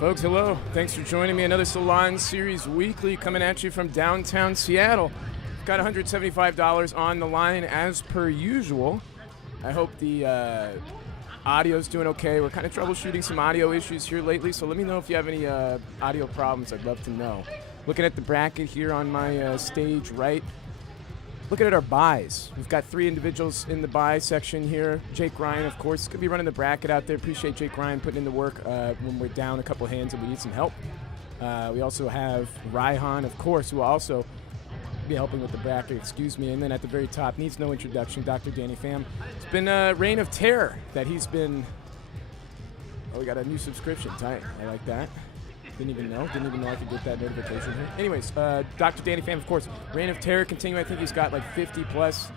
Folks, hello. Thanks for joining me. Another Salon Series Weekly coming at you from downtown Seattle. Got $175 on the line as per usual. I hope the audio's doing okay. We're kind of troubleshooting some audio issues here lately, so let me know if you have any audio problems. I'd love to know. Looking at the bracket here on my stage right. Looking at our buys. We've got 3 individuals in the buy section here. Jake Ryan, of course, could be running the bracket out there. Appreciate Jake Ryan putting in the work when we're down a couple hands and we need some help. We also have Raihan, of course, who will also be helping with the bracket, And then at the very top, needs no introduction, Dr. Danny Pham. It's been a reign of terror that he's been... Oh, we got a new subscription. Tight. I like that. Didn't even know I could get that notification here. Anyways, Dr. Danny Pham, of course, reign of terror continuing. I think he's got like 50-plus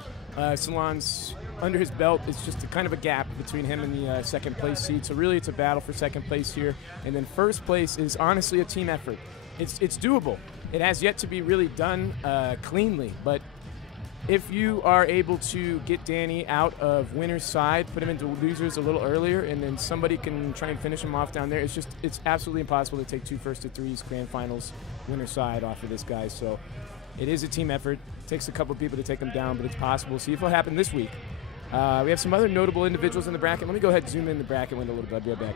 salons under his belt. It's just a kind of a gap between him and the second place seed. So really, it's a battle for second place here. And then first place is honestly a team effort. It's doable. It has yet to be really done cleanly, but if you are able to get Danny out of winner's side, put him into losers a little earlier, and then somebody can try and finish him off down there, it's absolutely impossible to take 2 first-to-3s grand finals winner's side off of this guy. So it is a team effort. It takes a couple of people to take him down, but it's possible. See if it'll happen this week. We have some other notable individuals in the bracket. Let me go ahead and zoom in the bracket window a little bit. I'll be right back.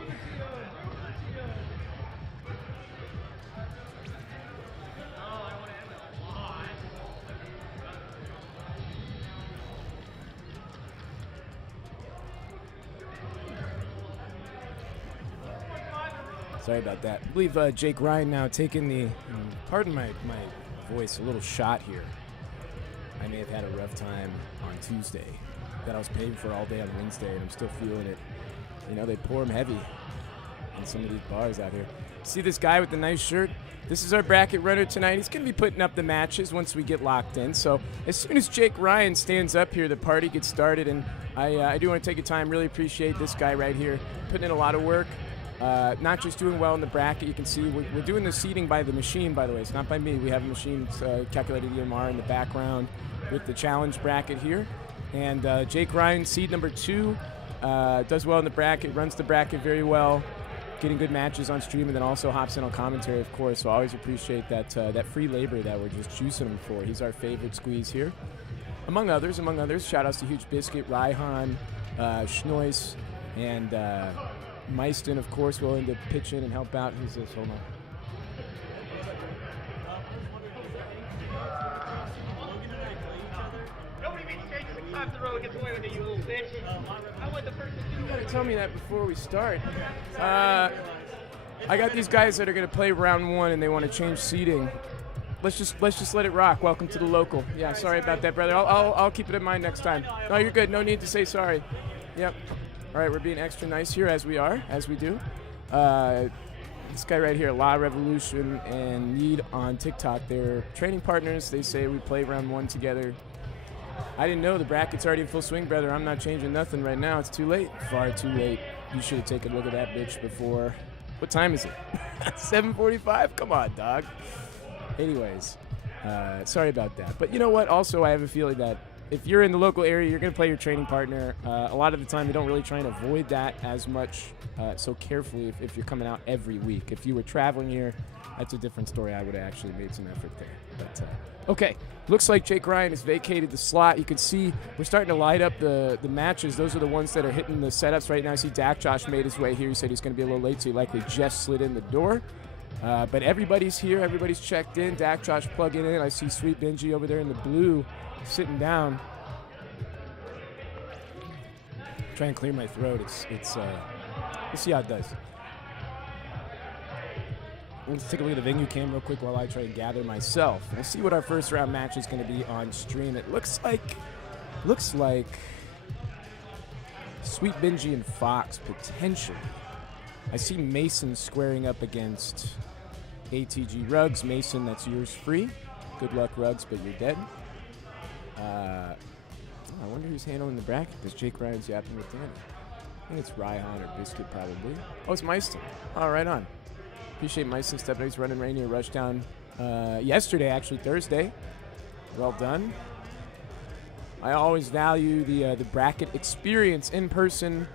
Sorry about that. I believe Jake Ryan now taking the, pardon my voice, a little shot here. I may have had a rough time on Tuesday that I was paying for all day on Wednesday, and I'm still feeling it. You know, they pour them heavy in some of these bars out here. See this guy with the nice shirt? This is our bracket runner tonight. He's going to be putting up the matches once we get locked in. So as soon as Jake Ryan stands up here, the party gets started, and I do want to take a time, really appreciate this guy right here, putting in a lot of work. Not just doing well in the bracket. You can see we're doing the seeding by the machine, by the way. It's not by me. We have a machine calculated EMR in the background with the challenge bracket here. And Jake Ryan, seed number 2, does well in the bracket, runs the bracket very well, getting good matches on stream, and then also hops in on commentary, of course. So I always appreciate that free labor that we're just juicing him for. He's our favorite squeeze here. Among others, shout-outs to Huge Biscuit, Raihan, Schnois, and... Meiston, of course, willing to pitch in and help out. Who's this? Hold on. Nobody makes strangers across the road gets away with it, you little bitch. I want the person to do You gotta tell me that before we start. I got these guys that are gonna play round 1 and they want to change seating. Let's just let it rock. Welcome to the local. Yeah, sorry about that, brother. I'll keep it in mind next time. No, you're good. No need to say sorry. Yep. All right, we're being extra nice here as we do. This guy right here, La Revolution and Need on TikTok, they're training partners. They say we play round 1 together. I didn't know the bracket's already in full swing, brother. I'm not changing nothing right now. It's too late. Far too late. You should have taken a look at that bitch before. What time is it? 7:45? Come on, dog. Anyways, sorry about that. But you know what? Also, I have a feeling that if you're in the local area, you're going to play your training partner. A lot of the time, they don't really try and avoid that as much so carefully if you're coming out every week. If you were traveling here, that's a different story. I would have actually made some effort there. But okay, looks like Jake Ryan has vacated the slot. You can see we're starting to light up the matches. Those are the ones that are hitting the setups right now. I see Dak Josh made his way here. He said he's going to be a little late, so he likely just slid in the door. But everybody's here. Everybody's checked in. Dak Josh plugging in. I see Sweet Benji over there in the blue sitting down. Try and clear my throat. We'll see how it does. Let's take a look at the venue cam real quick while I try and gather myself. We'll see what our first round match is going to be on stream. It looks like Sweet Benji and Fox potentially. I see Mason squaring up against ATG Ruggs. Mason, that's yours free. Good luck, Ruggs, but you're dead. I wonder who's handling the bracket because Jake Ryan's yapping with Danny. I think it's Raihan or Biscuit probably. Oh, it's Meiston. Oh, right on. Appreciate Meiston stepping up. He's running Rainier Rushdown yesterday, actually Thursday. Well done. I always value the bracket experience in person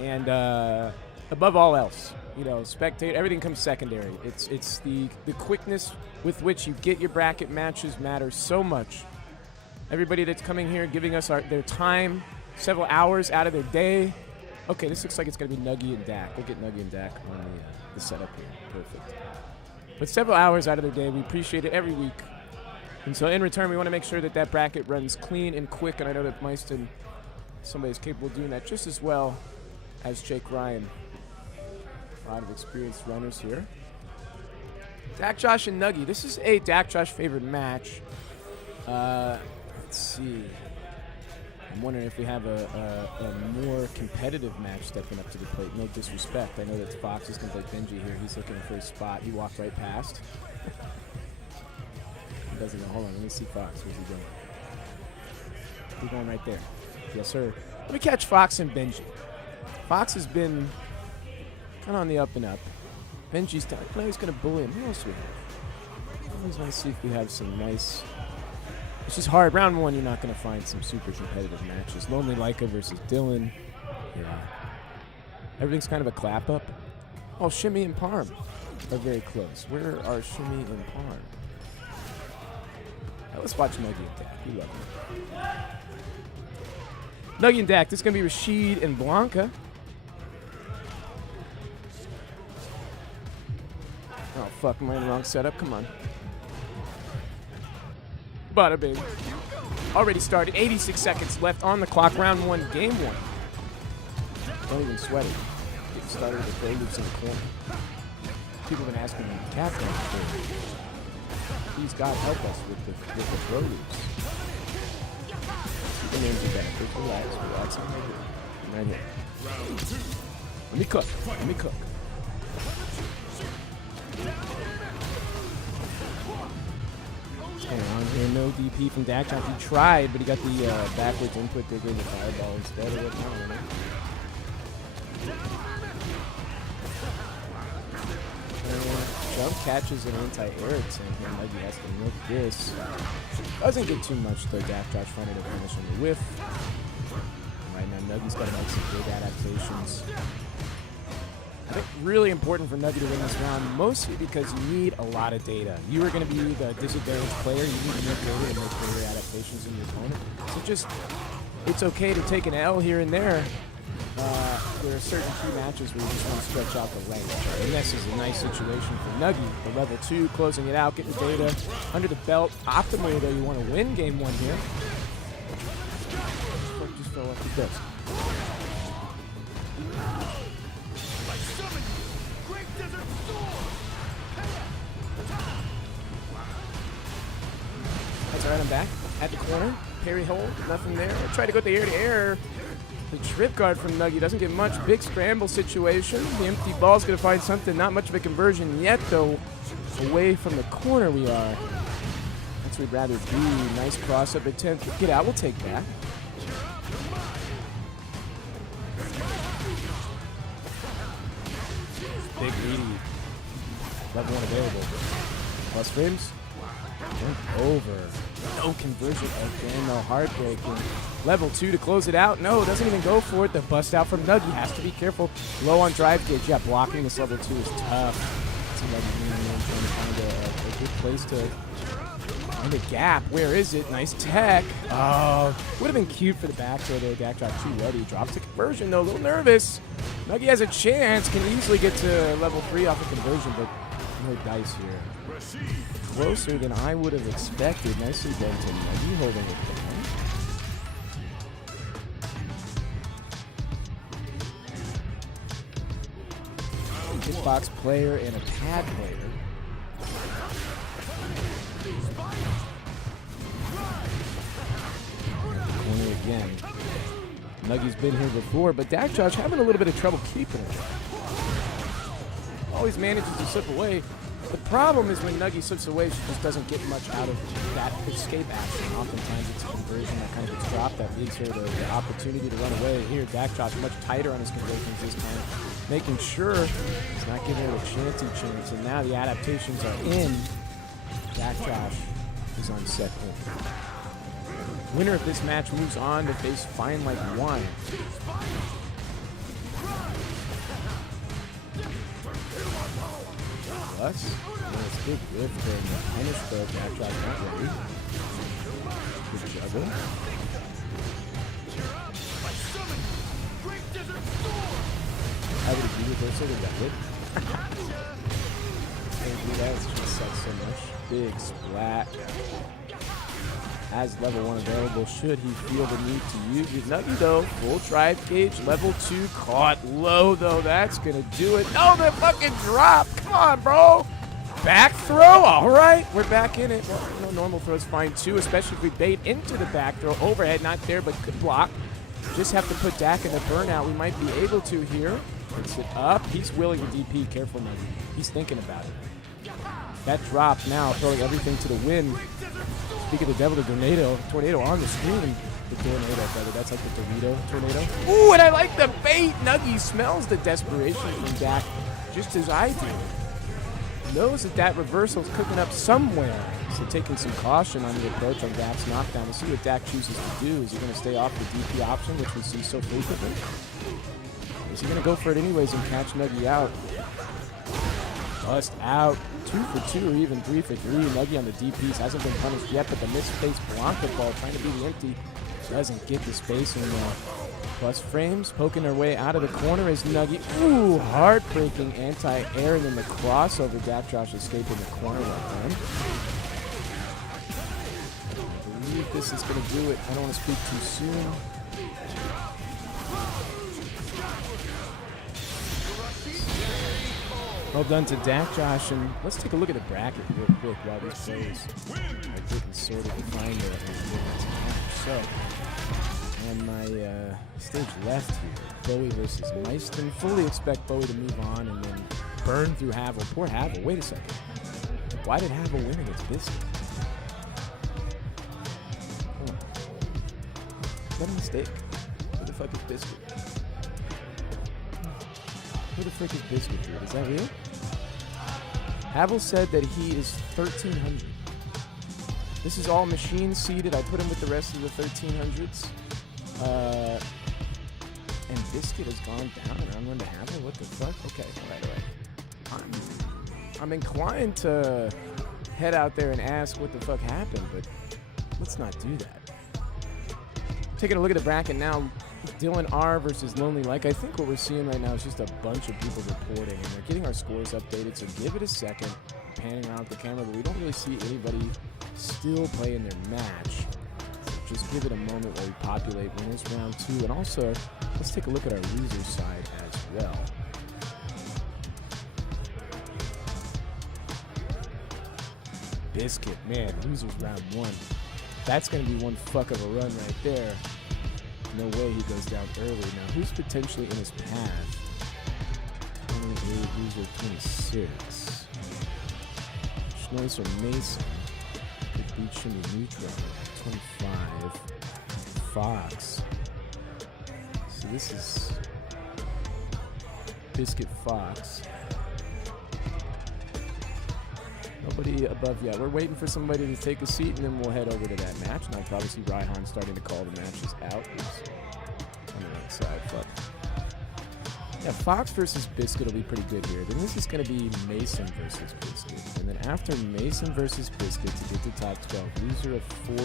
and above all else. you know, spectate, everything comes secondary. It's the quickness with which you get your bracket matches matters so much. Everybody that's coming here giving us their time, several hours out of their day. Okay, this looks like it's going to be Nuggy and Dak. We'll get Nuggy and Dak on the setup here. Perfect. But several hours out of their day, we appreciate it every week. And so in return, we want to make sure that that bracket runs clean and quick, and I know that Meiston, somebody's capable of doing that just as well as Jake Ryan. A lot of experienced runners here. Dak, Josh, and Nuggy. This is a Dak, Josh favored match. Let's see. I'm wondering if we have a more competitive match stepping up to the plate. No disrespect. I know that Fox is going to play Benji here. He's looking for his spot. He walked right past. He doesn't know. Hold on. Let me see Fox. Where's he going? He's going right there. Yes, sir. Let me catch Fox and Benji. Fox has been kind of on the up and up. Benji's down. No, he's going to bully him. Who else do we have? I always want to see if we have some nice... It's just hard. Round one, you're not going to find some super competitive matches. Lonely Leica versus Dylan. Yeah. Everything's kind of a clap up. Oh, Shimmy and Parm are very close. Where are Shimmy and Parm? Now let's watch Nuggy and Dak. We love him. Nuggy and Dak. This is going to be Rashid and Blanca. Oh, fuck. Am I in the wrong setup? Come on. Bada bing. Already started. 86 seconds left on the clock. Round one, game one. Don't even sweat it. Get started with the throw loops in the corner. People have been asking me, Captain, please God help us with the throw loops. The names are bad. Just relax. I'm right here. Let me cook. On here, no DP from Dak. He tried, but he got the backwards input digger, the fireball instead of it. Jump catches an anti-air attempt, and Nuggy has to milk this. Doesn't get too much, though. Dak Josh finding a finish on the whiff. And right now, Nuggy's got to make some big adaptations. I think really important for Nuggy to win this round, mostly because you need a lot of data. You are going to be the disadvantaged player. You need to make data and make data adaptations in your opponent. So just, it's okay to take an L here and there. There are certain key matches where you just want to stretch out the length. And this is a nice situation for Nuggy. The level 2, closing it out, getting the data under the belt. Optimally, though, you want to win game one here. Just fell off the desk. That's all right, I'm back. At the corner. Parry hold. Nothing there. I tried to go to air to air. The trip guard from Nuggy doesn't get much. Big scramble situation. The empty ball's going to find something. Not much of a conversion yet, though. Away from the corner we are. That's where we'd rather be. Nice cross-up attempt. Get out. We'll take that. Big greedy. Level 1 available. Plus frames. Over. No conversion again, no heartbreaking. Level 2 to close it out. No, doesn't even go for it. The bust out from Nuggy. Has to be careful. Low on drive gauge. Yeah, blocking this level 2 is tough. Trying to find a good place to find a gap. Where is it? Nice tech. Oh, would have been cute for the back throw there. Dak Josh too ready. Drops the conversion though. A little nervous. Nuggy has a chance. Can easily get to level 3 off the conversion, but no dice here. Closer than I would have expected. Nicely done to Nuggy holding it down. Hitbox player and a pad player. Corner again. Nuggy's been here before, but Dak Josh having a little bit of trouble keeping it. Always manages to slip away. The problem is when Nuggy slips away, she just doesn't get much out of that escape action. Oftentimes it's a conversion that kind of gets dropped that leaves her the opportunity to run away. Here, Dak Josh much tighter on his conversions this time, making sure he's not giving her a chance. And now the adaptations are in. Dak Josh is on set point. Winner of this match moves on to face Fine Like Wine. plus. Nice big whiff there in the finish, but backdrop not ready. Good juggle. I would agree with Ursa that would. Can't do that, it's just sucks so much. Big splat. Has level 1 available should he feel the need to use it. Nuggy though, full drive gauge, level 2, caught low though. That's gonna do it. No, the fucking drop. Come on, bro. Back throw, all right. We're back in it. Well, normal throw's fine too, especially if we bait into the back throw. Overhead, not there, but could block. Just have to put Dak in the burnout. We might be able to here. Puts it up. He's willing to DP. Careful, Nuggy. He's thinking about it. That drop now, throwing everything to the wind. Speak of the devil, the tornado on the screen. The tornado, brother. That's like the Dorito tornado. Ooh, and I like the bait. Nuggy smells the desperation from Dak, just as I do. Knows that reversal's cooking up somewhere. So taking some caution on the approach on Dak's knockdown. We'll see what Dak chooses to do. Is he going to stay off the DP option, which we see so frequently? Is he going to go for it anyways and catch Nuggy out? Bust out. 2 for 2 or even 3 for 3. Nuggy on the DPs hasn't been punished yet, but the misplaced Blanca ball trying to be the empty doesn't get the spacing there. Plus frames poking their way out of the corner as Nuggy. Ooh, heartbreaking anti-air, and then the crossover. Dak Josh escaping the corner well done. I believe this is going to do it. I don't want to speak too soon. Well done to Dak Josh, and let's take a look at the bracket real quick while these plays are getting sort of defined there. So, on my stage left here, Bowie versus Meiston. Fully expect Bowie to move on and then burn through Havel. Poor Havel. Wait a second. Why did Havel win against Biscuit? Is that a mistake? Who the fuck is Biscuit? Who the frick is Biscuit, dude? Is that real? Havel said that he is 1,300. This is all machine seeded. I put him with the rest of the 1,300s. And Biscuit has gone down around one to Havel. What the fuck? Okay, all right. I'm inclined to head out there and ask what the fuck happened, but let's not do that. Taking a look at the bracket now. Dylan R versus Lonely Like. I think what we're seeing right now is just a bunch of people reporting, and they're getting our scores updated, so give it a second. Panning around with the camera, but we don't really see anybody still playing their match. So just give it a moment while we populate winners round 2, and also let's take a look at our loser side as well. Biscuit, man, losers round 1. That's going to be one fuck of a run right there. No way he goes down early. Now, who's potentially in his path? 28, loser 26. Schnoiser Mason could beat Shimmy Neutral. 25. Fox. So this is Biscuit Fox. Nobody above yet. We're waiting for somebody to take a seat, and then we'll head over to that match. And I probably see Raihan starting to call the matches out. He's on the right side. Fuck. Yeah, Fox versus Biscuit will be pretty good here. Then this is going to be Mason versus Biscuit. And then after Mason versus Biscuit to get to top 12, loser of 40.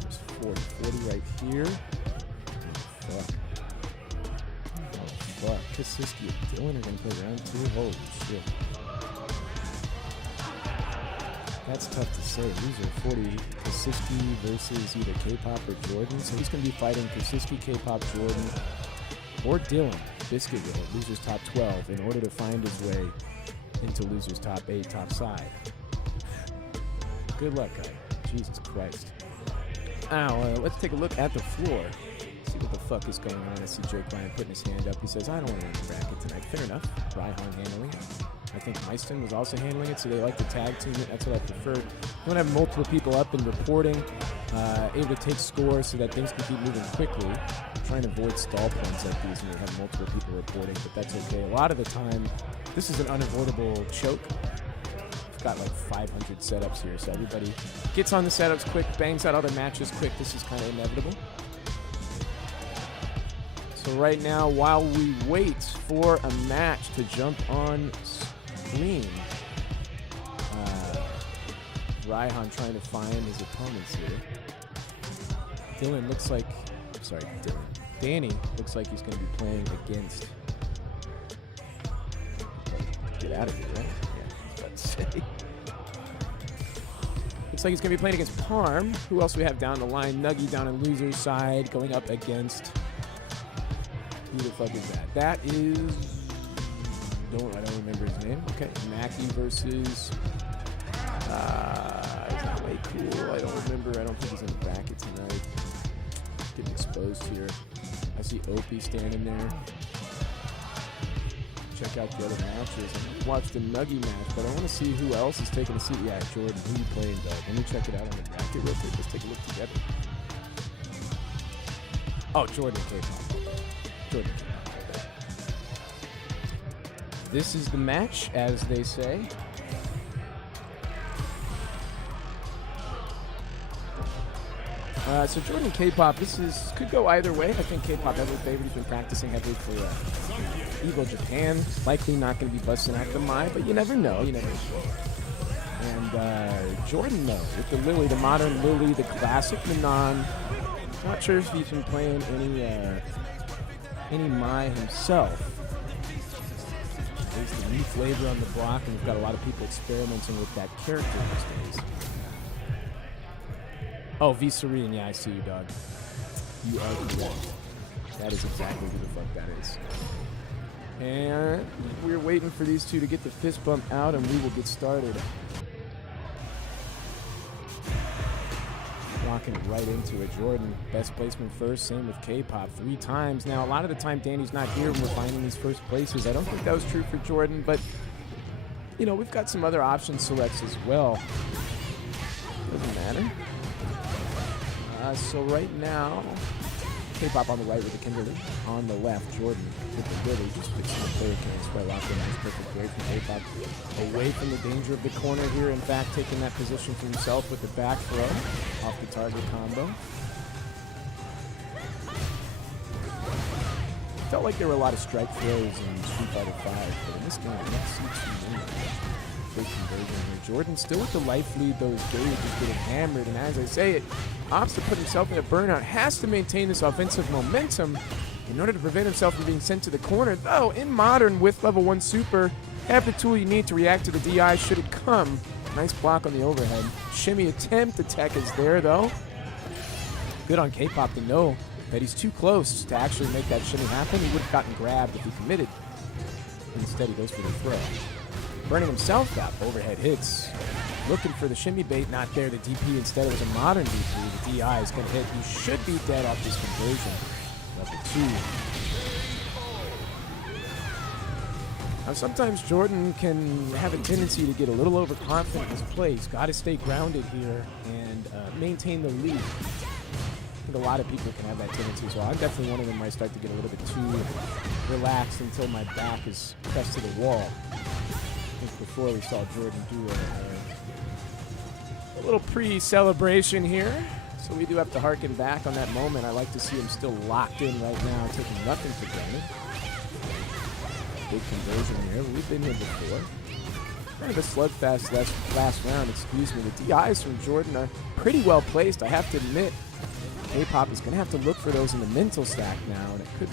There's 40. 40 right here. Oh, fuck. Oh, fuck. Kasiski and Dylan are going to play round 2. Holy shit. That's tough to say. Loser 40, Kasiski versus either K-Pop or Jordan. So he's going to be fighting Kasiski, K-Pop, Jordan, or Dylan. Biscuit will hit losers top 12 in order to find his way into losers top 8, top side. Good luck, guy. Jesus Christ. Now, let's take a look at the floor. See what the fuck is going on. I see Joe Klein putting his hand up. He says, I don't want to win the bracket tonight. Fair enough. Raihan handling it. I think Meiston was also handling it, so they like to tag team it. That's what I prefer. You want to have multiple people up and reporting, able to take scores so that things can keep moving quickly. I'm trying to avoid stall points like these when you have multiple people reporting, but that's okay. A lot of the time, this is an unavoidable choke. I've got like 500 setups here, so everybody gets on the setups quick, bangs out other matches quick. This is kind of inevitable. So right now, while we wait for a match to jump on clean. Raihan trying to find his opponents here. Dylan looks like, sorry, Danny looks like he's going to be playing against. Get out of here, right? Yeah, I was about to say. Looks like he's going to be playing against Parm. Who else we have down the line? Nuggy down on loser's side, going up against. Who the fuck is that? That is. I don't remember his name. Okay, Mackie versus. Is that way cool? I don't remember. I don't think he's in the bracket tonight. Getting exposed here. I see Opie standing there. Check out the other matches. I watched the Nuggy match, but I want to see who else is taking a seat. Yeah, Jordan. Who you playing, Doug? Let me check it out on the bracket real quick. Let's take a look together. Oh, Jordan K-pop. Jordan K-pop. This is the match, as they say. So Jordan K-pop, could go either way. I think K-pop heavily favored. He's been practicing heavily for Evo Japan. Likely not going to be busting out the Mai, but you never know. You never know. And Jordan, though, with the Lily, the modern Lily, the classic Manon. Not sure if he's been playing any Mai himself. There's the new flavor on the block, and we've got a lot of people experimenting with that character these days. Oh, V Serene, yeah, I see you, dog. You are correct. That is exactly who the fuck that is. And we're waiting for these two to get the fist bump out, and we will get started. Walking right into it. Jordan, best placement first, same with K-pop 3 times. Now, a lot of the time, Danny's not here when we're finding these first places. I don't think that was true for Jordan, but, you know, we've got some other option selects as well. Doesn't matter. So right now, K-pop on the right with the Kimberly. On the left, Jordan with the Lily. Just fixing the player can square lock in. Nice perfect break from K-pop. Away from the danger of the corner here. In fact, taking that position for himself with the back throw off the target combo. Felt like there were a lot of strike throws in Street Fighter 5, but in this game, I don't see too many. Big conversion here. Jordan still with the life lead, though his gauge is getting hammered, and as I say, it opts to put himself in a burnout, has to maintain this offensive momentum in order to prevent himself from being sent to the corner. Though, in Modern, with level 1 super, have the tool you need to react to the DI should it come. Nice block on the overhead. Shimmy attempt attack is there, though. Good on K-pop to know that he's too close to actually make that shimmy happen. He would have gotten grabbed if he committed. Instead, he goes for the throw. Burning himself up, overhead hits. Looking for the shimmy bait, not there. The DP instead it was a modern DP. The DI is going to hit. He should be dead off this conversion. Level 2. Now, sometimes Jordan can have a tendency to get a little overconfident in his play. He's got to stay grounded here and maintain the lead. I think a lot of people can have that tendency as well. I'm definitely one of them where I start to get a little bit too relaxed until my back is pressed to the wall. I think before we saw Jordan do a little pre-celebration here. So we do have to harken back on that moment. I like to see him still locked in right now, taking nothing for granted. Big conversion here. We've been here before. Kind of a slugfest last round, excuse me. The DIs from Jordan are pretty well placed, I have to admit. K-pop is going to have to look for those in the mental stack now, and it could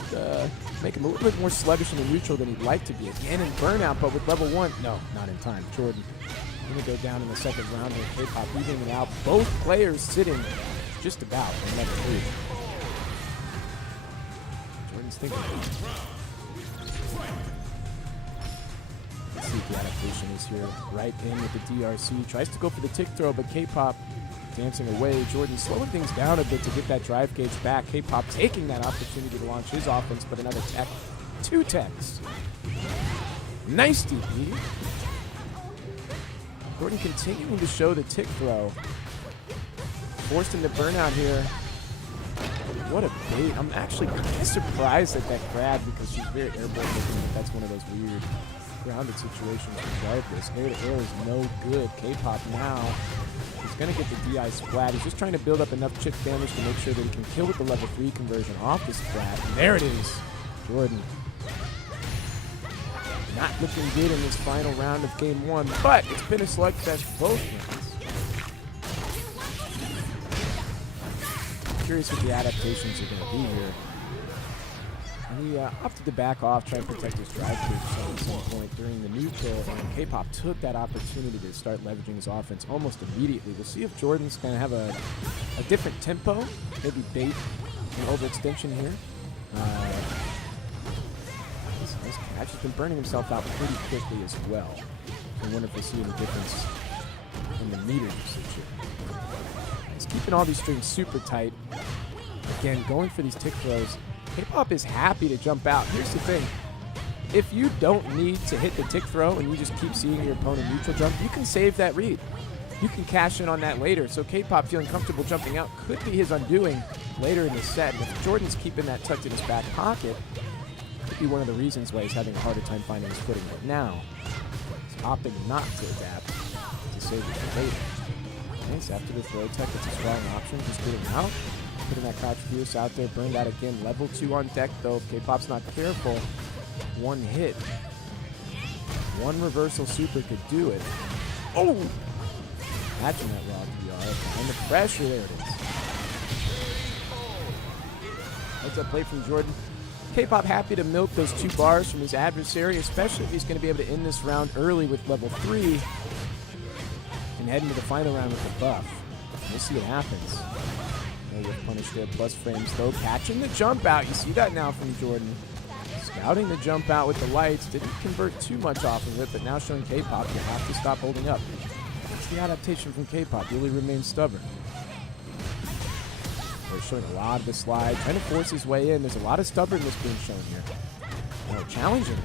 make him a little bit more sluggish in the neutral than he'd like to be. Again in burnout, but with level 1, no, not in time. Jordan going to go down in the second round with K-pop evening out. Both players sitting just about in level 3. Jordan's thinking. Let's see if the adaptation is here. Right in with the DRC. Tries to go for the tick throw, but K-pop dancing away. Jordan slowing things down a bit to get that drive gauge back. K-pop taking that opportunity to launch his offense, but another tech. 2 techs. Nice DP. Jordan continuing to show the tick throw. Forced into burnout here. What a bait. I'm actually kind of surprised at that grab because she's very airborne looking, but that's one of those weird grounded situations regardless. Air to air is no good. K-pop now. He's going to get the DI splat. He's just trying to build up enough chip damage to make sure that he can kill with the level 3 conversion off the splat. And there it is. Jordan. Not looking good in this final round of game 1, but it's been a slugfest both rounds. Curious what the adaptations are going to be here. And he opted to back off, try to protect his drive kick at some point during the neutral, and K-Pop took that opportunity to start leveraging his offense almost immediately. We'll see if Jordan's going to have a different tempo, maybe bait an overextension here. This catch has been burning himself out pretty quickly as well. I wonder if we'll see any difference in the meter usage here. He's keeping all these strings super tight. Again, going for these tick throws. K-Pop is happy to jump out. Here's the thing. If you don't need to hit the tick throw and you just keep seeing your opponent neutral jump, you can save that read. You can cash in on that later. So K-Pop feeling comfortable jumping out could be his undoing later in the set. And if Jordan's keeping that tucked in his back pocket, could be one of the reasons why he's having a harder time finding his footing right now. He's opting not to adapt to save it for later. Nice, after the throw tech, it's a strong option. Just getting out, putting that crouch fierce out there, burned out again. Level 2 on deck though. If K-Pop's not careful, one hit, one reversal super could do it. Oh! Catching that raw DR, and the pressure, there it is. Heads up play from Jordan. K-Pop happy to milk those 2 bars from his adversary, especially if he's going to be able to end this round early with level 3 and head into the final round with the buff. We'll see what happens. No with punish there, plus frames though. Catching the jump out. You see that now from Jordan. Scouting the jump out with the lights. Didn't convert too much off of it, but now showing K-Pop you have to stop holding up. That's the adaptation from K-Pop. Really remains stubborn. They're showing a lot of the slide, trying to force his way in. There's a lot of stubbornness being shown here. Oh, challenging.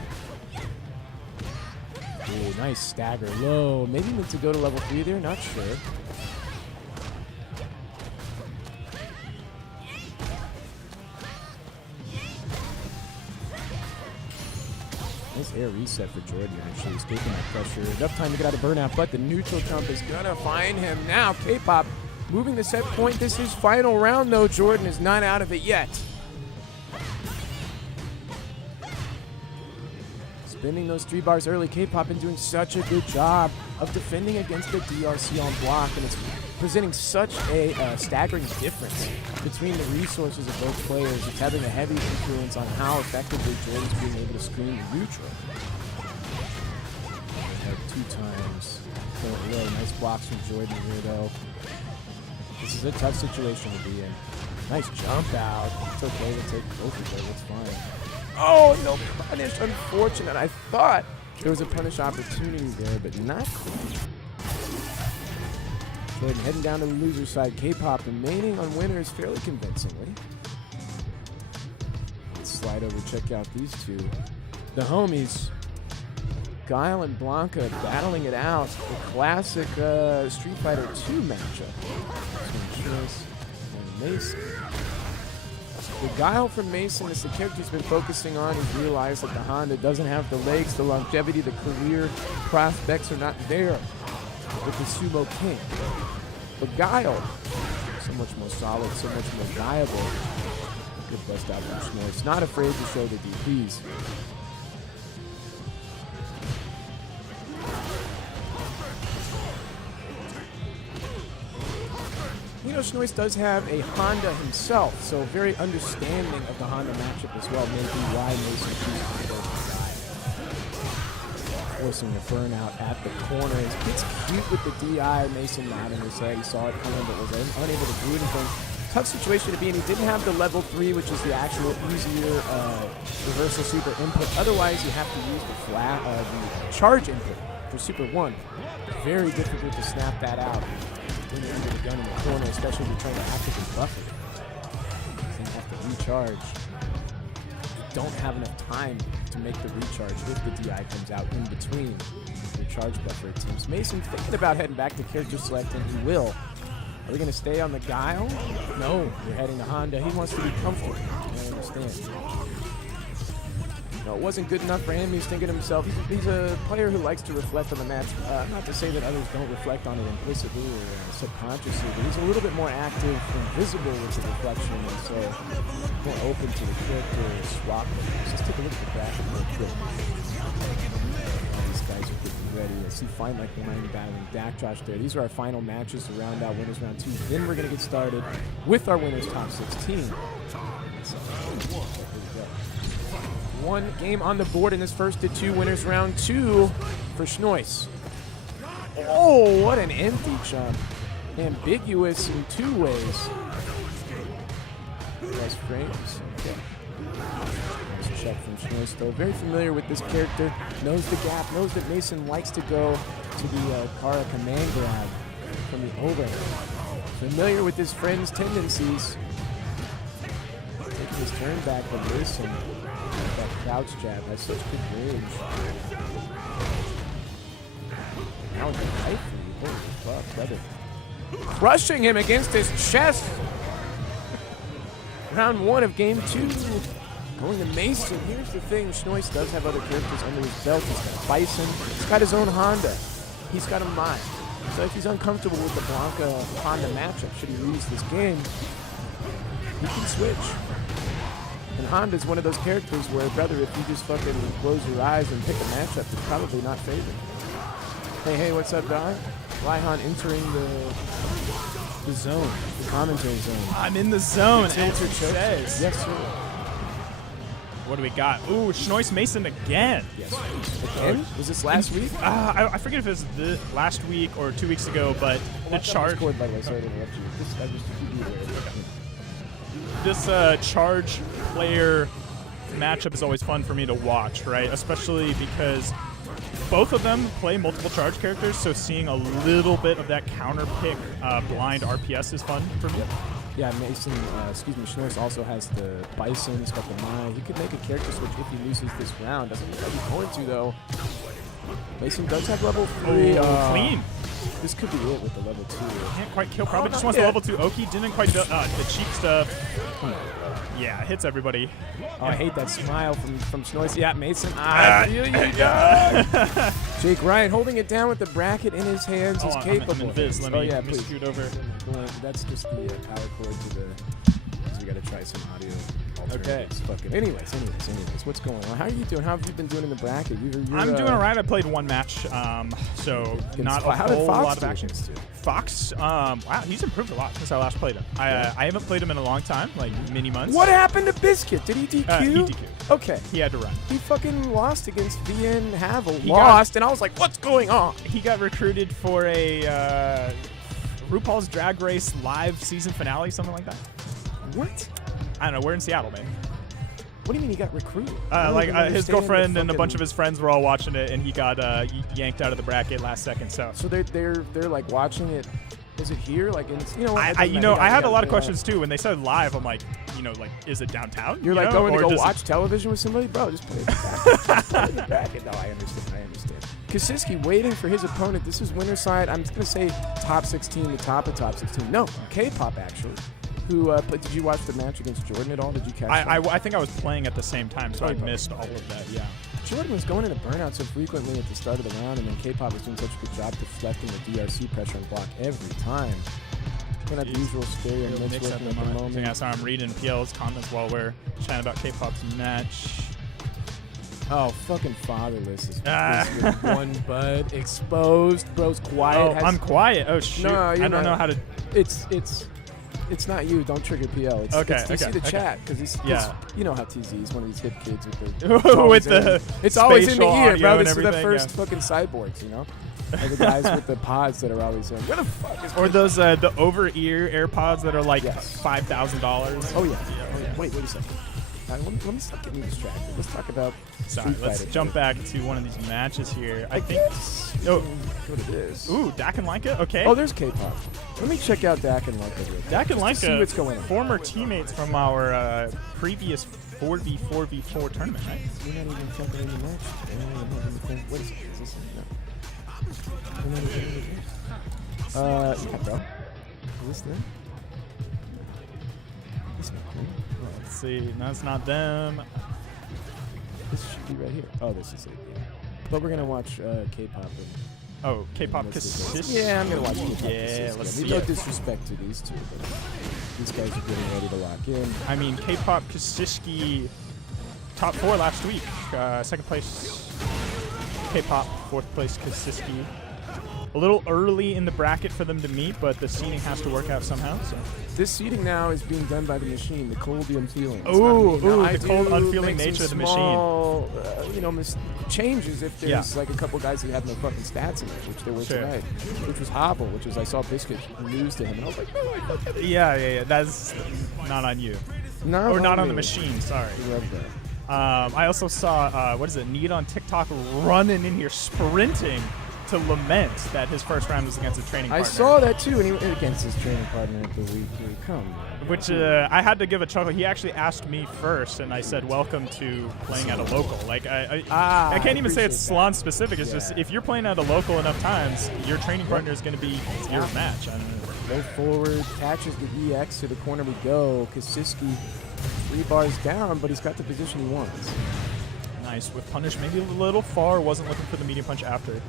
Ooh, nice stagger low. Maybe meant to go to level 3 there, not sure. Nice air reset for Jordan, actually escaping that pressure. Enough time to get out of burnout, but the neutral jump is gonna find him now. K-Pop moving the set point. This is final round though. Jordan is not out of it yet. Spinning those 3 bars early. K-Pop been doing such a good job of defending against the DRC on block, and it's presenting such a staggering difference between the resources of both players. It's having a heavy influence on how effectively Jordan's being able to screen the neutral. They had 2 times. Really nice blocks from Jordan here though. This is a tough situation to be in. Nice jump out. It's okay to take both of them. It's fine. Oh, no punish. Unfortunate. I thought there was a punish opportunity there, but not quite. Jordan heading down to the loser side. K-Pop remaining on winners fairly convincingly. Let's slide over, check out these 2. The homies, Guile and Blanca, battling it out. The classic Street Fighter 2 matchup. Chris and Mason. The Guile from Mason is the character he's been focusing on. He's realized that the Honda doesn't have the legs, the longevity, the career prospects are not there with the Sumo King. But Guile, so much more solid, so much more viable. Good bust out from Schnorr. Not afraid to show the DPs. You know, Schnois does have a Honda himself, so very understanding of the Honda matchup as well. Maybe why Mason chooses to go for the guy. Forcing a burnout at the corner. It's cute with the DI. Mason nodding his head. He saw it coming, but was unable to do anything. Tough situation to be in. He didn't have the level 3, which is the actual easier reversal super input. Otherwise, you have to use the the charge input for super 1. Very difficult to snap that out when you're under the gun in the corner, especially if you're trying to actively buffer it. So you have to recharge. You don't have enough time to make the recharge if the DI comes out in between your charge buffer attempts. Mason thinking about heading back to character select, and he will. Are we going to stay on the Guile? No, we're heading to Honda. He wants to be comfortable. I understand. No, it wasn't good enough for him. He's thinking to himself, he's a player who likes to reflect on the match. Not to say that others don't reflect on it implicitly or subconsciously, but he's a little bit more active and visible with the reflection, and so more open to the character block. Let's just take a look at the bracket real quick. All these guys are getting ready. I see Fine Like Line battling Dak Josh there. These are our final matches to round out winners round 2. Then we're going to get started with our winners top 16. So, one game on the board in this first of 2 winners round 2 for Schnois. Oh, what an empty jump. Ambiguous in 2 ways. Less frames. Okay. Nice check from Schnois, though. Very familiar with this character. Knows the gap. Knows that Mason likes to go to the Kara command grab from the overhead. Familiar with his friend's tendencies. Taking his turn back, but Mason, that crouch jab has such good range. Now with the right for you. Holy fuck, brother. Crushing him against his chest. Round 1 of game 2. Going to Mason. Here's the thing. Schnois does have other characters under his belt. He's got Bison. He's got his own Honda. He's got a Mai. So if he's uncomfortable with the Blanca Honda matchup, should he lose this game, he can switch. And Honda's one of those characters where, brother, if you just fucking close your eyes and pick a matchup, it's probably not favored. Hey, what's up, dog? Raihan entering the zone, the commentary zone. I'm in the zone, as Enter it says. Yes, sir. What do we got? Ooh, Schnois Mason again. Yes. Again? Was this last week? I forget if it was last week or 2 weeks ago, but the charge. By the way, sorry to interrupt you. I just keep you there. This charge player matchup is always fun for me to watch, right? Especially because both of them play multiple charge characters, so seeing a little bit of that counter pick blind RPS is fun for me. Yep. Yeah, Mason, Schnois also has the Bison, he's got the Mai. He could make a character switch if he loses this round. Doesn't look like he's going to, though. Mason does have level 3. Clean. This could be it with the level 2. Can't quite kill. Probably just wants the level 2 Oki. Didn't quite do the cheap stuff. Yeah, hits everybody. Oh, I hate that smile from Schnois. Yeah, Mason. I feel you, dog. Jake Ryan holding it down with the bracket in his hands. He's capable. I'm in Viz. Let me please scoot over. That's just the power cord to the. So we got to try some audio. Okay. Fucking. Anyways, what's going on? How are you doing? How have you been doing in the bracket? I'm doing all right. I played 1 match, so not a whole lot of action. Fox, wow, he's improved a lot since I last played him. I haven't played him in a long time, like many months. What happened to Biscuit? Did he DQ? He DQ'd. Okay. He had to run. He fucking lost against VN Havel. And I was like, what's going on? He got recruited for a RuPaul's Drag Race live season finale, something like that. What? I don't know. We're in Seattle, man. What do you mean he got recruited? His girlfriend and a bunch of his friends were all watching it, and he got yanked out of the bracket last second. So they're like watching it. Is it here? Like, I had a lot of questions too when they said live. I'm like, is it downtown? You're like going to go watch television with somebody, bro. Just put it in the bracket. No, I understand. Kasiski waiting for his opponent. This is winner side. I'm just gonna say top 16, the top of top 16. No, K-pop actually. Who did you watch the match against Jordan at all? Did you catch that? I think I was playing at the same time, so I missed all of that. Yeah. Jordan was going into burnout so frequently at the start of the round, and then K-pop was doing such a good job deflecting the DRC pressure and block every time. We're not the usual stereo mix working at the moment. Yeah, so I'm reading PL's comments while we're chatting about K-pop's match. Oh, fucking fatherless is one bud exposed. Bro's quiet. Oh, I'm quiet. Oh shoot! No, I don't know how to. It's not you. Don't trigger PL. You see the chat because he's you know how TZ is one of these hip kids with the it's always in the ear, bro. This is the everything, first fucking cyborgs, Or the guys with the pods that are always saying, "Where the fuck is?" Or those the over-ear AirPods that are like $5,000. Oh yeah. Wait a second. Let me stop getting distracted. Let's talk about. Sorry, let's jump back to one of these matches here. I think. Go to this. Ooh, Dak and Lanka. Okay. Oh, there's K-pop. Let me check out Dak and Lanka. Dak and Lanka, see what's going on. Former teammates from our previous 4v4v4 tournament, right? We're not even fucking in the match. Wait a second. Is this yeah, bro. Is this them? Let's see. No, it's not them. This should be right here. Oh, this is it. Yeah. But we're gonna watch K-pop. Oh, K-pop Kasiski. Yeah, I'm gonna watch K-pop. Yeah, let's see. No disrespect to these two, but these guys are getting ready to lock in. I mean, K-pop Kasiski top 4 last week. Second place, K-pop. Fourth place, Kasiski. A little early in the bracket for them to meet, but the seeding has to work out somehow. So. This seeding now is being done by the machine, the cold, the unfeeling. Ooh, the cold, unfeeling nature of the small, changes if there's like a couple guys who have no fucking stats in it, which there were tonight, which was Hobble, which is I saw Biscuit lose to him, and I was like, no, I fucking yeah, that's not on you. Not on the machine, sorry. I love that. I also saw, Need on TikTok running in here, sprinting to lament that his first round was against a training partner. I saw that too, and he went against his training partner at the weekly. Come on. Which I had to give a chuckle. He actually asked me first, and I said, welcome to playing at a local. Like, I can't even say it's Salon specific. It's just if you're playing at a local enough times, your training partner is going to be your match. I don't know. Go forward, catches the EX to the corner we go. Kasiski 3 bars down, but he's got the position he wants. Nice. With punish maybe a little far. Wasn't looking for the medium punch after.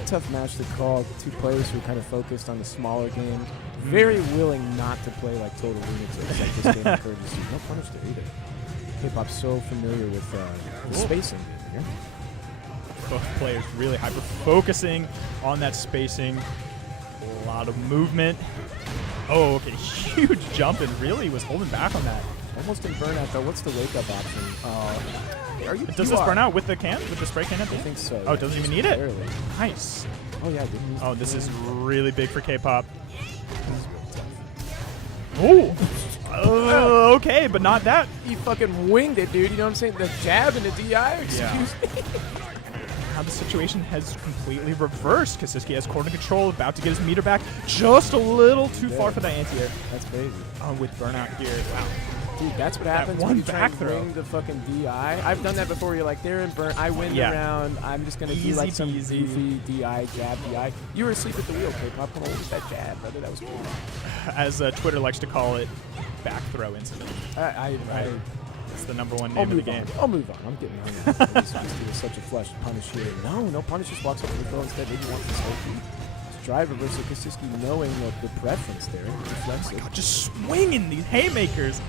A tough match to call. 2 players who are kind of focused on the smaller games. Very willing not to play like total lunatics like this game encourages you. No punish to either. K-pop's so familiar with the spacing. Yeah? Both players really hyper-focusing on that spacing. A lot of movement. Oh, okay. Huge jump, and really was holding back on that. Almost in burnout, though. What's the wake-up option? Does this burn out with the can? With the spray can at the end? I think so. Oh, it doesn't even need it? Barely. Nice. Oh, yeah. Didn't use this is really big for K-pop. Oh! Okay, but not that. He fucking winged it, dude. You know what I'm saying? The jab and the DI? Excuse me. Now the situation has completely reversed. Kasiski has corner control, about to get his meter back. Just a little too far for that anti-air. That's crazy. With burnout here. Wow. Dude, that's what happens when you try and wing the fucking DI. I've done that before. You're like, they're in burn. I win the round. I'm just going to do like some goofy DI, jab, DI. You were asleep at the wheel, K-pop. What was that jab, brother? That was cool. As Twitter likes to call it, back throw incident. It's the #1 name of the game. I'll move on. I'm getting hung up. This is such a flush punish here. No punish just walks up to the throw instead. Maybe wants this whole feed. Driver versus Kasiski knowing the preference there. Oh my God, just swinging these haymakers.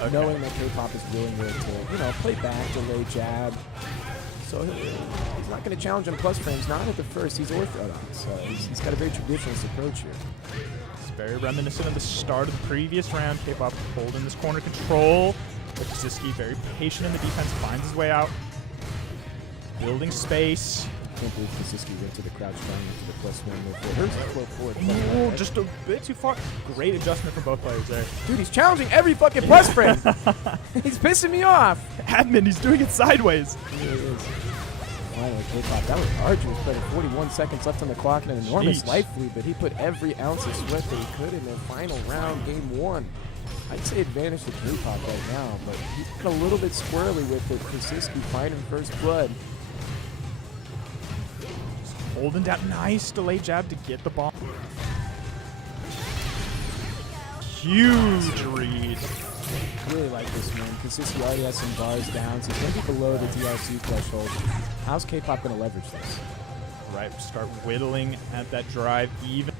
Okay. Knowing that K-pop is willing to, play back, delay, jab. So he's not going to challenge on plus frames, not at the first. He's orthodox. He's got a very traditionalist approach here. It's very reminiscent of the start of the previous round. K-pop holding this corner control. But Kasiski very patient in the defense, finds his way out. Building space. I can't believe Kasiski went to the crouch down into the +1 move. Here's the flow forward. Just a bit too far. Great adjustment from both players there. Dude, he's challenging every fucking plus frame. He's pissing me off. Admin, he's doing it sideways. He really is. Finally, K-pop. That was arduous, but 41 seconds left on the clock and an enormous life lead, but he put every ounce of sweat that he could in the final round, game 1. I'd say advantage to K-pop right now, but he's got a little bit squirrely with it. Kasiski finding first blood. Holding down, nice delay jab to get the ball. Huge read. I really like this, man. Kasiski already has some bars down, so he's going to be below the DRC threshold. How's K-pop going to leverage this? Right, start whittling at that drive even.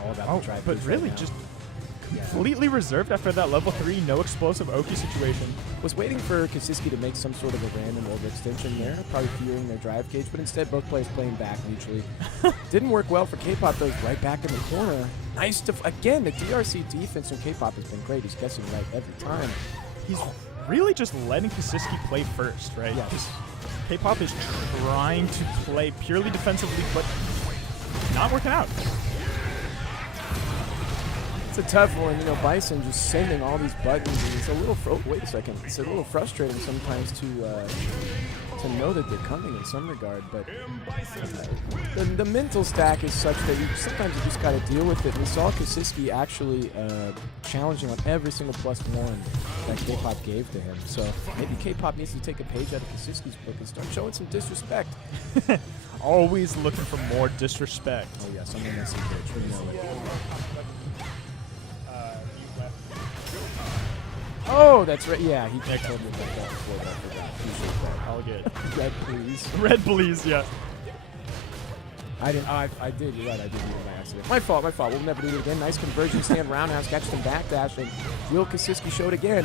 All about the drive. But really, just completely reserved after that level 3, no explosive Oki situation. Was waiting for Kasiski to make some sort of a random overextension there, probably fearing their drive cage, but instead both players playing back mutually. Didn't work well for K-pop, though. Right back in the corner. Nice to, again, the DRC defense from K-pop has been great. He's guessing right every time. He's really just letting Kasiski play first, right? Yes. K-pop is trying to play purely defensively, but not working out. It's a tough one, Bison just sending all these buttons, and it's a little, wait a second, it's a little frustrating sometimes to know that they're coming in some regard, but the mental stack is such that sometimes you just got to deal with it. We saw Kasiski actually challenging on every single +1 that K-pop gave to him, so maybe K-pop needs to take a page out of Kasiski's book and start showing some disrespect. Always looking for more disrespect. Oh yes, I'm in messy pitch. We know it. Oh, that's right. Yeah, he told me about that before, but I forgot. Appreciate that. All good. Red, please. Red, please, yeah. I didn't. I did. You're right. I did do it by accident. My fault. We'll never do it again. Nice conversion. Stand roundhouse. Catch them backdashing. Will Kasiski show it again?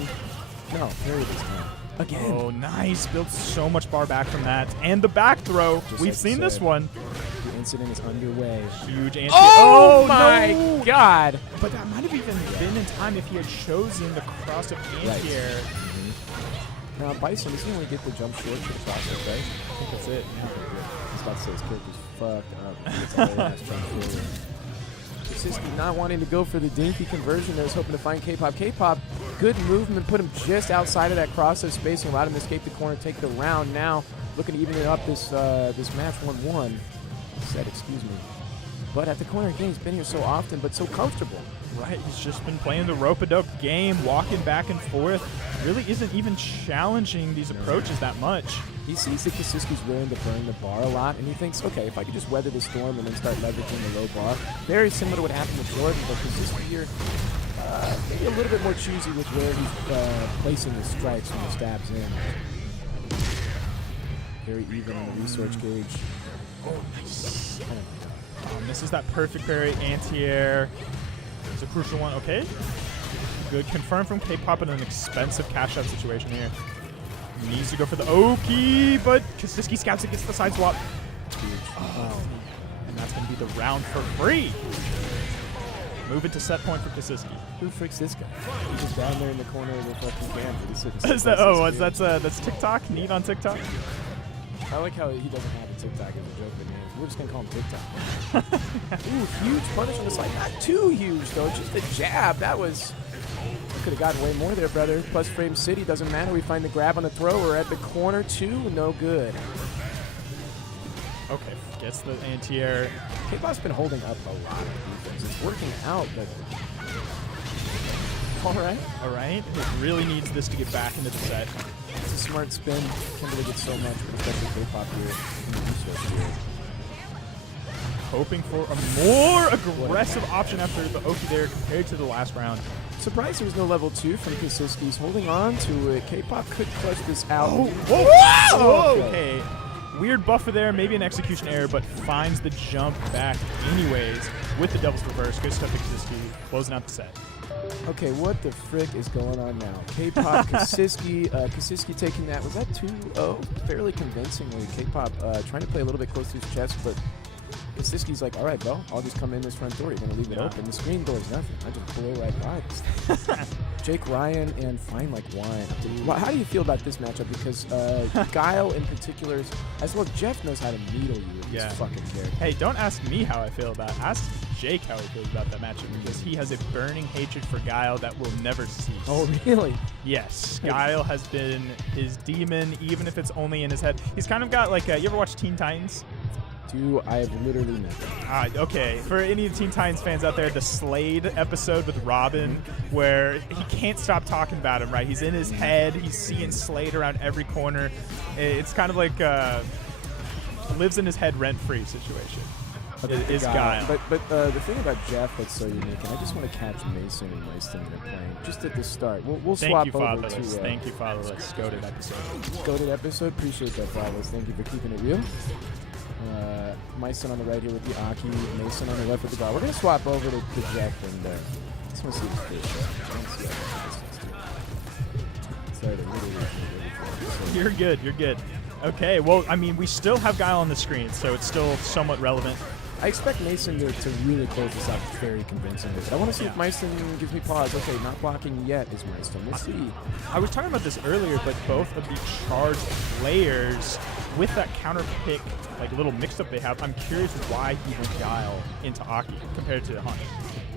No. There it is now. Again. Oh, nice. Built so much bar back from that. And the back throw. Just We've like seen you this said, one. The incident is underway. Huge anti. Oh my no! God! But that might have even been in time if he had chosen the cross of anti-air. Now, Bison, doesn't really get the jump short to the process, right? I think that's it. Yeah. I was about to say his character's fucked up. It's a whole last jump forward. Kasiski not wanting to go for the dinky conversion there, was hoping to find K-Pop. K-Pop, good movement, put him just outside of that cross-up space and allowed him to escape the corner, take it around. Now, looking to even it up this match 1-1. Said, excuse me. But at the corner again, he's been here so often, but so comfortable. Right, he's just been playing the rope-a-dope game, walking back and forth. Really isn't even challenging these approaches that much. He sees that Kasiski's willing to burn the bar a lot, and he thinks, okay, if I could just weather the storm and then start leveraging the low bar, very similar to what happened with Jordan, but Kasiski here, maybe a little bit more choosy with where he's placing his strikes when he stabs in. Very even on the research gauge. Oh, nice. Misses that perfect parry, anti-air. It's a crucial one. Okay. Good. Confirmed from K-Pop in an expensive cash-out situation here. Needs to go for the Oki, but Kasiski scouts it, gets the side swap. Oh. And that's going to be the round for free. Move it to set point for Kasiski. Who freaks this guy? He's just down there in the corner of the fucking camp. Is that, that's TikTok? Neat on TikTok? I like how he doesn't have a TikTok as a joke, but we're just going to call him TikTok. Ooh, huge punish on the side. Not too huge, though. Just a jab. That was... Could have gotten way more there, brother. Plus frame city. Doesn't matter. We find the grab on the throw. We're at the corner, too. No good. Okay. Gets the anti-air. K-Pop's been holding up a lot of defense. It's working out, but... All right. All right. It really needs this to get back into the set. It's a smart spin. Can't really get so much, but especially K-Pop here in the research here. Hoping for a more aggressive option after the Oki there compared to the last round. Surprised there was no level 2 from Kasiski. He's holding on to it. K-Pop could clutch this out. Oh, whoa! Okay. Weird buffer there, maybe an execution error, but finds the jump back anyways with the devil's reverse. Good stuff to Kasiski, closing out the set. Okay, what the frick is going on now? K-Pop, Kasiski, Kasiski taking that. Was that 2-0? Fairly convincingly. K-Pop trying to play a little bit close to his chest, but Kasiski's like, all right, bro, I'll just come in this front door. You're going to leave it open. The screen door is nothing. I just blow right by this. Jake Ryan and Fine Like Wine. How do you feel about this matchup? Because Guile in particular, as well as Jeff knows how to needle you with this fucking character. Hey, don't ask me how I feel about it. Ask Jake how he feels about that matchup because he has a burning hatred for Guile that will never cease. Oh, really? Yes. Guile has been his demon, even if it's only in his head. He's kind of got like you ever watch Teen Titans? I have literally never. Okay, for any of the Teen Titans fans out there, the Slade episode with Robin, where he can't stop talking about him, right? He's in his head. He's seeing Slade around every corner. It's kind of like lives in his head rent-free situation. Is Guile. But the thing about Jeff that's so unique, and I just want to catch Mason and Mason when they're playing, just at the start. We'll swap over to... Thank you, Fatherless. Goated episode. Goated episode. Appreciate that, Fatherless. Thank you for keeping it real. My son on the right here with the Aki, Mason on the left with the guard. We're going to swap over to Jeff and I just want to see this fish. Sorry to literally. You're good. You're good. Okay, well, I mean, we still have Guile on the screen, so it's still somewhat relevant. I expect Mason to really close this out very convincingly. I want to see if Mason gives me pause. Okay, not blocking yet is Mason. We'll see. I was talking about this earlier, but both of the charged players with that counter pick, like little mix-up they have, I'm curious why he went Guile into Aki compared to Honda.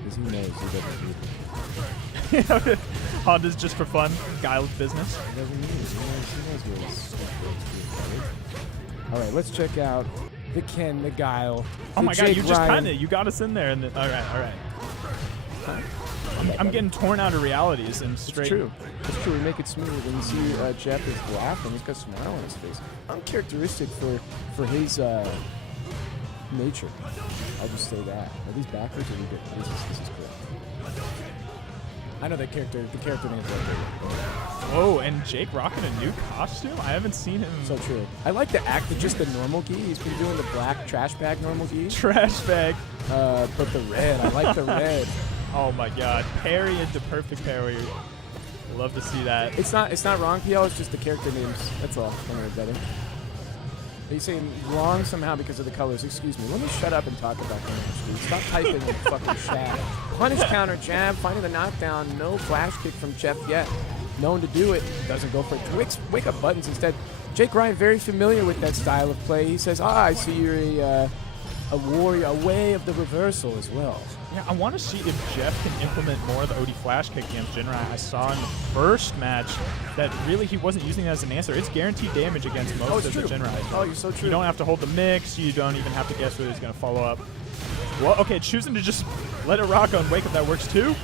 Because he knows he doesn't need it. Honda's just for fun, Guile's business. He doesn't need it. He knows where he's all right, let's check out the Ken, the Guile. Oh my God, Jake you just Ryan. kind of, you got us in there. And all right. I'm getting torn out of realities and straight. It's true. It's true. We make it smooth. When you see Jeff is laughing, he's got a smile on his face. Uncharacteristic for his nature. I'll just say that. Are these backwards or are we good? This is correct. I know the character name's right there. Whoa, and Jake rocking a new costume? I haven't seen him. So true. I like the act of just the normal gi. He's been doing the black trash bag normal gi. Trash bag. But the red, I like the red. Oh my god. Parry into perfect parry. Love to see that. It's not wrong, PL, it's just the character names. That's all. One or better. Are you saying wrong somehow because of the colors? Excuse me. Let me shut up and talk about damage, dude. Stop typing in fucking chat. Punish counter jab, finding the knockdown. No flash kick from Jeff yet. Known to do it. Doesn't go for it. Wake up buttons instead. Jake Ryan, very familiar with that style of play. He says, I see you're a warrior, a way of the reversal as well. Yeah, I want to see if Jeff can implement more of the OD flash kick against Jinrai. I saw in the first match that really he wasn't using that as an answer. It's guaranteed damage against most of the Jinrai. Oh, you're so true. You don't have to hold the mix. You don't even have to guess whether he's going to follow up. Well, okay, choosing to just let it rock on Wake Up, that works too.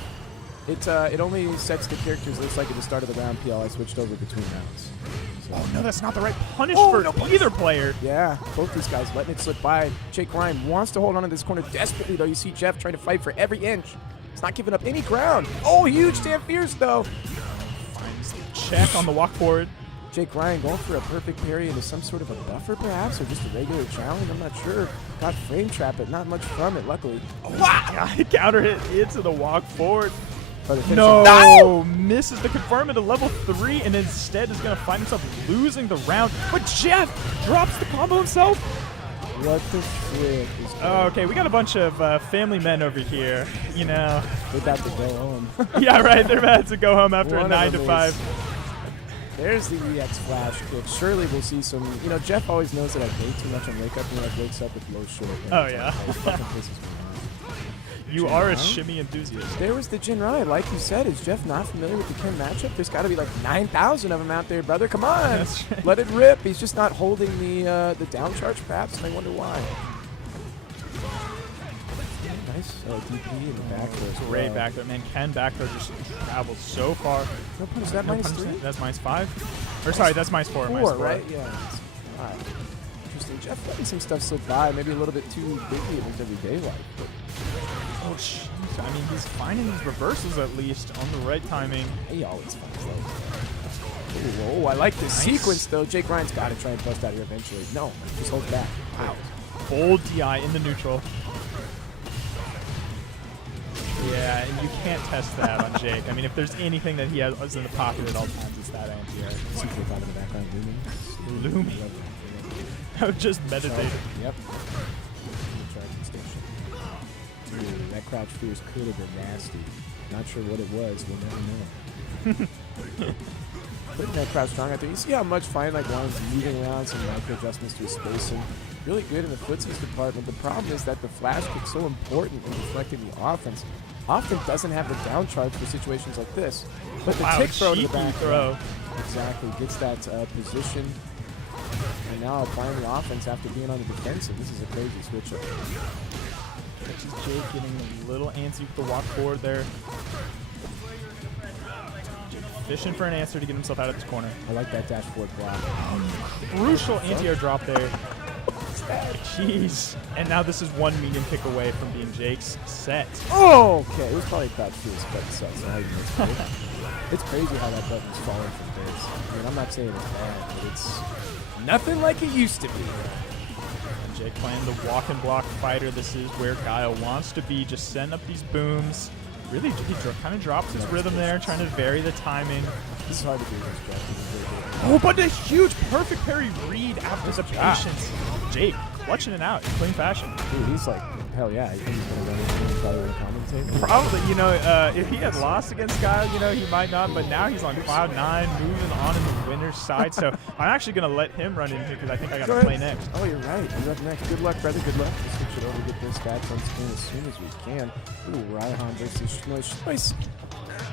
It only sets the characters looks like at the start of the round, PL. I switched over between rounds. So. Oh, no, that's not the right punish for either player. Yeah, both these guys letting it slip by. Jake Ryan wants to hold on to this corner desperately, though. You see Jeff trying to fight for every inch. He's not giving up any ground. Oh, huge damn fierce, though. Finds the check on the walk forward. Jake Ryan going for a perfect parry into some sort of a buffer, perhaps, or just a regular challenge. I'm not sure. Got frame trap, but not much from it, luckily. Oh, wow. Counter hit into the walk forward. No! Misses the confirm into level 3 and instead is going to find himself losing the round. But Jeff drops the combo himself. What the frick is that? Okay, we got a bunch of family men over here, you know. They're about to go home. Yeah, right. They're about to go home after a 9 to 5. There's the EX flash kick. Surely we'll see some. You know, Jeff always knows that I play too much on Wake Up and he wakes up with low short. Oh, yeah. You are a shimmy enthusiast. There was the Jinrai. Like you said, is Jeff not familiar with the Ken matchup? There's got to be like 9,000 of them out there, brother. Come on. That's right. Let it rip. He's just not holding the down charge, perhaps, and I wonder why. Nice DP in the back there. Great back there. Man, Ken back there just traveled so far. No punish. Is that -3? That's -5. Or sorry, that's -4. -4, right? Yeah. All right. Interesting. Jeff letting some stuff slip by. Maybe a little bit too biggy in his everyday life. But oh, jeez. I mean, he's finding these reversals at least on the right timing. He always finds those. Oh, I like this sequence, though. Jake Ryan's got to try and bust out here eventually. No, just hold back. Wow. Bold DI in the neutral. Yeah, and you can't test that on Jake. I mean, if there's anything that he has in the pocket at all times, it's that anti-air. Super in the background, looming. I would just meditate. Yep. Dude, that crouch fierce could have been nasty. Not sure what it was. We'll never know. Putting that crouch strong out there. You see how much fine like Ryan's moving around, some micro adjustments to his spacing. Really good in the footsies department. The problem is that the flash kick's so important in reflecting the offense. Often doesn't have the down charge for situations like this. But the tick throw to the back throw. Exactly. Gets that position. And now applying the offense after being on the defensive. This is a crazy switch up. Catches Jake getting a little antsy with the walk forward there. Fishing for an answer to get himself out of this corner. I like that dash forward block. Crucial anti-air drop there. Jeez. And now this is one medium kick away from being Jake's set. Oh, okay. It was probably crouch fierce, but it sucks. It's crazy how that button's falling from base. I mean, I'm not saying it's bad, but it's nothing like it used to be. And Jake playing the walk and block fighter. This is where Guile wants to be. Just setting up these booms. Really, he kind of drops his rhythm there, trying to vary the timing. This is hard to do against Jeff. Oh, but a huge perfect parry read after the patience. Jake clutching it out in clean fashion. Dude, he's like, hell yeah. You think he's going to run in and probably commentate? Probably. You know, if he had lost against Guile, you know, he might not. But now he's on cloud 9, moving on in the winner's side. So I'm actually going to let him run in here because I think I got to play next. Oh, you're right. You're up next. Good luck, brother. Good luck. We'll switch it over, get this back on screen as soon as we can. Ooh, Raihan versus Schnois.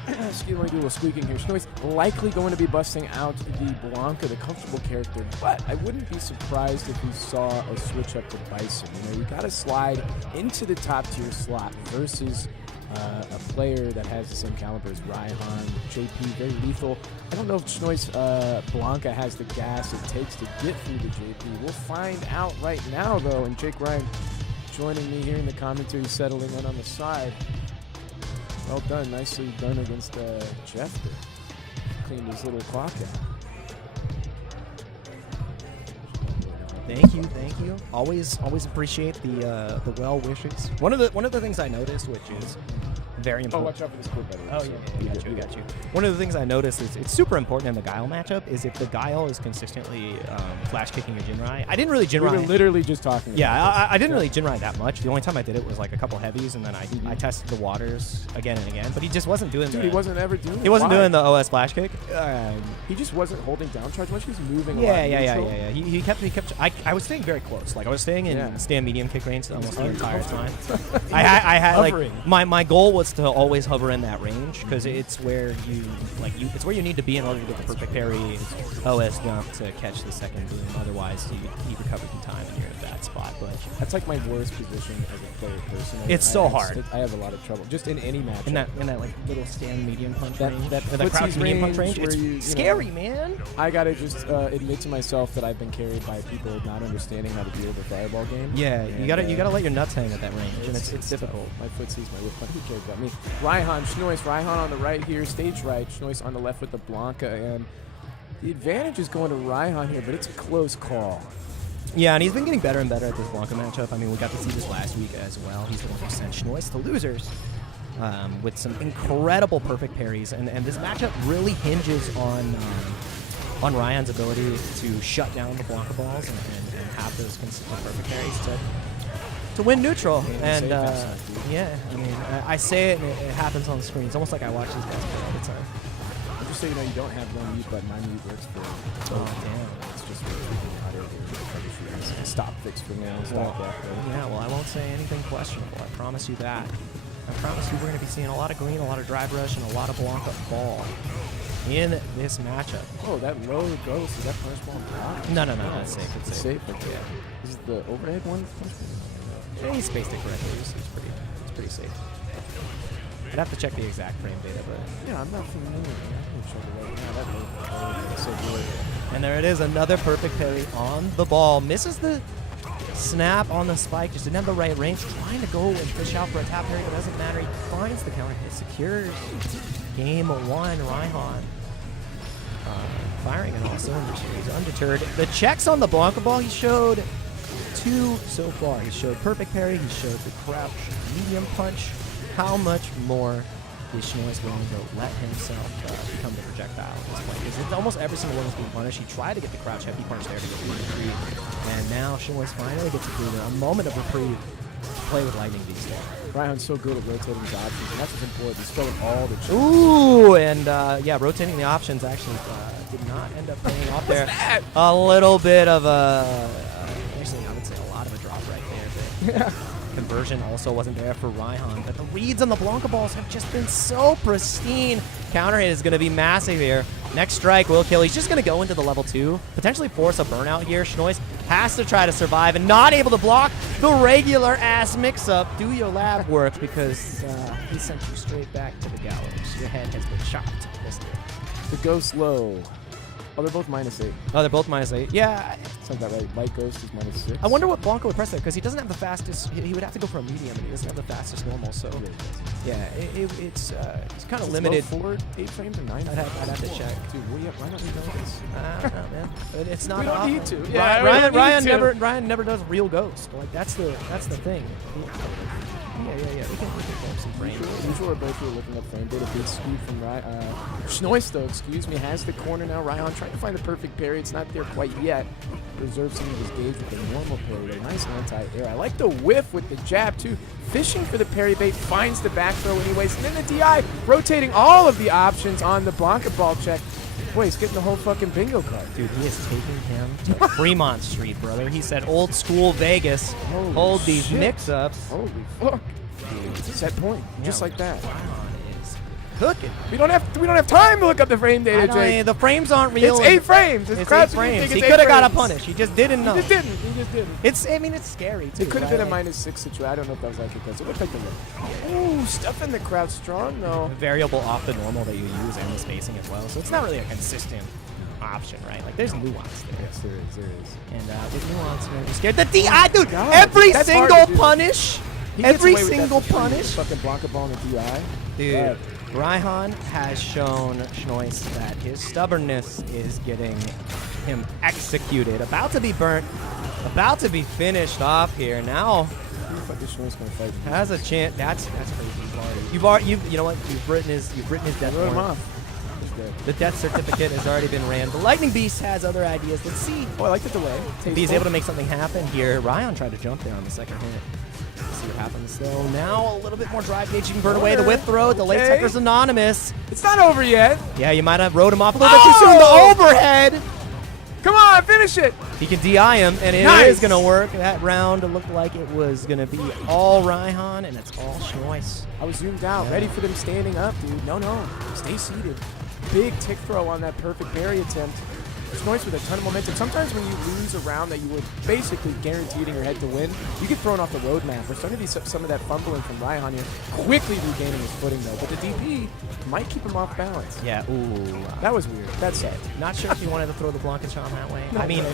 Excuse me, do a little squeaking here. Schnois likely going to be busting out the Blanca, the comfortable character, but I wouldn't be surprised if we saw a switch up to Bison. You know, you got to slide into the top tier slot versus a player that has the same caliber as Raihan, JP, very lethal. I don't know if Schnois Blanca has the gas it takes to get through the JP. We'll find out right now, though, and Jake Ryan joining me here in the commentary, settling in on the side. Well done. Nicely done against Jeff there. cleaned his little clock out. Thank you. Always appreciate the well wishes. One of the things I noticed, which is very Oh, important. watch out for this clip, by the way. Oh, yeah, got you. One of the things I noticed is it's super important in the Guile matchup is if the Guile is consistently flash kicking your Jinrai. I didn't really We were Jinrai. literally just talking about Yeah, I didn't really Jinrai that much. The only time I did it was like a couple heavies, and then I tested the waters again and again. But he just wasn't doing Dude, the. he wasn't ever doing He wasn't Why? doing the OS flash kick. He just wasn't holding down charge much. He was moving a lot. Yeah. He kept. I was staying very close. Like I was staying in stand medium kick range almost the entire time. I had Hovering. like my goal was to always hover in that range because it's where it's where you need to be in order to get the perfect parry OS jump to catch the second boom. Otherwise, you recover in time and you're in a bad spot. But That's like my worst position as a player personally. It's so hard. I have a lot of trouble just in any match. in that like little stand medium punch range, that footsie's crouch medium punch range range, where it's you know, scary, man. I gotta just admit to myself that I've been carried by people not understanding how to deal with the fireball game. Yeah, And, you gotta let your nuts hang at that range, and it's tough. difficult. My footsie's my whip punch. Who cares about me? Raihan, Schnois, Raihan on the right here, stage right. Schnois on the left with the Blanca, and the advantage is going to Raihan here, but it's a close call. Yeah, and he's been getting better and better at this Blanca matchup. I mean, we got to see this last week as well. He's the one who sent Schnois to losers with some incredible perfect parries, and this matchup really hinges on Ryan's ability to shut down the Blanca balls and have those consistent perfect parries to win neutral. And yeah, I mean, I say it and it happens on the screen. It's almost like I watch these guys play all the time. And just so you know, you don't have one mute button. My mute works for Oh, damn. It's just freaking utter stop fix for now. Stop that. Yeah, well, I won't say anything questionable. I promise you that. I promise you we're going to be seeing a lot of green, a lot of drive rush, and a lot of Blanca ball in this matchup. Oh, that low ghost. Is that punch ball blocked? No, it's safe. It's safe. Okay. Yeah. This is the overhead one. Yeah, he spaced it correctly. It's pretty safe. I'd have to check the exact frame data, but Yeah, I'm not familiar. I'm gonna check it right now. That low is so good. and there it is, another perfect parry on the ball. Misses the snap on the spike, just didn't have the right range. Trying to go and fish out for a tap parry, but it doesn't matter. He finds the counter hit, secures game one. Raihan firing on all cylinders. He's undeterred. The checks on the Blanca ball, he showed two so far. He showed perfect parry, he showed the crouch medium punch. How much more is Schnois willing to let himself become the projectile at this point? Because almost every single one is being punished. He tried to get the crouch heavy punch there to get through the reprieve, and now Schnois finally gets through there. A moment of reprieve to play with lightning beast there. Raihan's so good at rotating his options, and that's what's important. He's throwing all the chips. Ooh, and yeah, rotating the options actually did not end up paying off there. A little bit of a, actually I would say a lot of a drop right there. But conversion also wasn't there for Raihan, but the reads on the Blanca balls have just been so pristine. Counter hit is going to be massive here. Next strike will kill. He's just going to go into the level 2, potentially force a burnout here. Schnois has to try to survive and not able to block the regular ass mix-up. Do your lab work because he sent you straight back to the gallows. Your head has been chopped. The ghost low. Oh, they're both -8. Oh, they're both -8. Yeah, Sounds about right. Light ghost is -6. I wonder what Blanca would press there because he doesn't have the fastest. He would have to go for a medium, and he doesn't have the fastest normal. So yeah, it's kind of limited. 4, 8 frames or 9? I'd have to check. Dude, why don't we know this? I don't know, man. But it's not. We don't often. need to. Ryan, Yeah, we Ryan, don't need Ryan to. Ryan never does real ghost. Like that's the thing. Yeah. We can grab some frame. Usual or both were looking up frame data. Big scoop from Schnois, though, has the corner now. Raihan trying to find the perfect parry. It's not there quite yet. Reserves some of his gauge with the normal parry. A nice anti-air. I like the whiff with the jab, too. Fishing for the parry bait, finds the back throw anyways. And then the DI, rotating all of the options on the Blanca ball check. Boy, he's getting the whole fucking bingo card. Dude, he is taking him to Fremont Street, brother. He said old school Vegas. Holy Hold these shit. mix-ups. Holy fuck. Set point. Just Yeah, like that. Raihan is cooking. We don't have time to look up the frame data, Jake. The frames aren't real. It's 8 frames. It's 8 crouching, you frames. think He it's could have 8 got a frames. punish. He just didn't know. He just didn't. It's scary too. It could have right? been a -6 situation. I don't know if that was like it because it looked like the look. Ooh, stuff in the crowd strong though. Variable off the normal that you use and the spacing as well. So it's not really a consistent option, right? Like there's nuance there. Yes, there is. And with nuance, man, you're scared. The DI, dude. God, Every that's hard single to do. punish. He gets Every away with that single for sure. punish. Fucking Blanca ball in the DI. Dude, God Raihan has shown Schnois that his stubbornness is getting him executed. About to be burnt, about to be finished off here. Now has a chance. That's crazy. You know what? You've written his death warrant. The death certificate has already been ran. The Lightning Beast has other ideas. Let's see. Oh, I like the delay. If he's able to make something happen here. Ryan tried to jump there on the second hit. Let's see what happens though. Now a little bit more drive gauge. You can burn away the whip throw. Delayed Techers Anonymous. It's not over yet. Yeah, you might have rode him off a little bit too soon. The overhead. Come on, finish it. He can DI him, and it is going to work. That round looked like it was going to be all Raihan, and it's all Schnois. I was zoomed out, ready for them standing up, dude. No, stay seated. Big tick throw on that perfect berry attempt. Schnois with a ton of momentum. Sometimes when you lose a round that you were basically guaranteed in your head to win, you get thrown off the roadmap. We're starting to see some of that fumbling from Raihan here. Quickly regaining his footing, though. But the DP might keep him off balance. Yeah, ooh. That was weird. That's it. Not sure if you wanted to throw the Blancachon that way. No I mean, way.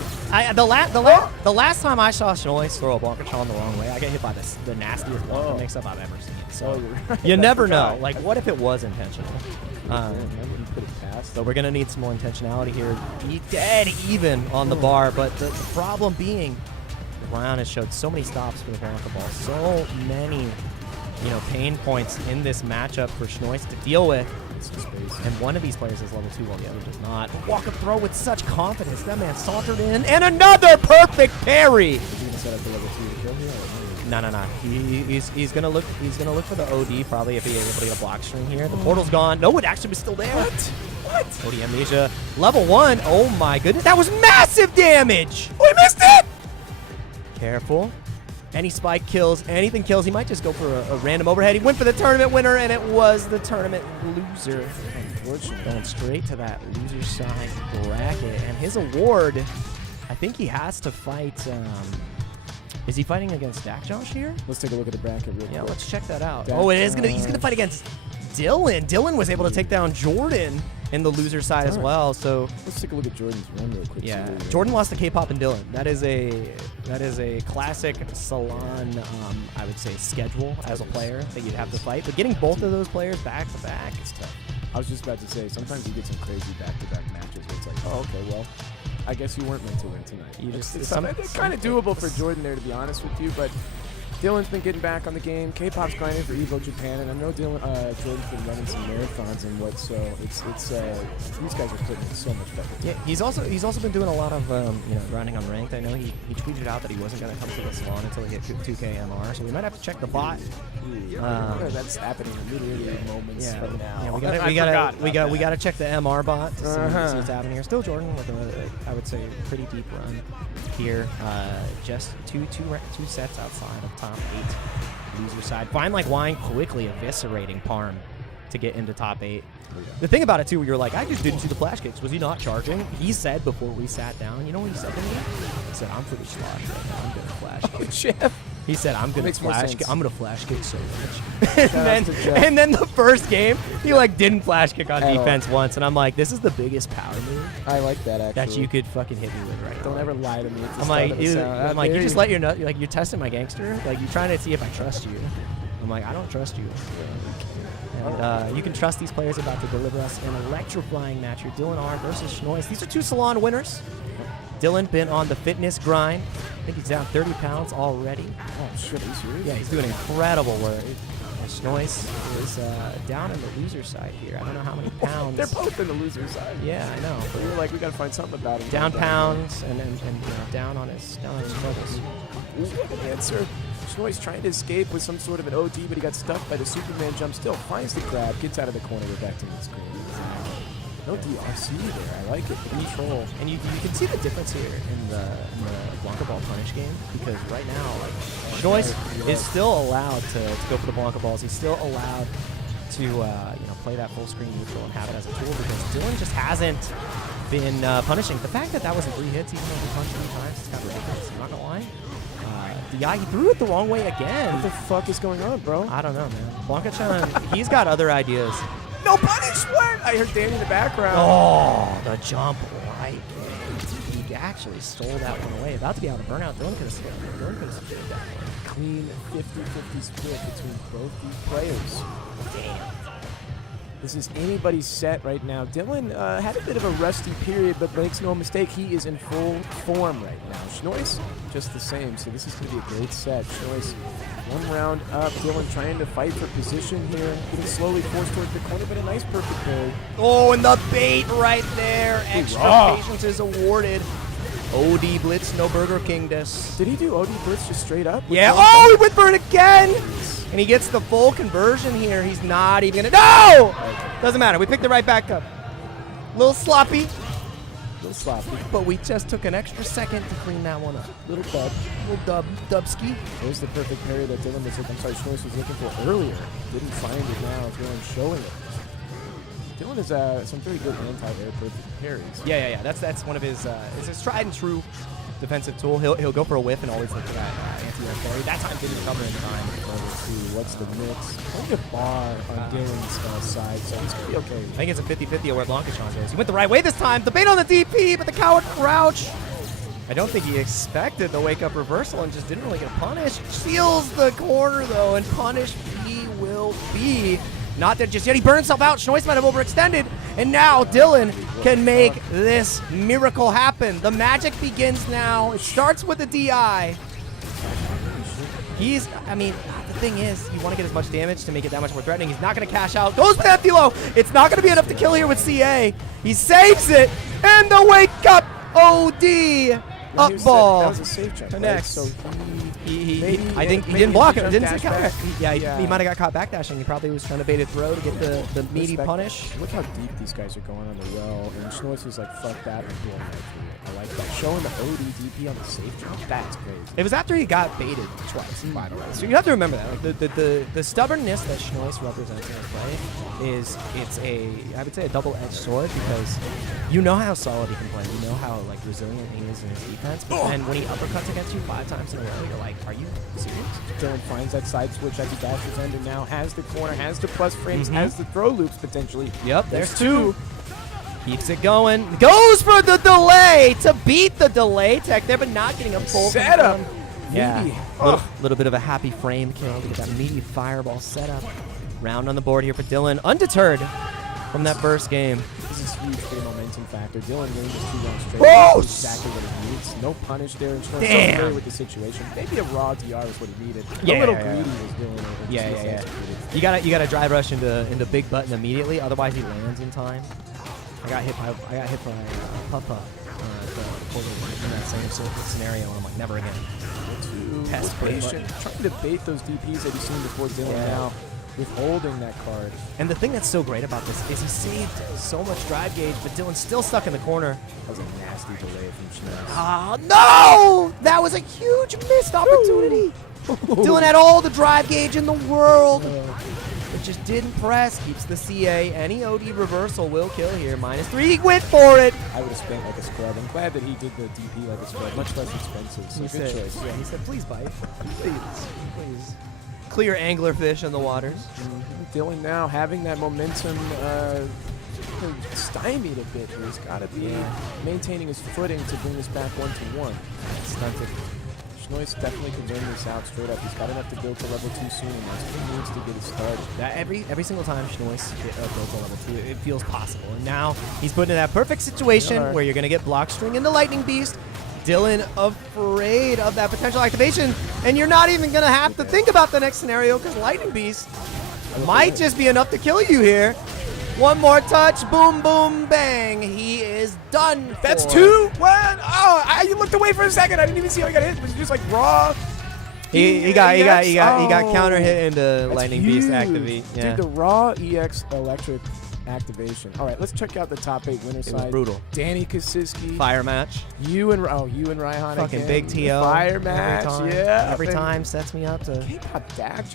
the last time I saw Schnois throw a Blancachon the wrong way, I got hit by the nastiest Blanca mix-up I've ever seen. So you're right. you never know. Like, what if it was intentional? Put it past. So we're going to need some more intentionality here. Dead even on the bar, but the problem being, Ryan has showed so many stops for the Blanca ball, so many pain points in this matchup for Schnois to deal with. And one of these players is level 2 while the other does not. Walk up throw with such confidence. That man sauntered in, and another perfect parry. Is he gonna set up the level 2 to kill here? No. He's gonna look for the OD probably if he is able to get a block string here. The portal's gone. No, it actually was still there. What? OD amnesia. Level 1. Oh my goodness. That was massive damage. Oh, he missed it! Careful. Any spike kills, anything kills. He might just go for a random overhead. He went for the tournament winner, and it was the tournament loser. Unfortunately, going straight to that loser side bracket. And his award, I think he has to fight. Is he fighting against Dak Josh here? Let's take a look at the bracket real quick. Yeah, let's check that out. Dak He's gonna fight against Dylan. Dylan was able to take down Jordan in the loser side as well. So let's take a look at Jordan's run real quick. Yeah, Jordan lost to K-pop and Dylan. That is a classic Salon, I would say, schedule as a player that you'd have to fight. But getting both of those players back to back is tough. I was just about to say, sometimes you get some crazy back-to-back matches where it's like, oh, okay, well, I guess you weren't meant to win tonight. It's kind of doable for Jordan there, to be honest with you, but Dylan's been getting back on the game. K-pop's grinding for Evo Japan, and I know Jordan's been running some marathons and what. So it's these guys are putting in so much effort. Yeah, he's also been doing a lot of grinding on ranked. I know he tweeted out that he wasn't going to come to the Salon until he hit 2K MR, so we might have to check the bot. That's happening literally moments from now. Yeah, we got to check the MR bot to see what's happening here. Still Jordan with I would say pretty deep run here. Just two sets outside of top 8 loser side. Fine Like Wine quickly eviscerating Parm to get into top 8. The thing about it too, you're like, I just didn't see the flash kicks. Was he not charging? He said before we sat down, you know what he said to me? He said, I'm pretty slosh right now. I'm gonna flash kick. Jeff. He said, I'm gonna flash kick so much. and then the first game, he didn't flash kick on defense once, and I'm like, this is the biggest power move. I like that actually. That you could fucking hit me with right now. Don't ever lie to me. I'm like, you just let your nut. You're testing my gangster. Like you're trying to see if I trust you. I'm like, I don't trust you. And you can trust these players about to deliver us an electrifying match here. Dylan R versus Schnois. These are 2 Salon winners. Dylan been on the fitness grind. I think he's down 30 pounds already. Oh, shit, are you serious? Yeah, he's doing incredible work. Schnois is down in the loser side here. I don't know how many pounds. They're both in the loser side. Yeah, I know. But we're like, we gotta find something about him. Down pounds and down on his struggles. Good answer. Schnois trying to escape with some sort of an OD, but he got stuck by the Superman jump. Still finds the grab, gets out of the corner, we're back to the screen. No DRC there. I like it. Control. And you can see the difference here in the Blanca Ball punish game, because right now, Schnois is still allowed to go for the Blanca Balls. He's still allowed to play that full screen neutral and have it as a tool, because Dylan just hasn't been punishing. The fact that wasn't 3 hits, even though he punched 3 times, it's kind of ridiculous. I'm not gonna lie. DI, he threw it the wrong way again. What the fuck is going on, bro? I don't know, man. Blancachon, he's got other ideas. No punishment! I heard Danny in the background. Oh, the jump right. He actually stole that one away. About to be able to burn out. Dylan could have secured that one. Clean 50-50 split between both these players. Damn. This is anybody's set right now. Dylan had a bit of a rusty period, but makes no mistake, he is in full form right now. Schnois, just the same, so this is going to be a great set. Schnois, one round up. Dylan trying to fight for position here. Getting slowly forced towards the corner, but a nice perfect parry. Oh, and the bait right there. Extra patience is awarded. OD Blitz, no Burger King this. Did he do OD Blitz just straight up? Yeah, oh, he went for it again! And he gets the full conversion here. He's not even gonna, no! Doesn't matter, we picked it right back up. Little sloppy, but we just took an extra second to clean that one up. Little dubski. There's the perfect parry that Dylan was looking, Schnois was looking for earlier. Didn't find it now, Dylan showing it. Dylan has some very good anti-air perfect parries. Yeah. That's one of his, it's his tried and true defensive tool. He'll go for a whiff and always look for that anti-air parry. That time didn't cover in time. Let's see, what's the mix? Plenty of bar on Dylan's side, so it's going to be okay. I think it's a 50-50 where Blancachon goes. He went the right way this time. The bait on the DP, but the coward crouch. I don't think he expected the wake-up reversal and just didn't really get punished. Seals the corner, though, and punished he will be. Not there just yet. He burned himself out. Schnois might have overextended. And now Dylan can make this miracle happen. The magic begins now. It starts with the DI. The thing is, you want to get as much damage to make it that much more threatening. He's not going to cash out. Goes Neptulo. It's not going to be enough to kill here with CA. He saves it. And the wake up OD. Up ball. That was a safe check. Connects. Right? So I think he didn't block it. Didn't say counter. He might have got caught backdashing. He probably was trying to bait a throw to get the meaty punish. Look how deep these guys are going on the well. And Schnois is like, fuck that. I'm doing that. I like that. Showing the OD DP on the safe jump. That's crazy. It was after he got baited twice, by the way. So you have to remember that. Like the stubbornness that Schnois represents in his play is I would say a double-edged sword, because you know how solid he can play. You know how like resilient he is in his defense. But then when he uppercuts against you 5 times in a row, you're like, are you serious? Dylan finds that side switch as he dashes under now, has the corner, has the plus frames, has the throw loops potentially. Yep, there's 2. Keeps it going. Goes for the delay to beat the delay tech there, but not getting a full setup. Yeah, little bit of a happy frame kill to get that meaty fireball setup. Round on the board here for Dylan, undeterred from that first game. This is huge for the momentum factor. Dylan ranges 2 rounds straight. Oh! Exactly what he needs. No punish there. And Schnois Damn. so with the situation. Maybe a raw DR is what he needed. Yeah, a little yeah, greedy was Dylan. Yeah. You gotta drive rush into big button immediately, otherwise he lands in time. I got hit by Puppa in that same scenario, and I'm like, never again. Test patient. Trying to bait those DPs that you've seen before Dylan now. Withholding that card. And the thing that's so great about this is he saved so much drive gauge, but Dylan's still stuck in the corner. That was a nasty delay from Schnois. Ah, no! That was a huge missed opportunity. Dylan had all the drive gauge in the world. It just didn't press. Keeps the CA. Any OD reversal will kill here. -3. He went for it. I would have spent like a scrub. I'm glad that he did the DP like a scrub. Much less expensive. So good choice. Yeah, he said, please bite. Please. Clear anglerfish in the waters. Dylan now having that momentum stymied a bit here. He's got to be maintaining his footing to bring this back 1-1. Stunted. Schnois definitely can win this out straight up. He's got enough to build to level 2 soon, and that's what he needs to get it started. That every single time Schnois builds to level 2, it feels possible. And now he's put in that perfect situation where you're going to get block string into Lightning Beast. Dylan afraid of that potential activation, and you're not even going to have to think about the next scenario, because Lightning Beast might just be enough to kill you here. One more touch, boom, boom, bang. He is done. That's 2. What? Oh, I looked away for a second. I didn't even see how he got hit. It was just like raw. He got counter hit into Lightning Beast activate. Yeah. Dude, the raw EX electric activation. All right, let's check out the top 8 winner side. It was brutal. Danny Kasiski. Fire match. You and Raihan fucking again. big TO. Fire match. Every time sets me up to. K-pop Dak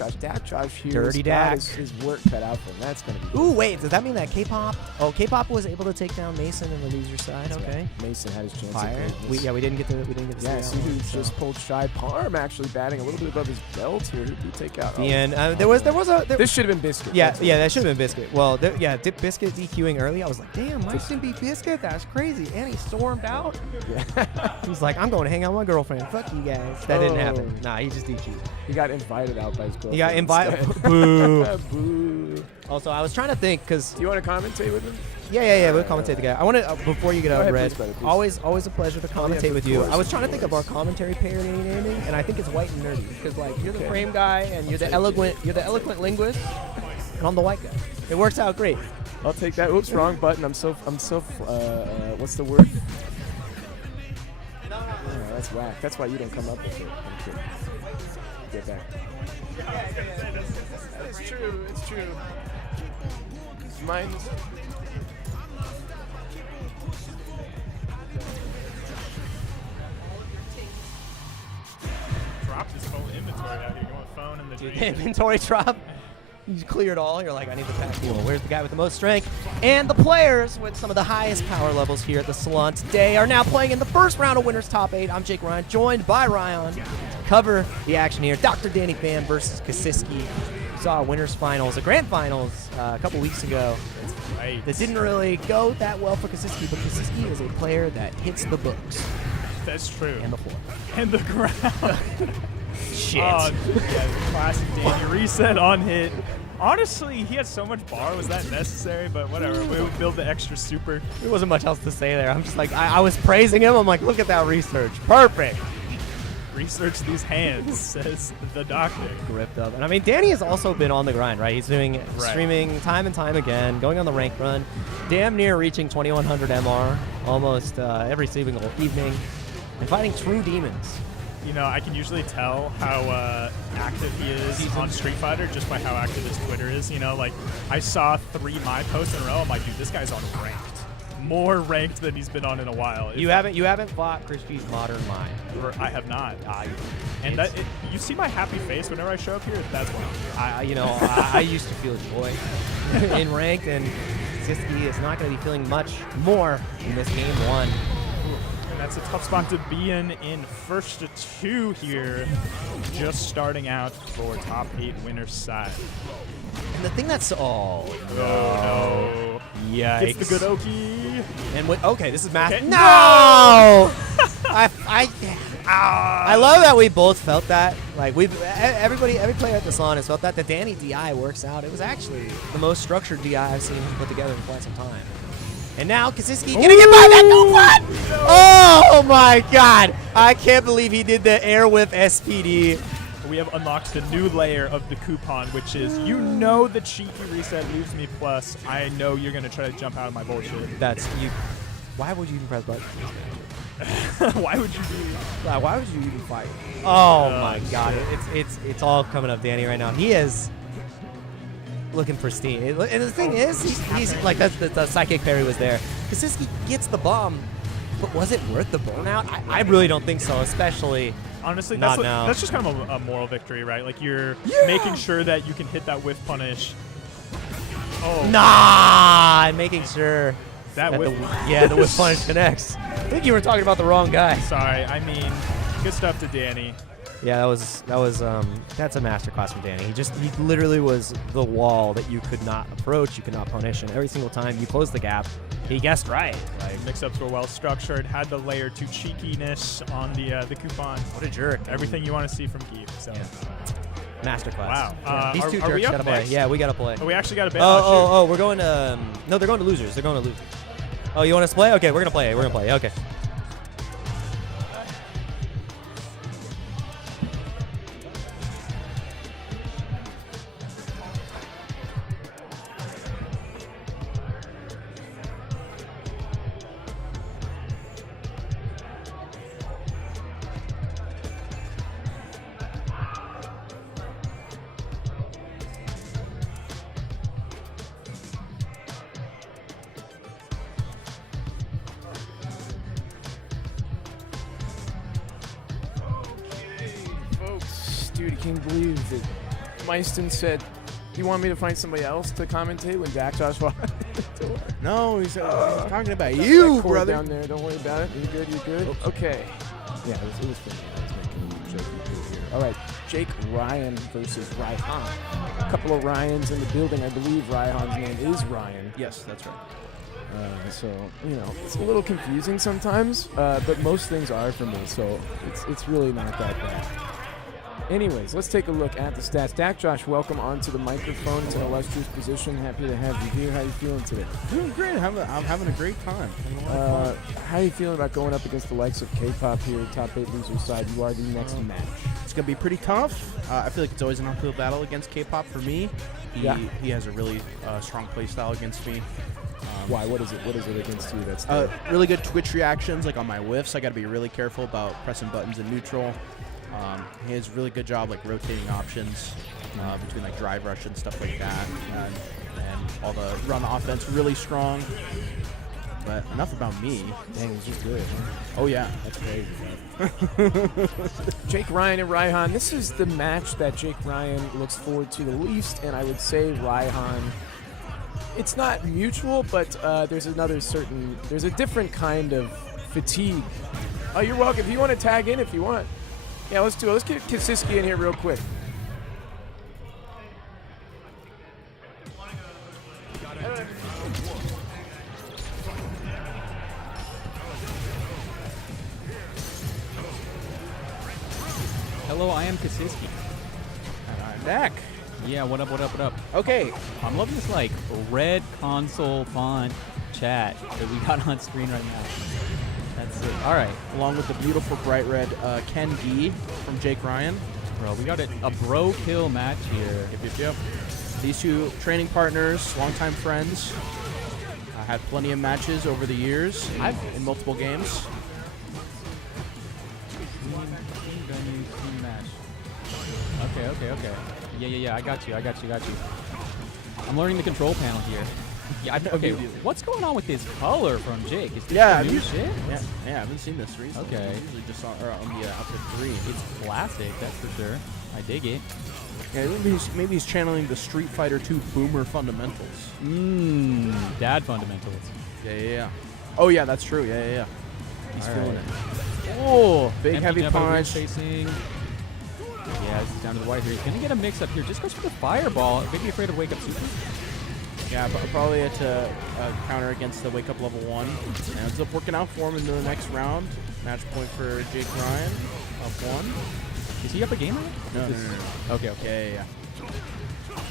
Josh here. Dirty Dak. His work cut out for him. That's gonna be. Ooh, wait. Does that mean that K-pop? Oh, K-pop was able to take down Mason in the loser side. Okay. Mason had his chance. Fire. We didn't get to. Yeah, see who just pulled shy. Parm actually batting a little bit above his belt here. Who did he take out? The end. There was a. This should have been Biscuit. Yeah, that should have been Biscuit. Well, with Biscuit DQing early, I was like, damn, might shouldn't be Biscuit. That's crazy. And he stormed out. He's like, I'm going to hang out with my girlfriend. Fuck you guys. That didn't happen. Nah, he just DQ'd. He got invited out by his girlfriend. He got invited. Boo. Boo. Also, I was trying to think because. Do you want to commentate with him? Yeah. We'll commentate the guy. I want to before you get out, ahead, Red. please, brother, please. Always a pleasure to commentate with you. I was trying to think of our commentary pair naming, and I think it's White and Nerdy because like you're the frame guy and you're the eloquent linguist, and I'm the white guy. It works out great. I'll take that. Oops, wrong button. I'm so. What's the word? No, that's whack. That's why you don't come up with it. Get back. It's true. It's true. Mine's. Dropped his whole inventory out here. Going phone and the Dude, dream. inventory drop. You clear it all. You're like, I need the pack fuel. Where's the guy with the most strength? And the players with some of the highest power levels here at the Salon today are now playing in the first round of Winners Top 8. I'm Jake Ryan, joined by Ryan to cover the action here. Dr. Danny Fan versus Kasiski. We saw a Winners Finals, a Grand Finals a couple weeks ago. Right. That didn't really go that well for Kasiski, but Kasiski is a player that hits the books That's true. and the floor. And the ground. Shit. Oh, yeah, classic Danny. Reset on hit. Honestly, he had so much bar. Was that necessary? But whatever. We would build the extra super. There wasn't much else to say there. I'm just like, I was praising him. I'm like, look at that research. Perfect. Research these hands, says the doctor. Gripped up. And I mean, Danny has also been on the grind, right? He's doing streaming time and time again, going on the rank run, damn near reaching 2100 MR almost every single evening, and fighting true demons. You know, I can usually tell how active he is on Street Fighter just by how active his Twitter is. You know, like, I saw 3 my posts in a row. I'm like, dude, this guy's on ranked. More ranked than he's been on in a while. You haven't fought Christie's Modern Mind. I have not. And you see my happy face whenever I show up here? That's why. I used to feel joy in ranked, and Kasiski is not going to be feeling much more in this game 1. And that's a tough spot to be in first to 2 here, just starting out for top 8 winners side. And the thing that's No. Yikes. Gets the good Oki. And okay, this is massive. Okay. No! I love that we both felt that. Like every player at the Salon has felt that. The Danny DI works out. It was actually the most structured DI I've seen him put together in quite some time. And now Kasiski gonna get by that no what? Oh my god! I can't believe he did the air whip SPD. We have unlocked the new layer of the coupon, which is, you know, the cheeky reset leaves me plus. I know you're gonna try to jump out of my bullshit. That's you. Why would you even press buttons? Why would you do? Why would you even fight? Oh my god! It's all coming up, Danny, right now. He is looking pristine. And the thing is, he's like the psychic parry was there. Kasiski gets the bomb, but was it worth the burnout? I really don't think so, especially. Honestly, not now. That's just kind of a moral victory, right? Like, you're making sure that you can hit that whiff punish. Oh. Nah, and making sure that the whiff. whiff punish connects. I think you were talking about the wrong guy. Sorry, I mean, good stuff to Danny. Yeah, that's a masterclass from Danny. He literally was the wall that you could not approach, you could not punish, and every single time you closed the gap, he guessed right. Like, mix-ups were well structured, had the layer 2 cheekiness on the coupon. What a jerk! Everything you want to see from Geeb. So. Yeah. Masterclass. Wow. Yeah, these two are we jerks up gotta play. next? Yeah, we gotta play. Oh, we actually got a bit. Oh, we're going to. No, they're going to losers. They're going to losers. Oh, you want us to play? Okay, we're gonna play. We're gonna play. Okay. Dude, I can't believe that Meiston said, you want me to find somebody else to commentate when Dak Josh walked in the door? No, he's talking about you, brother. Down there. Don't worry about it. You good? You good? Okay. Yeah, it was funny. I was making a joke here. All right, Jake Ryan versus Raihan. A couple of Ryans in the building. I believe Raihan's name is Ryan. Yes, that's right. So, it's a little confusing sometimes, but most things are for me, so it's really not that bad. Anyways, let's take a look at the stats. Dak Josh, welcome onto the microphone. It's an illustrious position. Happy to have you here. How you feeling today? Doing great. I'm having a great time. How are you feeling about going up against the likes of K-pop here, top 8 loser side? You are the next match. It's going to be pretty tough. I feel like it's always an uphill battle against K-pop for me. He has a really strong play style against me. Why? What is it against you? That's really good twitch reactions, like on my whiffs. I got to be really careful about pressing buttons in neutral. He has a really good job like rotating options between like drive rush and stuff like that, and all the run offense really strong. But enough about me. Dang, he's just good. Huh? Oh yeah, that's crazy. Jake Ryan and Raihan. This is the match that Jake Ryan looks forward to the least, and I would say Raihan. It's not mutual, but there's a different kind of fatigue. Oh, you're welcome. If you want to tag in, if you want. Yeah, let's do it. Let's get Kasiski in here real quick. Hello, I am Kasiski. And I'm Dak. Yeah, what up, what up, what up? Okay. I'm loving this, like, red console font chat that we got on screen right now. That's it. All right. Along with the beautiful bright red Ken D from Jake Ryan. Bro, we got a bro kill match here. Yep. These two training partners, longtime friends. Had plenty of matches over the years in multiple games. Team match. Okay. Yeah. I got you. I'm learning the control panel here. Yeah. Okay. What's going on with this color from Jake? Is this new shit? Yeah. I haven't seen this recently. Okay. I usually just saw on the Outfit 3. It's classic, that's for sure. I dig it. Yeah, maybe he's channeling the Street Fighter 2 boomer fundamentals. Dad fundamentals. Yeah. Oh yeah, that's true. Yeah. He's feeling it. Oh, big heavy punch. Facing. Yeah, this is down to the wire here. He's gonna get a mix up here. Just goes for the fireball. Maybe afraid of wake up super. Yeah, but probably had to counter against the wake up level 1. And ends up working out for him into the next round. Match point for Jake Ryan. Up 1. Is he up a game right? No. Okay. Yeah.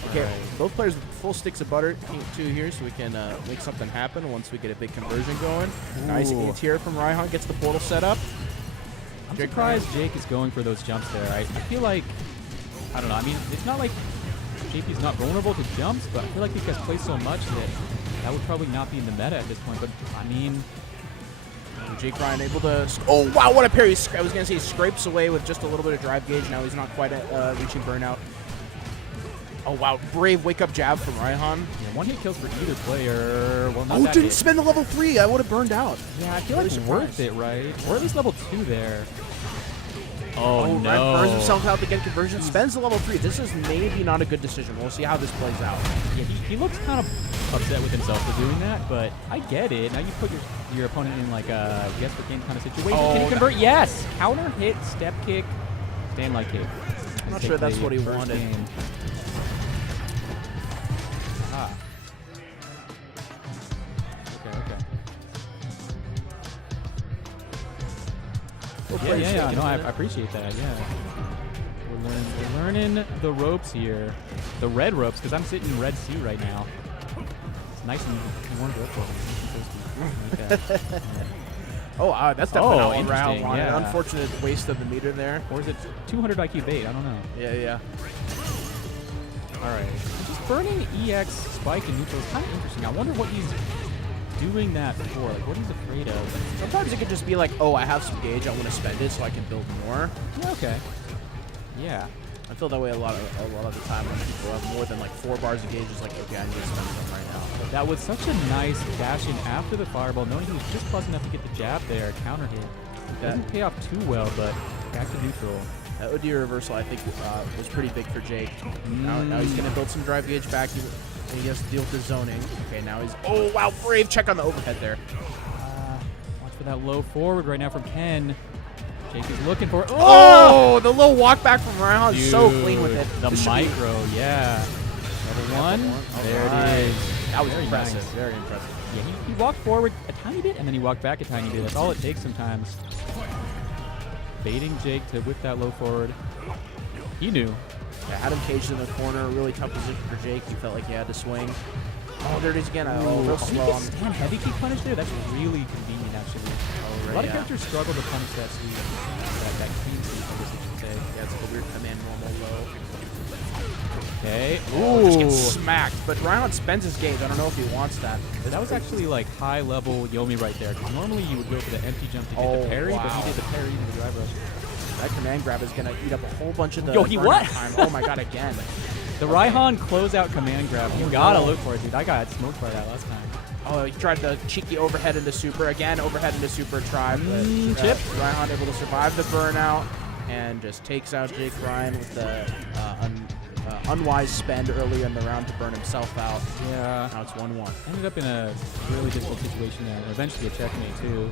Okay, right. Both players with full sticks of butter too here, so we can make something happen once we get a big conversion going. Ooh. Nice ATR from Raihan, gets the portal set up. I'm surprised Jake is going for those jumps there. I feel like, I don't know, I mean, it's not like JP's not vulnerable to jumps, but I feel like these guys play so much that would probably not be in the meta at this point, but I mean... Jake Ryan able to... Oh, wow, what a parry. I was going to say he scrapes away with just a little bit of drive gauge. Now he's not quite at reaching burnout. Oh, wow. Brave wake-up jab from Raihan. Yeah, one hit kills for either player. Well, not that didn't hit. spend the level 3. I would have burned out. Yeah, I feel like it's worth it, right? Or at least level 2 there. Oh, no. Ryan burns himself out to get conversion. Spends the level 3. This is maybe not a good decision. We'll see how this plays out. Yeah, he looks kind of upset with himself for doing that, but I get it. Now you put your opponent in like a guess for game kind of situation. Can he convert? Yes! Counter hit, step kick, stand like kick. I'm not sure that's what he wanted. Game. Ah. Okay. Yeah. No, I appreciate that. Yeah. We're learning the ropes here, the red ropes, because I'm sitting in red C right now. It's nice and warm up for me. Oh, that's definitely not what Rao wanted. Yeah. Unfortunate waste of the meter there. Or is it 200 IQ bait? I don't know. Yeah. All right. Just burning EX spike and neutral is kind of interesting. I wonder what he's doing that for, like what he's afraid of. Sometimes it could just be like, oh, I have some gauge, I want to spend it so I can build more. Yeah, okay. Yeah. I feel that way a lot of the time when people have more than like 4 bars of gauge. It's like, okay, I need to spend them right now. That was such a nice dash in after the fireball, knowing he was just close enough to get the jab there, counter hit. Doesn't pay off too well, but back to neutral. That OD reversal, I think, was pretty big for Jake. Now he's going to build some drive gauge back. He has to deal with the zoning. Okay, now he's... Oh, wow, brave check on the overhead there. Watch for that low forward right now from Ken. Jake is looking for it. Oh, the little walk back from Ryan, so clean with it. The This should be- micro, yeah. Level 1. There Alright. it is. That was Very impressive. nice. Very impressive. Yeah, he walked forward a tiny bit, and then he walked back a tiny bit. That's all it takes sometimes. Baiting Jake to whip that low forward. He knew. Yeah, had him caged in the corner. Really tough position for Jake. He felt like he had to swing. Oh, there it is again. Oh, real He slow. gets stand heavy kick punish there. That's really convenient, actually. Oh, A lot of yeah. characters struggle to punish that sweep. That clean sweep, I guess you should say. Yeah, it's like a weird command normal low. Okay. Oh, just gets smacked. But Ryan spends his gauge. I don't know if he wants that. That was actually like high level Yomi right there. 'Cause normally you would go for the empty jump to get the parry, but wow. he did the parry into the drive rush. That command grab is going to eat up a whole bunch of the Yo, he burnout what? time. Oh, my God, again. The Raihan closeout command grab. You gotta no. look for it, dude. I got smoked by that last time. Oh, he tried the cheeky overhead into super. Again, overhead into super try. But, chip. Ryan able to survive the burnout and just takes out Jake Ryan with the unwise spend earlier in the round to burn himself out. Yeah. Now it's 1-1. Ended up in a really difficult situation there. Eventually a checkmate, too.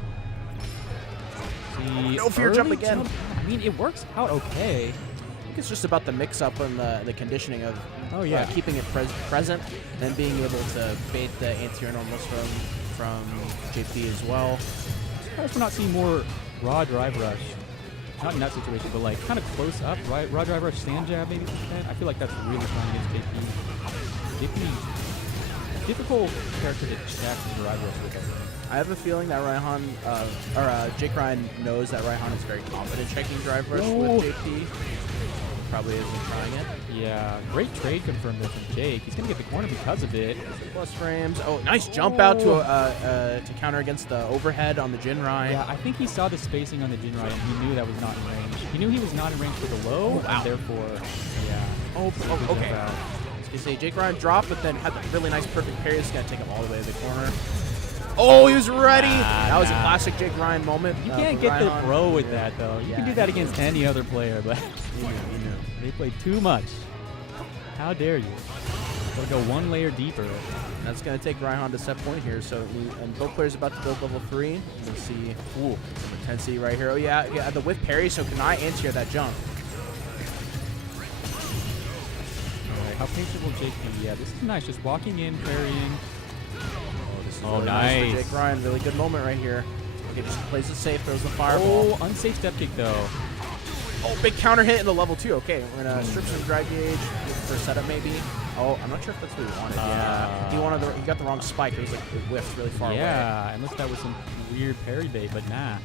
See, No fear jump early again. I mean, it works out okay. I think it's just about the mix-up and the conditioning of keeping it present and being able to bait the anti-air normals from JP as well. Surprised we're not seeing more raw drive rush. Not in that situation, but like kind of close up, right? Raw drive rush, stand jab, maybe like that. I feel like that's really fun against JP. JP, difficult character to check the drive rush with. I have a feeling that Jake Ryan knows that Raihan is very confident checking drive rush with JP. Probably isn't trying it. Yeah, great trade confirmed there from Jake. He's gonna get the corner because of it. Plus frames. Oh, nice jump out to counter against the overhead on the Jinrai. Yeah, I think he saw the spacing on the Jinrai and he knew that was not in range. He knew he was not in range for the low, and therefore, yeah. Okay. I was gonna say Jake Ryan dropped, but then had the really nice perfect parry. It's gonna take him all the way to the corner. Oh, he was ready. That was a classic Jake Ryan moment. You can't get the bro with that though. You can do that against any other player, but He knew. they played too much. How dare you? They'll go one layer deeper. And that's going to take Raihan to set point here. So and both players about to build level 3. We'll see some intensity right here. Oh, yeah, the whiff parry, so can I anti-air that jump? All right, how patient will Jake be? Yeah, this is nice. Just walking in, parrying. This is Oh, really nice. for Jake Ryan. Really good moment right here. Okay, just plays it safe, throws the fireball. Oh, unsafe step kick though. Oh, big counter hit in the level 2. Okay, we're going to strip some drive gauge for setup maybe. Oh, I'm not sure if that's what he wanted. Yeah, he got the wrong spike. It was like it whiffed really far away. Yeah, unless that was some weird parry bait, but nah.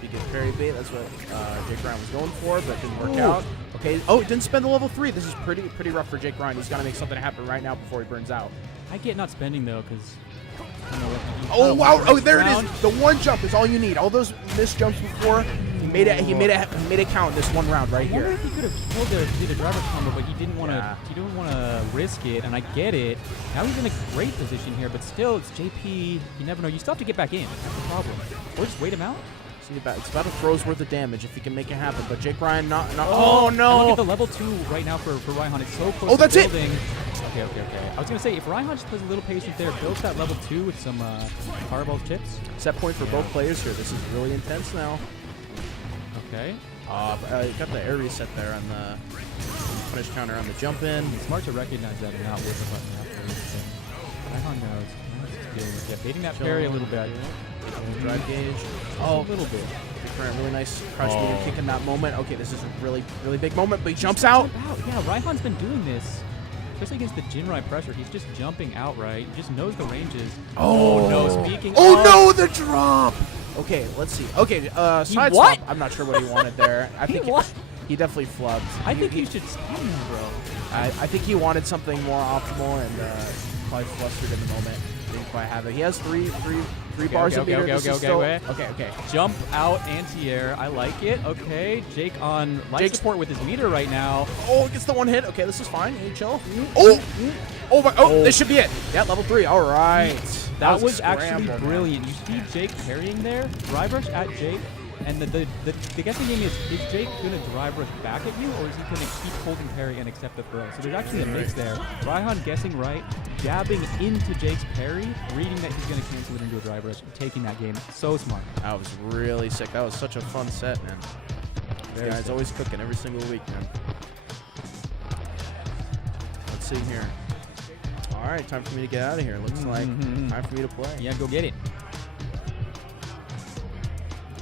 He did parry bait. That's what Jake Ryan was going for, but it didn't work out. Okay. Oh, he didn't spend the level 3. This is pretty rough for Jake Ryan. He's got to make something happen right now before he burns out. I get not spending though, because. Oh wow! Oh, there it is. The one jump is all you need. All those missed jumps before, he made it count in this one round right I wonder here. if he could have killed there if he did a driver combo, but he didn't want to. He didn't want to risk it, and I get it. Now he's in a great position here, but still, it's JP. You never know. You still have to get back in. That's the problem. Or just wait him out. See, it's about a throw's worth of damage if he can make it happen. But Jake Ryan not. Oh And no! look at the level 2 right now for Raihan. It's so close. Oh, that's to it! building. Okay. I was gonna say if Raihan just plays a little patient there, builds that level 2 with some fireball chips. Set point for both players here. This is really intense now. Okay. Got the air reset there on the punish counter on the jump in. It's smart to recognize that and not whip a button after. Raihan knows. Yeah, baiting that parry a little bit. Drive gauge. Oh, a little bit. Really nice crouch medium kick in that moment. Okay, this is a really big moment, but he jumps out. Yeah, Raihan's been doing this. Especially against the Jinrai pressure. He's just jumping out, right? He just knows the ranges. Oh, no, speaking Oh of- no, the drop! Okay, let's see. Okay, side what? swap. I'm not sure what he wanted there. I think what? He definitely flubbed. I think you should spam him, bro. I think he wanted something more optimal and probably flustered in the moment. Didn't quite have it. He has three bars of meter. This is still- Okay. Jump out anti-air. I like it. Okay, Jake on life Jake's- support with his meter right now. Oh, gets the one hit. Okay, this is fine. Hey, chill. Oh, this should be it. Yeah, level 3. All right. That was a actually scramble, man. brilliant. You see Jake parrying there. Drive rush at Jake. And the guessing game is Jake going to drive rush back at you, or is he going to keep holding parry and accept the throw? So there's actually a mix there. Raihan guessing right, dabbing into Jake's parry, reading that he's going to cancel it into a drive rush, and taking that game. So smart. That was really sick. That was such a fun set, man. This guy's always cooking every single week, man. Let's see here. All right, time for me to get out of here. Looks like time for me to play. Yeah, go get it.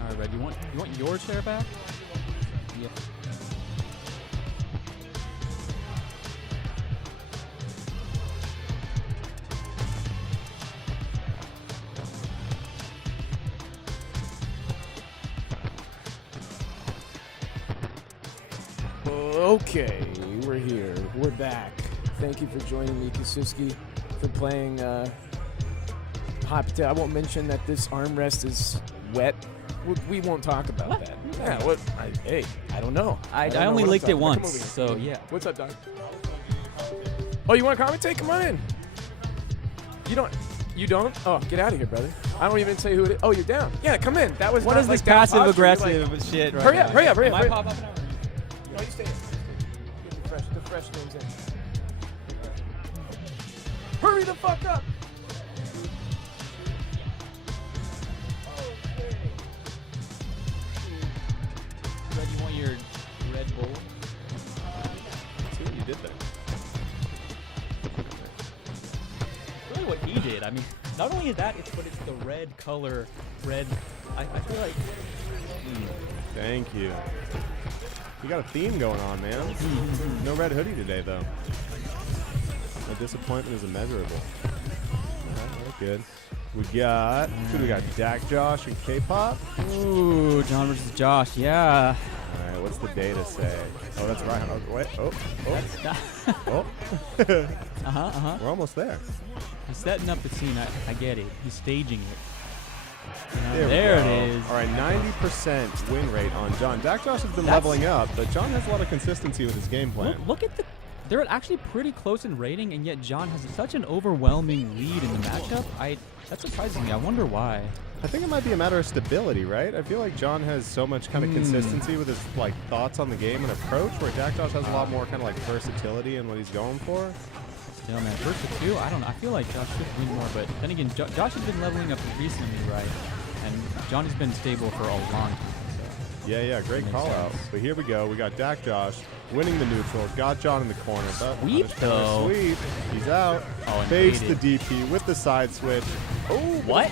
All right, Red, you want your chair back? Yeah. Okay, we're here. We're back. Thank you for joining me, Kasuski, for playing Hot Potato. I won't mention that this armrest is wet. We won't talk about that. Yeah, what? Hey, I don't know. I don't know only what I'm licked it talking about. Come once, over here. so yeah. What's up, Doc? Oh, you want to commentate? Come on in. You don't? You don't? Oh, get out of here, brother. I don't even say who it is. Oh, you're down. Yeah, come in. That was What not is like this down passive posture. aggressive You're like, shit right hurry now? up, hurry up, hurry up, Am I hurry up. pop up an hour? No, you stay in. Get the fresh names in. Hurry the fuck up. Red, you want your Red Bull? See what you did there. Really what he did. I mean, not only is that, but it's the red color. Red. I feel like. Thank you. You got a theme going on, man. No red hoodie today, though. My disappointment is immeasurable. Alright, good. We got, who do we got? Dak, Josh, and K-pop? Ooh, John versus Josh. Yeah. Alright, what's the data say? Oh, that's right. Oh, wait. Oh. That's not Oh. We're almost there. He's setting up the scene. I get it. He's staging it. You know, There there we it go. is. All right, 90% win rate on John. Dak Josh has been That's- leveling up, but John has a lot of consistency with his game plan. Look at the. They're actually pretty close in rating, and yet John has such an overwhelming lead in the matchup. That surprises me. I wonder why. I think it might be a matter of stability, right? I feel like John has so much kind of consistency with his like thoughts on the game and approach, where Dak Josh has a lot more kind of like versatility in what he's going for. Still, man, first to two. I don't know. I feel like Josh should win more, but then again, Josh has been leveling up recently, right? And Johnny's been stable for a long time. So. Yeah, great Makes call out. sense. But here we go. We got Dak Josh winning the neutral. Got John in the corner. But Sweep, though. Sweep. He's out. Oh, and Fades the baited. DP with the side switch. Oh, What?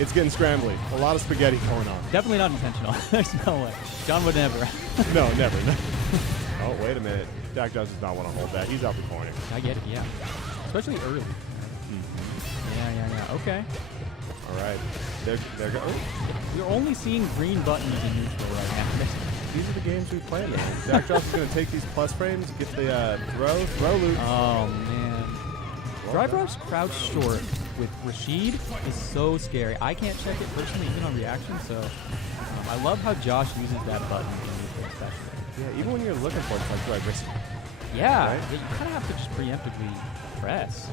It's getting scrambly. A lot of spaghetti going on. Definitely not intentional. There's no way. John would never. No, never. Oh, wait a minute. Dak Josh does not want to hold that. He's out the corner. I get it, yeah. Especially early. Yeah. Okay. All right. There go. Oh, We're only seeing green buttons in neutral right now. these are the games we play, man. Dak Josh is going to take these plus frames, get the throw loop. Oh, man. Drive rush crouch short with Rashid is so scary. I can't check it personally, even on reaction, so I love how Josh uses that button in neutral especially. Yeah, even when you're looking for it, it's like, do I risk it? Yeah, Right? you kind of have to just preemptively press.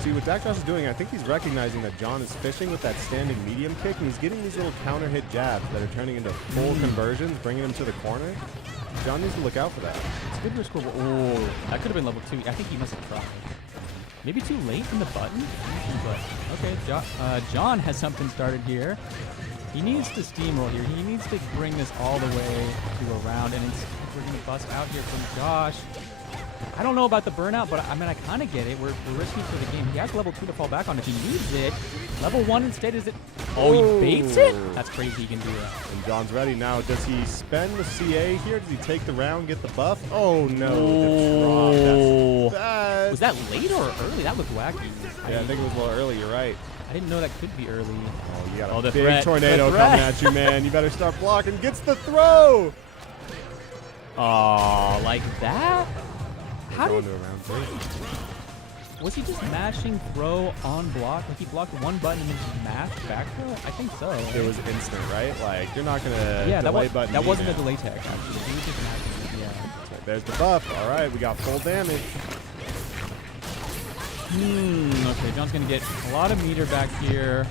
See, what Dak Josh is doing, I think he's recognizing that John is fishing with that standing medium kick, and he's getting these little counter hit jabs that are turning into full conversions, bringing him to the corner. John needs to look out for that. It's a good risk reward. Oh, that could have been level 2. I think he must have tried. Maybe too late in the button? But, okay, John has something started here. He needs to steamroll here. He needs to bring this all the way to a round, and we're going to bust out here from Josh. I don't know about the burnout, but I mean, I kind of get it. We're risky for the game. He has level 2 to fall back on if he needs it. Level 1 instead is it? Oh, he baits it? That's crazy he can do that. And John's ready now. Does he spend the CA here? Does he take the round, get the buff? Oh, no. Oh. That's bad. Was that late or early? That looked wacky. Yeah, I think it was a little early. You're right. I didn't know that could be early. Oh, you got Oh, a the big threat. tornado The threat. coming at you, man. You better start blocking. Gets the throw. Oh, like that? How Going did... to a round 3. Was he just mashing throw on block? Like he blocked one button and then just mashed back throw? I think so. It was instant, right? Like, you're not going to Yeah, delay button. that wasn't a now. delay tech, actually. He was just mashing it, yeah. There's the buff. All right, we got full damage. Okay, John's going to get a lot of meter back here.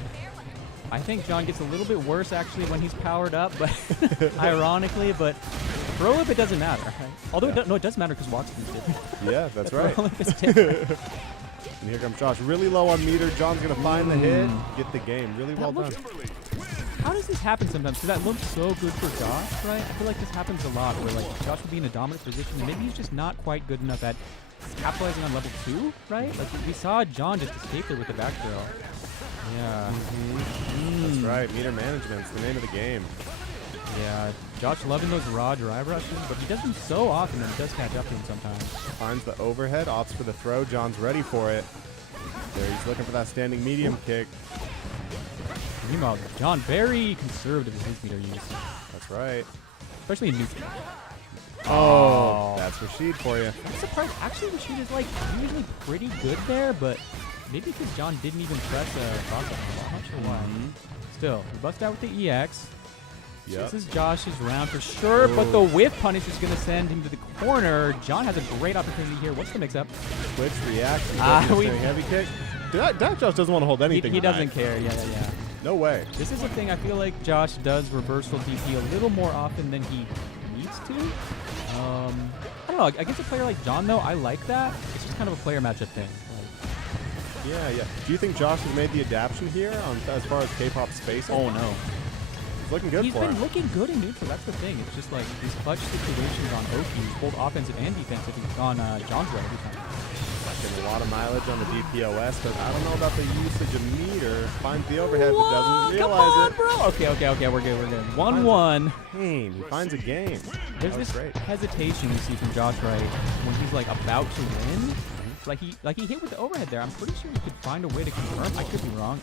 I think John gets a little bit worse actually when he's powered up, but ironically, but throw whip, it doesn't matter. Right? Although it does matter because walk speed's different. Yeah, that's right. Throw whip is different. And here comes Josh. Really low on meter. John's going to find the hit, get the game. Really well done. How does this happen sometimes? Because that looks so good for Josh, right? I feel like this happens a lot where like Josh will be in a dominant position and maybe he's just not quite good enough at capitalizing on level 2, right? Like we saw John just escape there with the back throw. Yeah. That's right. Meter management's the name of the game. Yeah. Josh loving those raw drive rushes, but he does them so often and it does catch up to him sometimes. Finds the overhead, opts for the throw. John's ready for it. There, he's looking for that standing medium kick. Meanwhile, John very conservative with his meter use. That's right. Especially in neutral. Oh, that's Rashid for you. I'm surprised. Actually, Rashid is like usually pretty good there, but maybe because John didn't even press a cross up. I'm not sure why. Still, we bust out with the EX. Yep. This is Josh's round for sure, but the whiff punish is going to send him to the corner. John has a great opportunity here. What's the mix-up? Switch, react, we- heavy kick. That Josh doesn't want to hold anything. He doesn't back. care. Yeah. No way. This is the thing. I feel like Josh does reversal DP a little more often than he needs to. I don't know. Against a player like John, though, I like that. It's just kind of a player matchup thing. Yeah. Do you think Josh has made the adaptation here as far as K-pop spacing? Oh, no. It's looking good He's for been him. looking good in neutral. That's the thing. It's just like these clutch situations on Oki, both offensive and defensive, on John's way every time. Getting a lot of mileage on the DPOS, but I don't know about the usage of meter. Finds the overhead, but doesn't realize it. Bro. Okay, we're good. 1-1. Game. He finds a game. There's That was this great. hesitation you see from Josh Wright when he's like about to win. Like he hit with the overhead there. I'm pretty sure he could find a way to confirm. I could be wrong.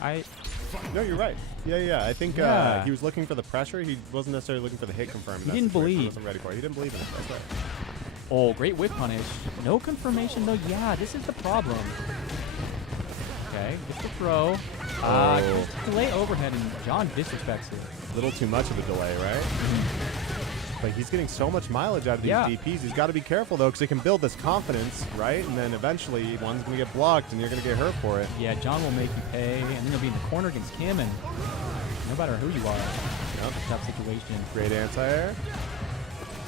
No, you're right. Yeah. I think Yeah. he was looking for the pressure. He wasn't necessarily looking for the hit confirm. He didn't believe. He wasn't ready for it. He didn't believe in it. That's right. Oh, great whip punish. No confirmation though. Yeah, this is the problem. Okay, gets the throw. Delay overhead, and John disrespects it. A little too much of a delay, right? But he's getting so much mileage out of these DPs. He's got to be careful, though, because it can build this confidence, right? And then eventually one's going to get blocked, and you're going to get hurt for it. Yeah, John will make you pay, and then you'll be in the corner against Kim, and no matter who you are, tough situation. Great anti-air.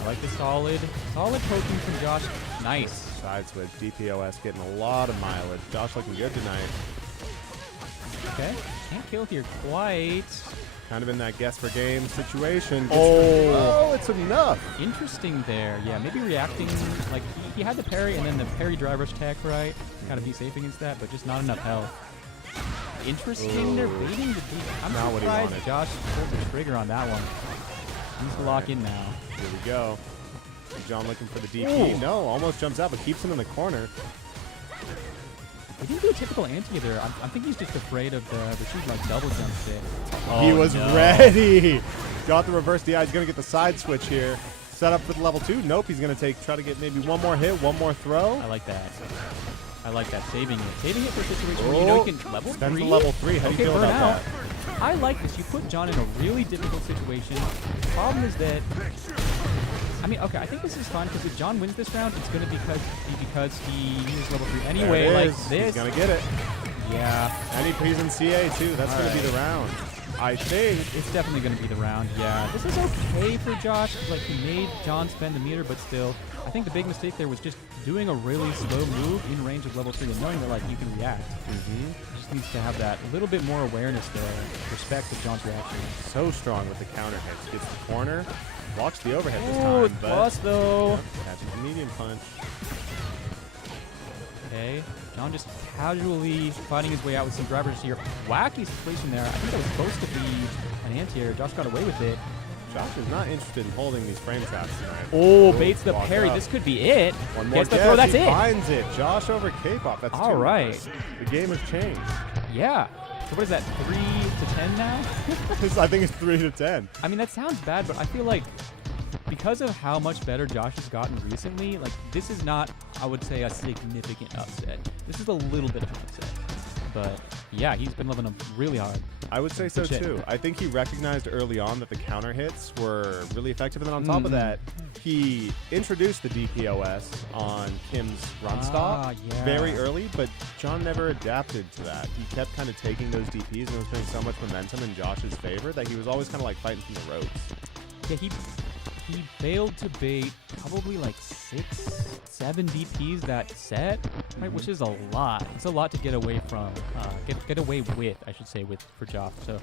I like the solid poking from Josh. Nice. Side switch. DPOS getting a lot of mileage. Josh looking good tonight. Okay. Can't kill here quite. Kind of in that guess for game situation. Oh, it's enough. Interesting there. Yeah, maybe reacting. Like, he had the parry and then the parry drive rush tech, right? Gotta be safe against that, but just not enough health. Interesting. They're baiting the deep. I'm Not what he surprised wanted. Josh pulled the trigger on that one. Needs to lock in now. Here we go. John looking for the DP. Ooh. No, almost jumps out, but keeps him in the corner. He didn't do a typical anti there. I think he's just afraid of the Rashid like double jump shit. He was ready. Got the reverse DI. He's going to get the side switch here. Set up with level 2. Nope, he's going to try to get maybe one more hit, one more throw. I like that. Saving it. Saving it for a situation where you know you can level 3. Spends the level 3. How do you feel about that? I like this. You put John in a really difficult situation. The problem is that, I mean, okay, I think this is fun because if John wins this round, it's going to be because he uses level 3 anyway. There it Like is. this. He's going to get it. Yeah. And he's in CA too. That's going to be the round. I think. It's definitely going to be the round, yeah. This is okay for Josh. Like, he made John spend the meter, but still, I think the big mistake there was just doing a really slow move in range of level 3 and knowing that, like, you can react. Just needs to have that little bit more awareness there, respect of John's reaction. So strong with the counter hits. Gets the corner, blocks the overhead this Oh, time. But plus, though. catches the medium punch. Okay, John just casually fighting his way out with some drivers here. Wacky situation there. I think that was supposed to be an anti-air. Josh got away with it. Josh is not interested in holding these frame traps tonight. Oh, baits the Walk parry. up. This could be it. One more Gets the guess. throw. That's He it. finds it. Josh over K-pop. That's All two. right. The game has changed. Yeah. So what is that, 3 to 10 now? I think it's 3 to 10. I mean, that sounds bad, but I feel like because of how much better Josh has gotten recently, like, this is not, I would say, a significant upset. This is a little bit of an upset. But Yeah, he's been living them really hard. I would say so Good shit. too. I think he recognized early on that the counter hits were really effective, and then on top of that, he introduced the DPOS on Kim's run stop yeah. very early, but John never adapted to that. He kept kind of taking those DPs, and it was putting so much momentum in Josh's favor that he was always kind of like fighting from the ropes. Yeah, he failed to bait probably like 6, 7 DPs that set, right? Which is a lot. It's a lot to get away from, get away with, I should say, for Josh. So,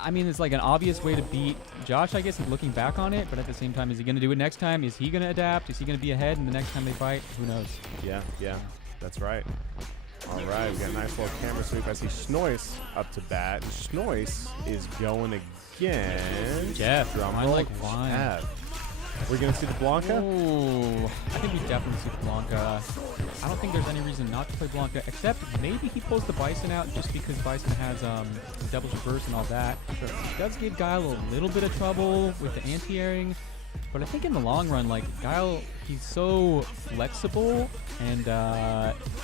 I mean, it's like an obvious way to beat Josh, I guess, looking back on it. But at the same time, is he going to do it next time? Is he going to adapt? Is he going to be ahead? And the next time they fight, who knows? Yeah, that's right. All right, we got a nice little camera sweep. I see Schnois up to bat. And Schnois is going again. Jeff, I like wine. Jeff. We're going to see the Blanca? Ooh, I think we definitely see the Blanca. I don't think there's any reason not to play Blanca, except maybe he pulls the Bison out just because Bison has Devil's Reverse and all that. He does give Guile a little bit of trouble with the anti-airing, but I think in the long run, like, Guile, he's so flexible, and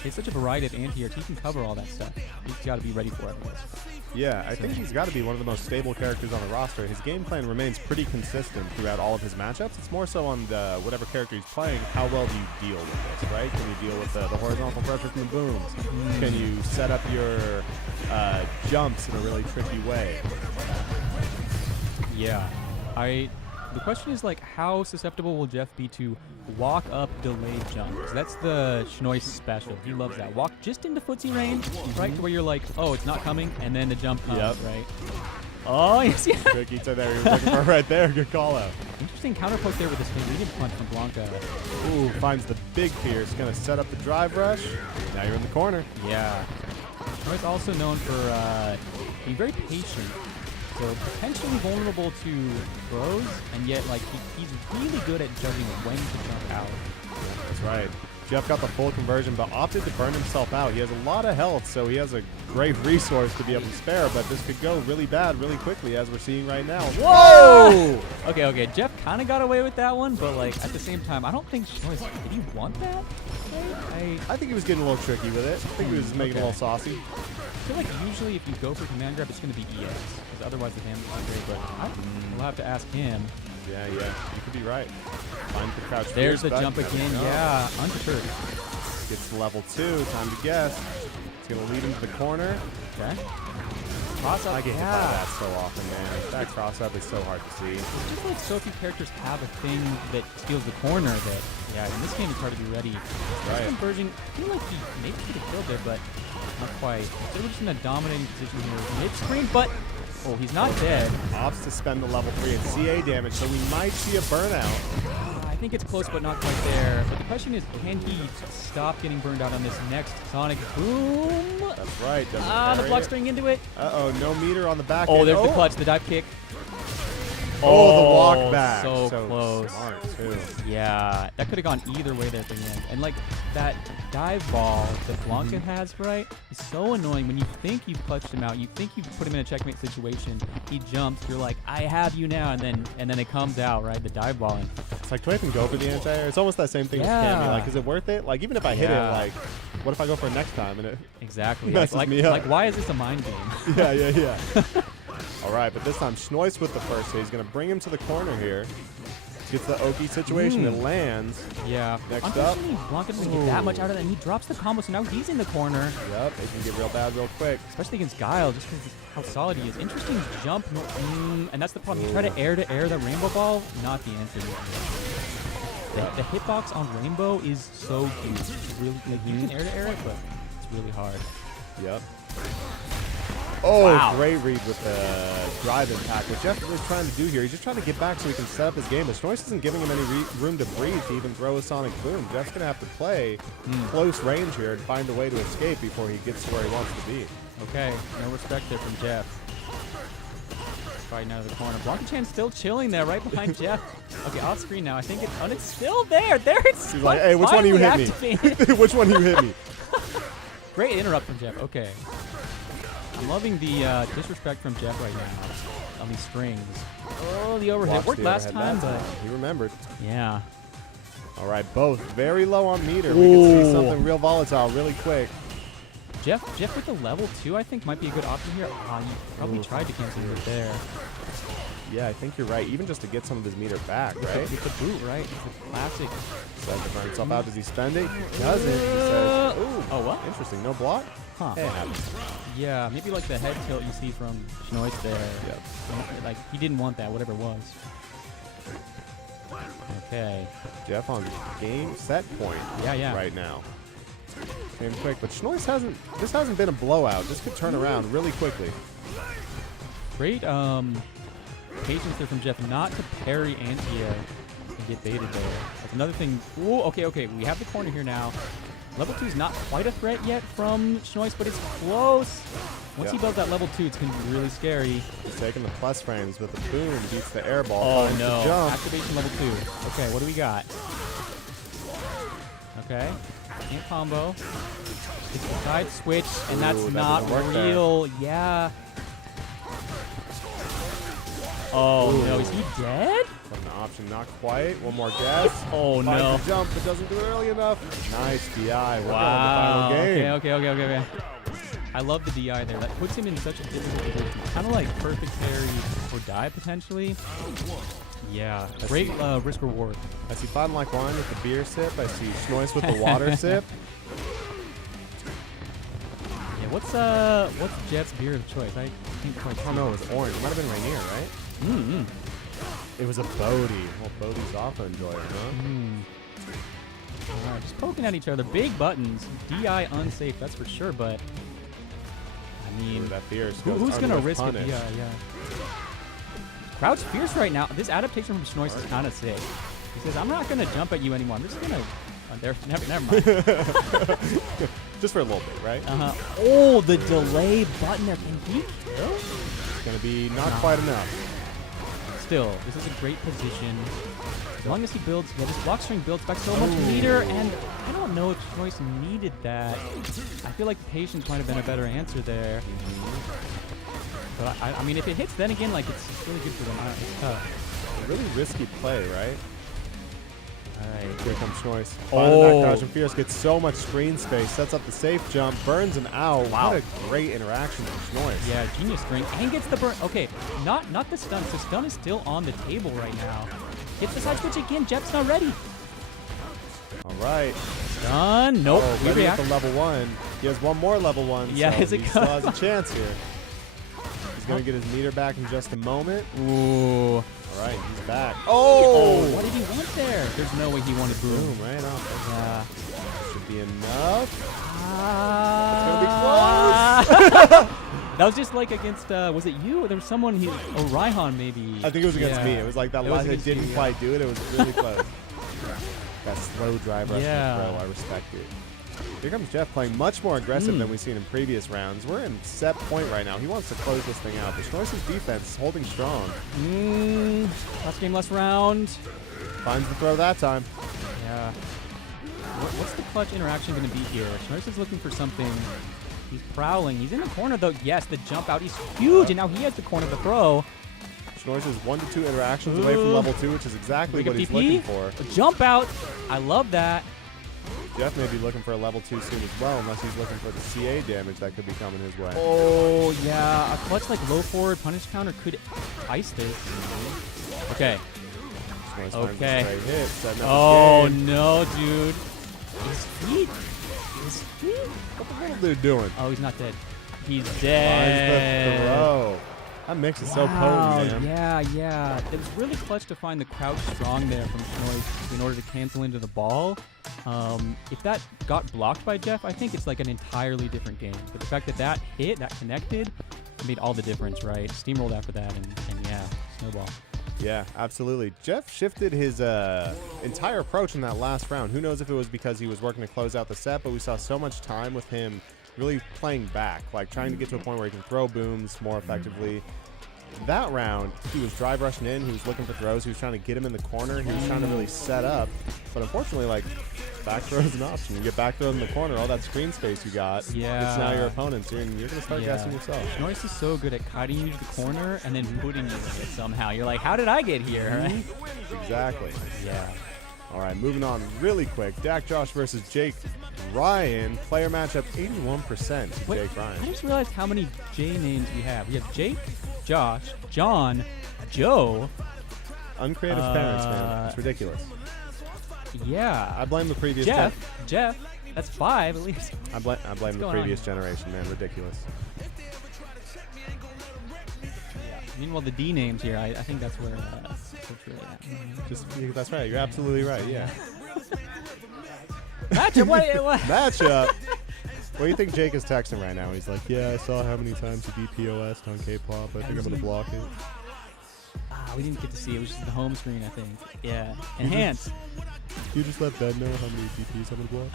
it's such a variety of anti-airs. He can cover all that stuff. He's got to be ready for it, I guess. Yeah, I think he's got to be one of the most stable characters on the roster. His game plan remains pretty consistent throughout all of his matchups. It's more so on the whatever character he's playing, how well do you deal with this, right? Can you deal with the horizontal pressure from the booms? Can you set up your jumps in a really tricky way? Yeah. The question is, like, how susceptible will Jeff be to walk up delayed jumps? That's the Schnois special. He loves that. Walk just into footsie range, right, to where you're like, oh, it's not coming, and then the jump comes, right? Oh, yes, yeah. Tricky to there. He was looking for right there. Good call out. Interesting counterpoke there with this medium punch from Blanca. Ooh, finds the big pierce. Going to set up the drive rush. Now you're in the corner. Yeah. Schnois also known for being very patient. So potentially vulnerable to throws, and yet like he's really good at judging when to jump out. That's right. Jeff got the full conversion, but opted to burn himself out. He has a lot of health, so he has a great resource to be able to spare, but this could go really bad really quickly, as we're seeing right now. Whoa! Okay. Jeff kind of got away with that one, but like at the same time, I don't think Schnois, did he want that? I think he was getting a little tricky with it. I think he was making it a little saucy. I feel like usually if you go for command grab, it's going to be EX, because otherwise the damage is great, but we'll have to ask him. Yeah, you could be right. Find the crouch. There's the jump again, yeah, undeterred. Gets to level 2, time to guess. It's going to lead him to the corner. Okay. Cross up, I get hit by that so often, man. That cross up is so hard to see. It's just like so few characters have a thing that steals the corner that, yeah, in this game it's hard to be ready. Right. Conversion, I feel like he maybe could have killed there, but not quite. So we're just in a dominating position here. Mid-screen, but, oh, he's not dead. Opts to spend the level 3 and CA damage, so we might see a burnout. I think it's close, but not quite there. But the question is, can he stop getting burned out on this next Sonic Boom? That's right. The block string into it. Uh-oh, no meter on the back Oh, end. there's the clutch, the dive kick. Oh, the walk back. So close. Smart, too. Yeah, that could have gone either way there at the end. And like that dive ball that Blanca has, right, is so annoying. When you think you've clutched him out, you think you've put him in a checkmate situation, he jumps, you're like, I have you now, and then it comes out, right, the dive ball. And It's like, do I even go for the anti-air? It's almost that same thing with Cammy. Like, is it worth it? Like, even if I hit it, like, what if I go for it next time and it exactly. messes me up? Like, why is this a mind game? Yeah. All right, but this time Schnois with the first hit. He's going to bring him to the corner here. Gets the Oki situation. It lands. Yeah. Next up. Unfortunately, Blanca doesn't get that much out of that, and he drops the combo, so now he's in the corner. Yep, it can get real bad real quick. Especially against Guile, just because how solid he is. Interesting jump, and that's the problem. You try to air that Rainbow Ball, not the answer. The hitbox on Rainbow is so huge. It's really, like, you can air it, but it's really hard. Yep. Oh, wow. Great read with the drive impact. What Jeff is trying to do here, he's just trying to get back so he can set up his game. But Schnois isn't giving him any room to breathe to even throw a Sonic Boom. Jeff's going to have to play close range here and find a way to escape before he gets to where he wants to be. Okay, no respect there from Jeff. Fighting out of the corner. Blanca-chan's still chilling there right behind Jeff. Okay, off screen now. I think it's still there. There it's He's like, hey, which one you hit me? Which one you hit me? Great interrupt from Jeff. Okay. I'm loving the disrespect from Jeff right now on these strings. Oh, the overhead. Worked last time, but he remembered. Yeah. All right, both very low on meter. We can see something real volatile really quick. Jeff with the level 2, I think, might be a good option here. You probably tried to cancel it there. Yeah, I think you're right. Even just to get some of his meter back, right? With the boot, right? It's a classic. Decides to burn himself out. Does he spend it? He doesn't. He says, ooh. Oh, what? Interesting. No block? Huh. It happens. Yeah, maybe like the head tilt you see from Schnoitz there. Yep. Like, he didn't want that, whatever it was. Okay. Jeff on game set point Yeah. right now. Game quick, but Schnoitz this hasn't been a blowout. This could turn around really quickly. Great patience there from Jeff not to parry anti-air and get baited there. That's another thing. Ooh, okay. We have the corner here now. Level 2 is not quite a threat yet from Schnoitz, but it's close. Once he builds that level 2, it's going to be really scary. He's taking the plus frames with the boom, beats the air ball. Oh, finds no. the jump. Activation level 2. Okay, what do we got? Okay. Can't combo. It's a side switch, and that's Ooh, that not doesn't work there. real. Yeah. Oh, Ooh. no. Is he dead? Got an option, not quite. One more guess. Oh, Finds no. the jump, but doesn't do it early enough. Nice DI. We're Wow. going to the final game. Okay. I love the DI there. That puts him in such a difficult position. Kind of like perfect parry or die, potentially. Yeah. Great risk reward. I see Bottom Like Wine with the beer sip. I see Schnoitz with the water sip. Yeah, what's Jeff's beer of choice? I can't quite I don't know, it was orange. It might have been Rainier, right? Mm-hmm. It was a Bodhi. Well, Bodhi's also enjoyer, huh? All right, just poking at each other. Big buttons. DI unsafe, that's for sure, but I mean, Ooh, that fierce who's goes going to under risk punish. it? Yeah. Crowd's fierce right now. This adaptation from Schnoitz is kind of sick. He says, I'm not going to jump at you anymore. I'm just going to... never mind. Just for a little bit, right? Oh, the delay button there. Can he kill? It's going to be not quite enough. Still, this is a great position. As long as he builds, this block string builds back so much meter, and I don't know if Schnoitz needed that. I feel like patience might have been a better answer there. But I mean, if it hits, then again, like it's really good for them. It's tough. A really risky play, right? All right. Here comes Schnoitz. Oh. That crouch and fierce gets so much screen space, sets up the safe jump, burns him out. Wow. What a great interaction from Schnoitz. Yeah, genius string, and gets the burn. Okay, not the stun. So stun is still on the table right now. Gets the side switch again. Jeff's not ready. All right. Stun. Nope. Oh, We ready at react. the level 1. He has one more level 1. Yeah, so is it he still has a chance here. He's going to get his meter back in just a moment. Ooh. All right, he's back. Oh, what did he want there? There's no way he wanted boom. Boom, right off. Yeah. Should be enough. That was just like against, was it you? There was someone, Raihan maybe. I think it was against Yeah. me. It was like that It was line that against didn't you, yeah. quite do it. It was really close. That slow drive rush Yeah. throw, I respect it. Here comes Jeff playing much more aggressive than we've seen in previous rounds. We're in set point right now. He wants to close this thing out. But Schnoitz's defense is holding strong. Last game, last round. Finds the throw that time. Yeah. What's the clutch interaction going to be here? Schnoitz is looking for something. He's prowling. He's in the corner, though. Yes, the jump out. He's huge, and now he has the corner to throw. Schnoitz is 1 to 2 interactions away from level 2, which is exactly what he's looking for. A jump out. I love that. Jeff may be looking for a level 2 soon as well, unless he's looking for the CA damage that could be coming his way. Oh, yeah. A clutch like low forward punish counter could ice this. Okay. Schnoitz finds a Okay. straight hit, setting up Oh, his game. no, dude. His feet. His feet. What the hell are they doing? Oh, he's not dead. He's Finds dead. the throw. That mix is so Wow, potent, man. yeah. It was really clutch to find the crouch strong there from Schnoitz in order to cancel into the ball. If that got blocked by Jeff, I think it's like an entirely different game. But the fact that that hit, that connected, made all the difference, right? Steamrolled after that, and yeah, snowball. Yeah, absolutely. Jeff shifted his entire approach in that last round. Who knows if it was because he was working to close out the set, but we saw so much time with him really playing back, like trying to get to a point where he can throw booms more effectively. That round, he was drive rushing in, he was looking for throws, he was trying to get him in the corner, he was trying to really set up, but unfortunately, like, back throw is an option. You get back throw in the corner, all that screen space you got, Yeah. it's now your opponent's, and you're going to start guessing yourself. Schnoitz is so good at kiting you to the corner and then putting you in it somehow. You're like, how did I get here? Right? Exactly. Yeah. All right, moving on really quick. Dak Josh versus Jake Ryan. Player matchup 81% to Wait, Jake Ryan. I just realized how many J names we have. We have Jake, Josh, John, Joe. Uncreative parents, man. It's ridiculous. Yeah. I blame the previous Jeff. That's 5 at least. I blame the previous generation, man. Ridiculous. Meanwhile, the D names here, I think that's where it's really at. That's right. You're absolutely right. Yeah. Matchup, what? Matchup. What do you think Jake is texting right now? He's like, yeah, I saw how many times the DPOS on K-pop. I think I'm gonna block it. We didn't get to see it. It was just the home screen, I think. Yeah. Enhance. You just let Ben know how many DPs I'm gonna block.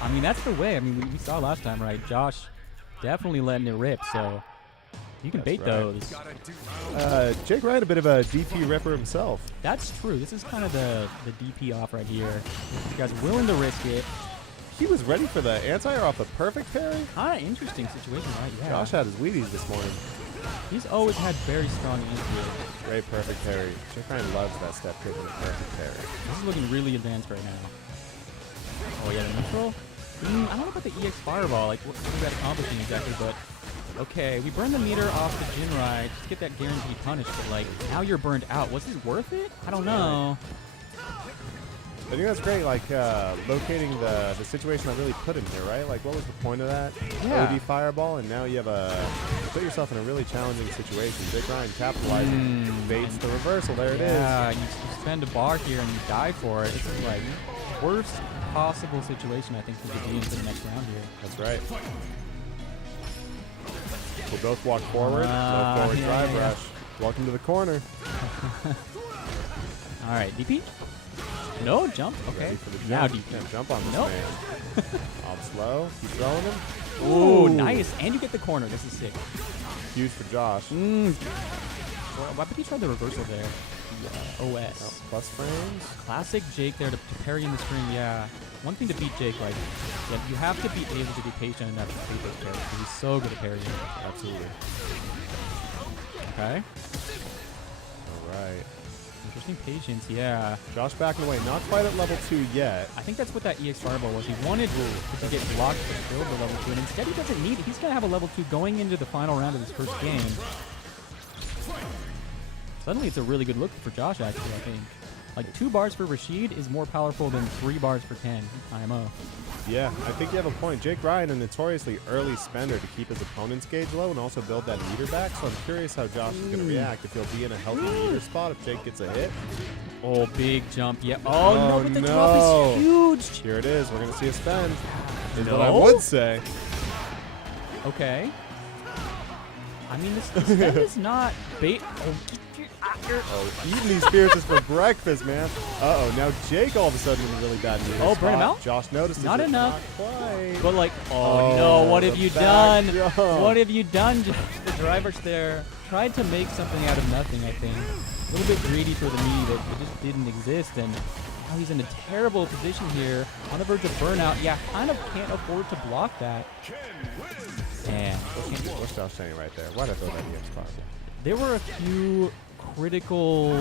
I mean, that's the way. I mean, we saw last time, right? Josh definitely letting it rip, so you can bait those. Jake Ryan, a bit of a DP ripper himself. That's true. This is kind of the DP off right here. You guys are willing to risk it. He was ready for the anti-air off the perfect parry. Kind of interesting situation, right? Yeah. Josh had his Wheaties this morning. He's always had very strong anti-air. Great perfect parry. Jake Ryan loves that step kick and the perfect parry. This is looking really advanced right now. Oh, yeah, the neutral? I don't know about the EX Fireball, like what is that accomplishing exactly, but okay, we burned the meter off the Jinrai just to get that guaranteed punish, but like, now you're burned out. Was this worth it? I don't know. I think that's great, like locating the situation that really put him here, right? Like, what was the point of that? Yeah. OD Fireball, and now you have you put yourself in a really challenging situation. Jake Ryan capitalizing, baits the reversal. There it is. Yeah, you spend a bar here and you die for it. This is like worst possible situation, I think, for the into the next round here. That's right. We both walk forward. No forward drive rush. Welcome to the corner. All right, DP. No jump. Okay. Ready for the Now jump. DP. Can't jump on this Nope. man. Off slow. Keep throwing him. Ooh, nice. And you get the corner. This is sick. Huge for Josh. Well, why would he try the reversal there? The OS. Oh, plus frames. Classic Jake there to parry in the screen. Yeah. One thing to beat Jake, like, yeah, you have to be able to be patient enough to beat those parries because he's so good at parrying. Absolutely. Okay. All right. Interesting patience, yeah. Josh backing away. Not quite at level 2 yet. I think that's what that EX Fireball was. He wanted to get blocked to build the level 2, and instead he doesn't need it. He's going to have a level 2 going into the final round of his first game. Suddenly it's a really good look for Josh, actually, I think. Like, 2 bars for Rashid is more powerful than 3 bars for Ken IMO. Yeah, I think you have a point. Jake Ryan, a notoriously early spender to keep his opponent's gauge low and also build that meter back, so I'm curious how Josh is going to react if he'll be in a healthy meter spot if Jake gets a hit. Oh, big jump. Yeah. Oh, no, but the no. drop is huge. Here it is. We're going to see a spend. Is No. what I would say. Okay. I mean, this spend is not bait. Oh, eating these spears is for breakfast, man. Uh-oh, now Jake all of a sudden in a really bad meter Oh, spot. burn him out? Josh notices Not it. enough. Not quite. But like, Oh, no, what have the you back done? jump. What have you done? The driver's there tried to make something out of nothing, I think. A little bit greedy for the meat that it just didn't exist, and now he's in a terrible position here, on the verge of burnout. Yeah, kind of can't afford to block that. And What's Josh saying right there? Why'd I throw that EX card? there were a few critical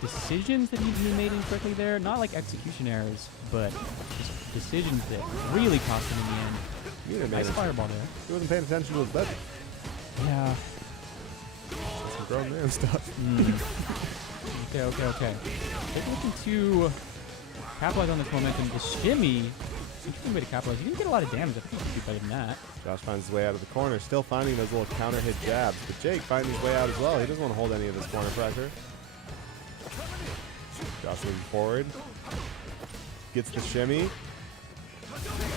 decisions that he made incorrectly there. Not like execution errors, but just decisions that really cost him in the end. Meter Nice man. fireball there. He wasn't paying attention to his bed. Yeah. That's some grown man stuff. Okay. They're looking to capitalize on this momentum. The shimmy, interesting way to capitalize. You didn't get a lot of damage. I think you could do better than that. Josh finds his way out of the corner, still finding those little counter hit jabs. But Jake finding his way out as well. He doesn't want to hold any of this corner pressure. Josh moving forward. Gets the shimmy.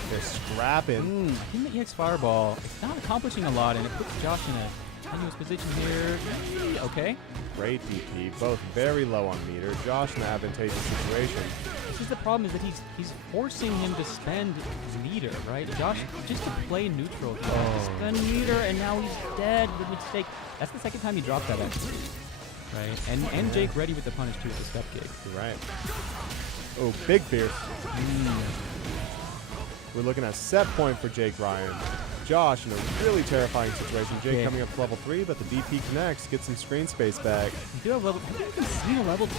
They're scrapping. I think the EX Fireball, it's not accomplishing a lot, and it puts Josh in a tenuous position here. Okay. Great DP. Both very low on meter. Josh in an advantageous situation. This is the problem, is that he's forcing him to spend meter, right? Josh, just to play neutral, he has to spend meter, and now he's dead with mistake. That's the second time he dropped that actually. Right? And Jake ready with the punish too with the step kick. You're right. Oh, big fierce. We're looking at set point for Jake Ryan. Josh in a really terrifying situation. Jake coming up to level 3, but the DP connects, gets some screen space back. You do have level. Have you even seen a level 2?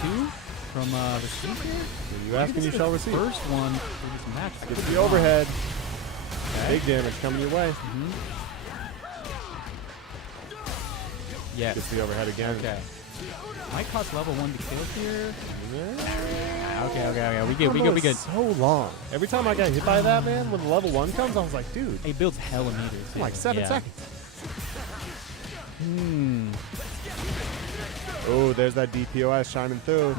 from the seat here? You ask and you shall receive. First one for this match. Get the overhead. Big damage coming your way. Yes. Gets the overhead again. Okay. Might cost level 1 to kill here. Okay. We good. So long. Every time I got hit by that, man, when the level 1 comes, I was like, dude. He builds hella meters. Like 7 Yeah. seconds. Oh, there's that DPOS shining through.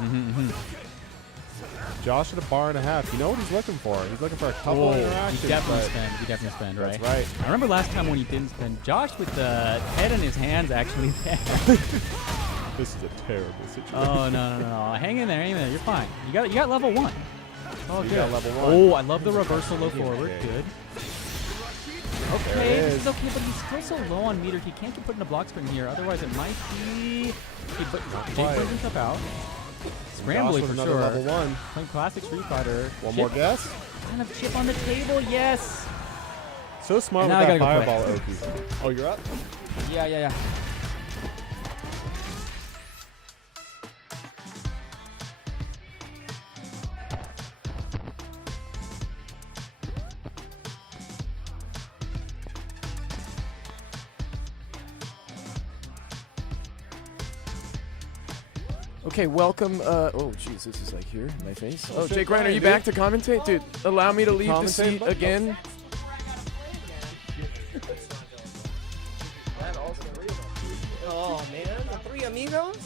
Josh at a bar and a half. You know what he's looking for? He's looking for a couple interactions. He definitely spend, right? That's right. I remember last time when he didn't spend. Josh with the head in his hands actually. This is a terrible situation. Oh no! Hang in there. You're fine. You got level 1. Oh, You good. got level 1. Oh, I love the reversal low forward. Yeah. Good. There Okay, it this is. is okay, but he's still so low on meter. He can't get put in a block spring here. Otherwise, it might be. But Jake brings himself out. Scrambling Josh for with another sure. level 1. Playing classic Street Fighter. One more guess. Kind of chip on the table. Yes. So smart And with now I that gotta go fireball, Oki. Oh, you're up? Yeah. Okay, welcome. Oh, jeez, this is like here in my face. Oh, shit, Jake Ryan, are Ryan, you dude. back to commentate? Dude, allow me to leave the Commentate, seat bud? again. Oh man, the three amigos.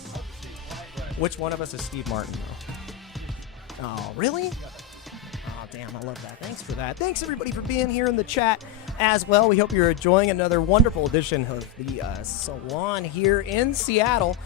Which one of us is Steve Martin though? Oh really? Oh damn, I love that. Thanks for that. Thanks everybody for being here in the chat as well. We hope you're enjoying another wonderful edition of the Salon here in Seattle,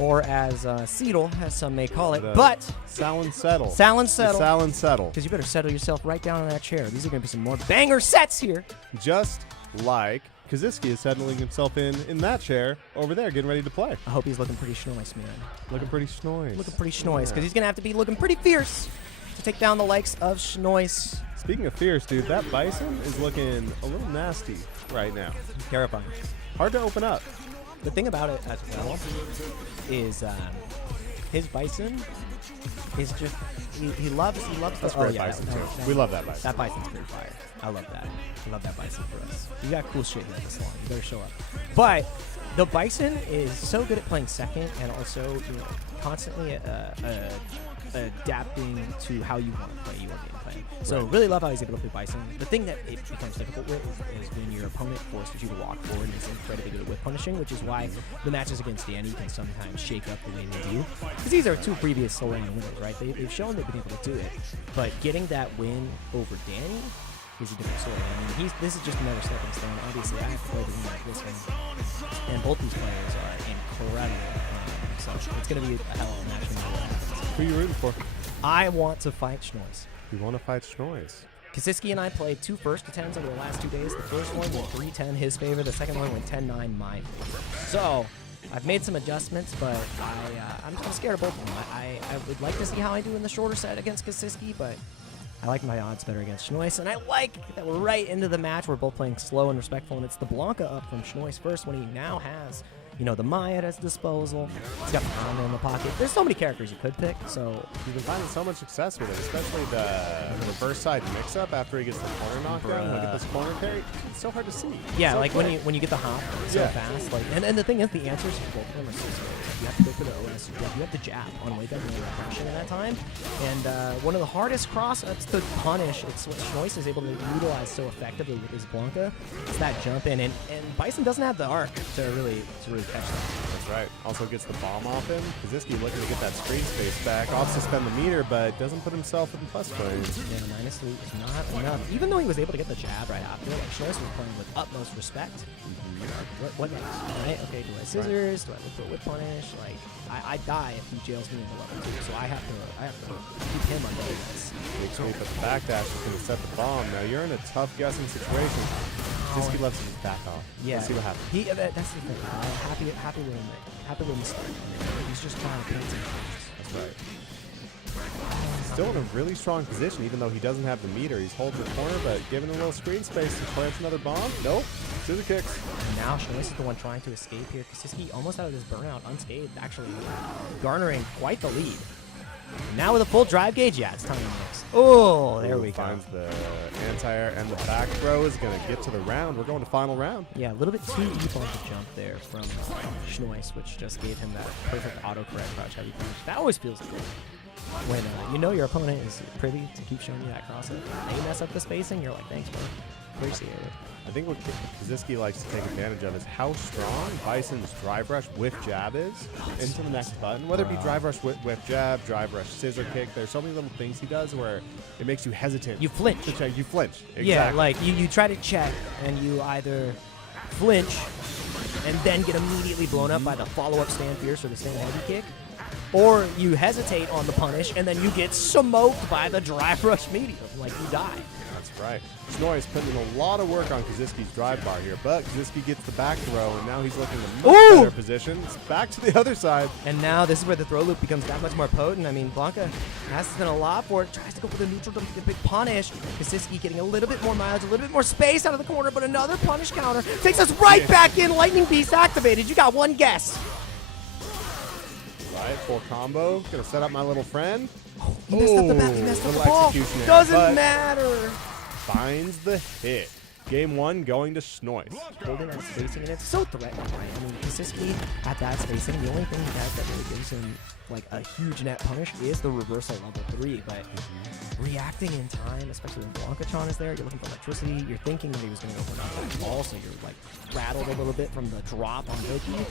or as Seattle, as some may call it. But Salon settle. Salon settle. Salon settle. Because you better settle yourself right down in that chair. These are going to be some more banger sets here. Just like Kaczynski is settling himself in that chair over there, getting ready to play. I hope he's looking pretty schnoice, man. Looking pretty schnoiz. Looking pretty schnoice, because he's going to have to be looking pretty fierce to take down the likes of schnoice. Speaking of fierce, dude, that Bison is looking a little nasty right now. Terrifying. Hard to open up. The thing about it as well is his Bison is just he loves That's the great Bison, too. We love that Bison. That Bison's pretty fire. I love that. I love that Bison for us. You got cool shit here at the Salon. You better show up. But the Bison is so good at playing second and also constantly adapting to how you want to play your game plan. So really love how he's able to play Bison. The thing that it becomes difficult with is when your opponent forces you to walk forward and is incredibly good at whip punishing, which is why the matches against Danny can sometimes shake up the way they do. Because these are two previous Salon winners, right? They've shown they've been able to do it. But getting that win over Danny is a different story. I mean, this is just another stepping stone. Obviously, I have to play the game like this one. And both these players are incredible. So it's going to be a hell of a match no matter what happens. Who are you rooting for? I want to fight Schnoiz. You want to fight Schnoiz. Kaczynski and I played two first attempts over the last 2 days. The first one went 3-10 his favor. The second one went 10-9 my favor. So I've made some adjustments, but I'm scared of both of them. I would like to see how I do in the shorter set against Kaczynski, but I like my odds better against Schnoiz, and I like that we're right into the match. We're both playing slow and respectful, and it's the Blanca up from Schnoiz first when he now has, the Maya at his disposal. He's got the Honda in the pocket. There's so many characters you could pick, so You've been finding so much success with it, especially the reverse side mix-up after he gets the corner knockdown. Look at this corner carry. It's so hard to see. yeah, So like quick. when you get the hop so Yeah. fast, like, and the thing is, the answers for both of them are so slow. You have to go for the OS, you have to jab on wake up and refreshing at that time, and one of the hardest cross-ups to punish, it's what Schnoiz is able to utilize so effectively with his Blanca, it's that jump in, and Bison doesn't have the arc to really catch that. That's right. Also gets the bomb off him. Kaczynski looking to get that screen space back. Off suspend the meter, but doesn't put himself in plus range. Yeah, the -3 is not enough. Even though he was able to get the jab right after, like Schnoiz was playing with utmost respect. What next? Right? Okay, do I scissors? Do I look for a whip punish? Like, I die if he jails me in the level 2, so I have to keep him under this. Big sweep, but the backdash is going to set the bomb. Now you're in a tough guessing situation. Kaczynski lets him back off. Yeah. Let's see what happens. That's the thing. Happy with him starting. He's just trying to paint some cards. That's right. Still in a really strong position, even though he doesn't have the meter. He's holding the corner, but giving a little screen space to plants another bomb. Nope. Scissor kicks. And now Schnoiz is the one trying to escape here. Kaczynski almost out of this burnout unscathed, actually garnering quite the lead. Now with a full drive gauge, yeah, it's time to mix. Oh, there we go. Finds the anti-air and the back throw is going to get to the round. We're going to final round. Yeah, a little bit too deep on the jump there from Schnois, which just gave him that perfect autocorrect crouch heavy punch. That always feels good when you know your opponent is privy to keep showing you that crossover. They mess up the spacing, you're like, thanks, bro. Appreciate it. I think what Kaczynski likes to take advantage of is how strong Bison's drive rush with jab is into the next button. Whether it be drive rush with jab, drive rush scissor kick, there's so many little things he does where it makes you hesitant. You flinch. To check. You flinch. Exactly. Yeah, like you try to check and you either flinch and then get immediately blown up by the follow-up stand fierce or the stand heavy kick, or you hesitate on the punish and then you get smoked by the drive rush medium, like you die. That's right. Schnois putting in a lot of work on Kaczynski's drive bar here, but Kaczynski gets the back throw, and now he's looking in a much better position. It's back to the other side. And now this is where the throw loop becomes that much more potent. I mean, Blanca has done a lot for it. Tries to go for the neutral dump, the big punish. Kaczynski getting a little bit more mileage, a little bit more space out of the corner, but another punish counter takes us right back in. Lightning Beast activated. You got one guess. Right, full combo. Gonna set up my little friend. He messed up the back. He messed up the little ball. execution there, Doesn't but matter. Finds the hit. Game 1 going to Schnois. Holding that spacing, and it's so threatening, right? I mean, Kaczynski at that spacing, the only thing he has that really gives him like a huge net punish is the reversal level 3, but reacting in time, especially when Blancachon is there, you're looking for electricity, you're thinking that he was going to go for another ball, so you're like rattled a little bit from the drop on Doki.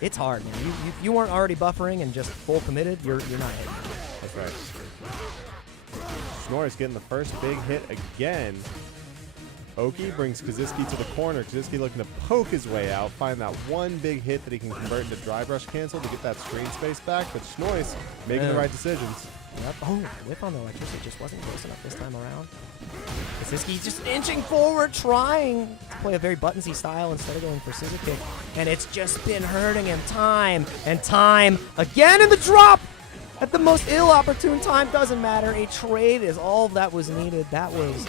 It's hard, man. If you weren't already buffering and just full committed, you're not hitting. That's right. Schnois getting the first big hit again. Oki brings Kaczynski to the corner. Kaczynski looking to poke his way out, find that one big hit that he can convert into drive rush cancel to get that screen space back, but Schnois making the right decisions. Yep. Oh, whip on the electricity just wasn't close enough this time around. Kaczynski just inching forward, trying to play a very buttonsy style instead of going for scissor kick, and it's just been hurting him time and time again in the drop. At the most ill-opportune time, doesn't matter. A trade is all that was needed. That was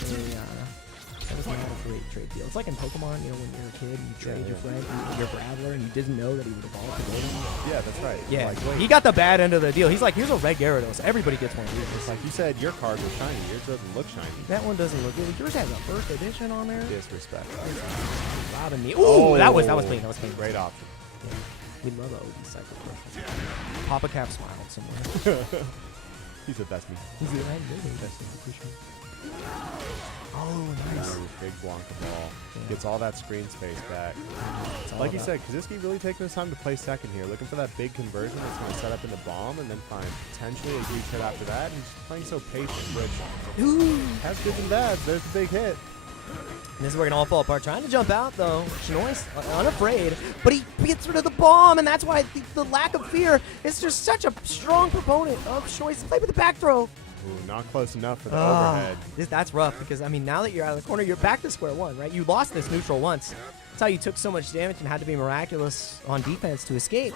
not a great trade deal. It's like in Pokemon, you know, when you're a kid, you trade your friend, your Bradler, and you didn't know that he would evolve to Golden. Yeah, that's right. Yeah, Like, wait, he got the bad end of the deal. He's like, here's a red Gyarados. Everybody gets one of these. it's like you said, your card was shiny. Yours doesn't look shiny. That one doesn't look good. Yours has a first edition on there. Disrespect. Robbing me. Ooh, that was clean. That was clean. Great option. Yeah. We love an OD cycle. Papa Cap smiled somewhere. He said that's me. He's the best for sure. Oh, nice. Ooh, big Blanca ball. Gets all that screen space back. It's all Like you about- said, Kaczynski really taking his time to play second here, looking for that big conversion that's going to set up in the bomb and then find potentially a huge hit after that. He's playing so patient, which Ooh. has goods and bads. There's the big hit. And this is where it can all fall apart. Trying to jump out, though. Schnois, unafraid. But he gets rid of the bomb, and that's why the lack of fear is just such a strong proponent of Schnois. Play with the back throw. Ooh, not close enough for the overhead. That's rough because, I mean, now that you're out of the corner, you're back to square one, right? You lost this neutral once. That's how you took so much damage and had to be miraculous on defense to escape.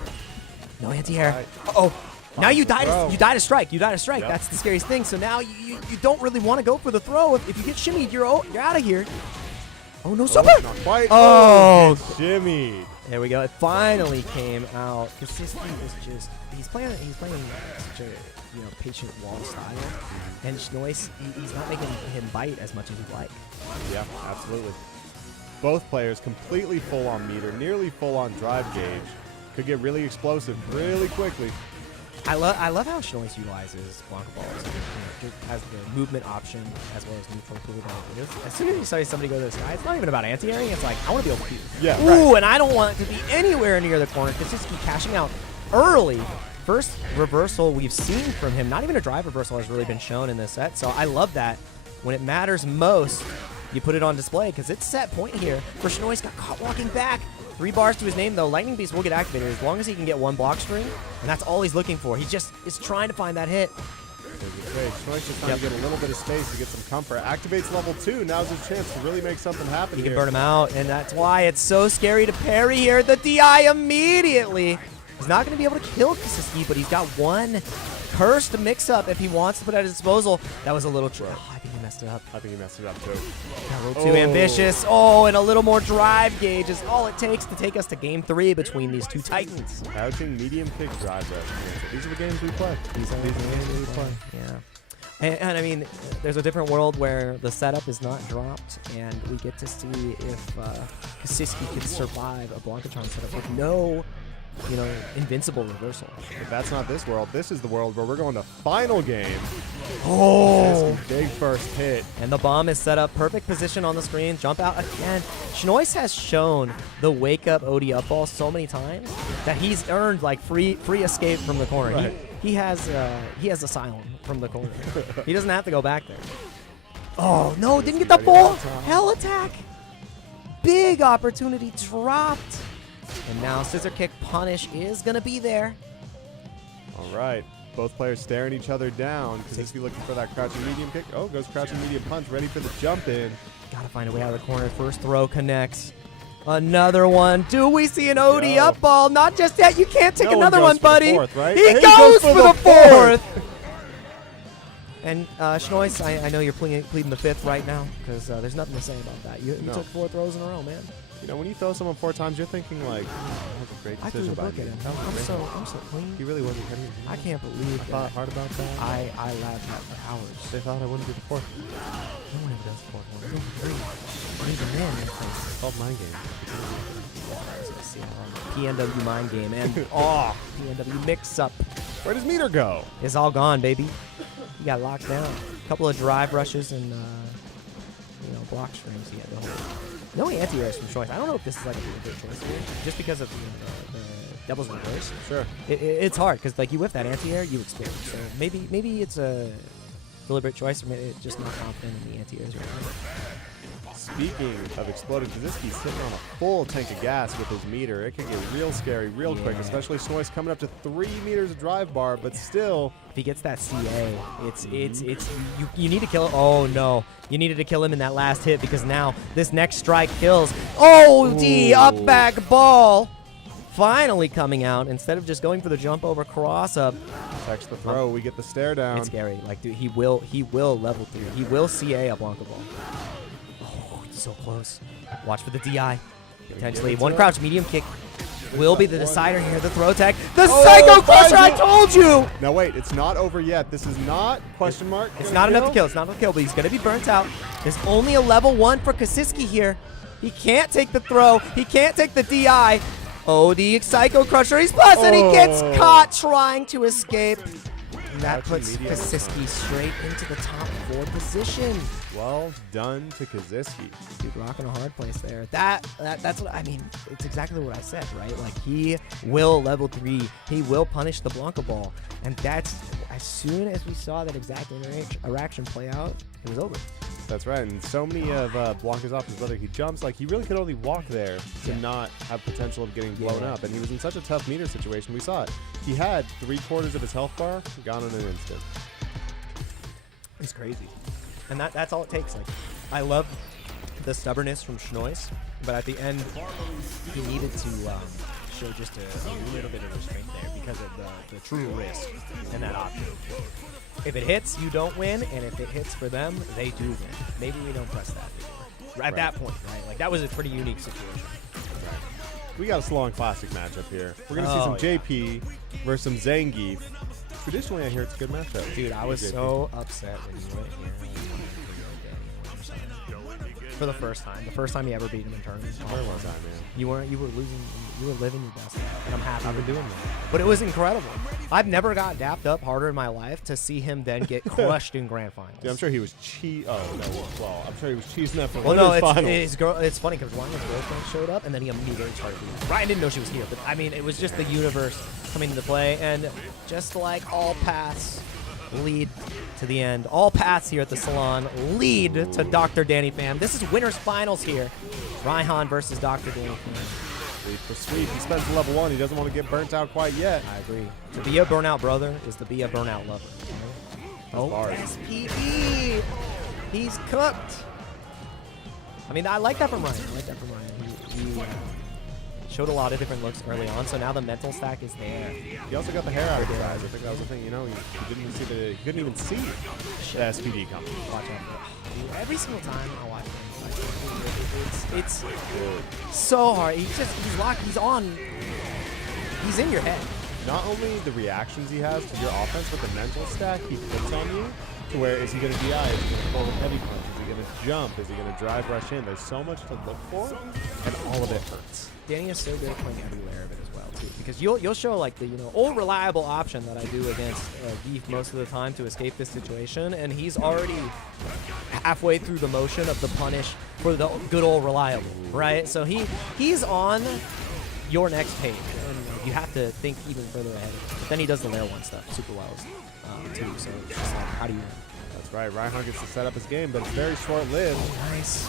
No anti-air. Right. Uh-oh. Now you die throw. to strike. You die to strike. Yep. That's the scariest thing. So now you don't really want to go for the throw. If you get shimmied, you're out of here. Oh, no, super! Not quite. Oh. Gets shimmied. There we go. It finally came out. Kaczynski is just he's playing such a patient wall style, and Schnois he's not making him bite as much as he'd like. Yeah, absolutely. Both players completely full on meter, nearly full on drive gauge. Could get really explosive really quickly. I love how Schnois utilizes Blanca balls. It has the movement option as well as neutral cooldown. As soon as you saw somebody go to the sky, it's not even about anti-airing. It's like, I want to be able to. Yeah, Ooh, right. and I don't want it to be anywhere near the corner. Kaczynski cashing out early. First reversal we've seen from him. Not even a drive reversal has really been shown in this set. So I love that. When it matters most, you put it on display because it's set point here. For Schnois got caught walking back. 3 bars to his name, though. Lightning Beast will get activated as long as he can get one block string, and that's all he's looking for. He just is trying to find that hit. There's a trade. Schnois just trying to get a little bit of space to get some comfort. Activates level 2. Now's his chance to really make something happen He here. can burn him out, and that's why it's so scary to parry here. The DI immediately. He's not going to be able to kill Kaczynski, but he's got one cursed mix-up if he wants to put at his disposal. That was a little trip. Oh, I think he messed it up. I think he messed it up too. A little too ambitious. Oh, and a little more drive gauge is all it takes to take us to game 3 between these two titans. Crouching, medium kick, drive rush. These are the games we play. These are the games we play. Yeah. And I mean, there's a different world where the setup is not dropped, and we get to see if Kasiski can survive a Blancatron setup with no, invincible reversal. But that's not this world. This is the world where we're going to final game. Oh! Big first hit. And the bomb is set up. Perfect position on the screen. Jump out again. Schnois has shown the wake-up OD up ball so many times that he's earned like free escape from the corner. Right. He has Asylum from the corner. He doesn't have to go back there. Oh, no, didn't get the ball. Hell attack. Big opportunity dropped. And now scissor kick punish is going to be there. All right. Both players staring each other down. Kaczynski looking for that crouching medium kick. Oh, goes crouching medium punch, ready for the jump in. Got to find a way out of the corner. First throw connects. Another one. Do we see an OD up ball? Not just yet. You can't take another one, buddy. Fourth, right? He goes for the fourth. And Schnois, I know you're pleading the fifth right now because there's nothing to say about that. You took 4 throws in a row, man. When you throw someone 4 times, you're thinking like, that was a great I threw decision the by book at me. him. I'm so clean. He really wasn't hitting. I can't believe I thought that. hard about that. I laughed at for hours. They thought I wouldn't do the fourth. No one ever does the fourth one. Three. He's a man. It's called mind game. PNW mind game and PNW mix up Where does meter go? is all gone, baby. He got locked down. A couple of drive rushes and block strings he had to hold. No anti-airs from Schnois. I don't know if this is like a really good choice here, just because of the doubles reverse. Sure. It's hard because like you whiff that anti-air, you explode. So maybe it's a deliberate choice, or maybe it's just not confident in the anti-airs right now. Speaking of exploding, Kaczynski's sitting on a full tank of gas with his meter. It can get real scary real quick, especially Schnois coming up to 3 meters of drive bar, but still. If he gets that CA, you need to kill him. Oh no, you needed to kill him in that last hit because now this next strike kills. Oh, D up back ball, finally coming out instead of just going for the jump over cross up. Checks the throw. We get the stare down. It's scary. Like dude, he will level 3. He will CA a Blanca ball. Oh, he's so close. Watch for the DI. Potentially one crouch medium kick. Will be the decider here. The throw tech. The Psycho Crusher, I told you! Now wait, it's not over yet. This is not, question mark. It's not enough to kill. It's not enough to kill, but he's going to be burnt out. There's only a level 1 for Kaczynski here. He can't take the throw. He can't take the DI. Oh, the Psycho Crusher. He's plus, and he gets caught trying to escape. And that puts Kaczynski straight into the top 4 position. Well done to Kaczynski. Dude, rocking a hard place there. That's what I mean. It's exactly what I said, right? Like he will level 3. He will punish the Blanca ball, and that's as soon as we saw that exact interaction play out, it was over. That's right, and so many of Blanca's options, whether he jumps, like he really could only walk there to not have potential of getting blown up, and he was in such a tough meter situation. We saw it. He had 3/4 of his health bar gone in an instant. It's crazy. And that's all it takes. Like, I love the stubbornness from Schnois, but at the end, he needed to show just a little bit of restraint there because of the true risk in that option. If it hits, you don't win, and if it hits for them, they do win. Maybe we don't press that anymore. At that point, right? Like, that was a pretty unique situation. We got a Salon Classic matchup here. We're going to see some JP versus some Zangief. Traditionally, I hear it's a good matchup. Dude, I was so upset when you went here. For the first time. The first time you ever beat him in tournaments. Where was I, man? You were losing. You were living your best life, and I'm happy I've been doing that. But it was incredible. I've never got dapped up harder in my life to see him then get crushed in grand finals. Dude, I'm sure he was I'm sure he was cheesing up for finals. It's funny because Ryan's girlfriend showed up, and then he immediately started beating. Ryan didn't know she was here, but I mean, it was just the universe coming into play, and just like all paths lead to the end. All paths here at the Salon lead to Dr. Danny Pham. This is winners finals here. Raihan versus Dr. Danny Pham. Sweep for sweep. He spends level 1. He doesn't want to get burnt out quite yet. I agree. To be a burnout brother is to be a burnout lover. SPE. He's cooked. I mean, I like that from Ryan. He showed a lot of different looks early on, so now the mental stack is there. He also got the hair out of his eyes. I think that was the thing. You know, he didn't see he couldn't even see the SPD coming. Watch out. Every single time I watch him, it's so hard. He's locked. He's on. He's in your head. Not only the reactions he has to your offense, but the mental stack he puts on you. To where is he going to DI? Is he going to pull with heavy punch? Is he going to jump? Is he going to drive rush in? There's so much to look for, and all of it hurts. Danny is so good at playing everywhere of it as well too, because you'll show like the old reliable option that I do against Geef most of the time to escape this situation, and he's already halfway through the motion of the punish for the good old reliable, right? So he's on your next page, and you have to think even further ahead. But then he does the layer one stuff super well too. So it's just like, how do you win? That's right. Reinhardt gets to set up his game, but it's very short-lived. Nice.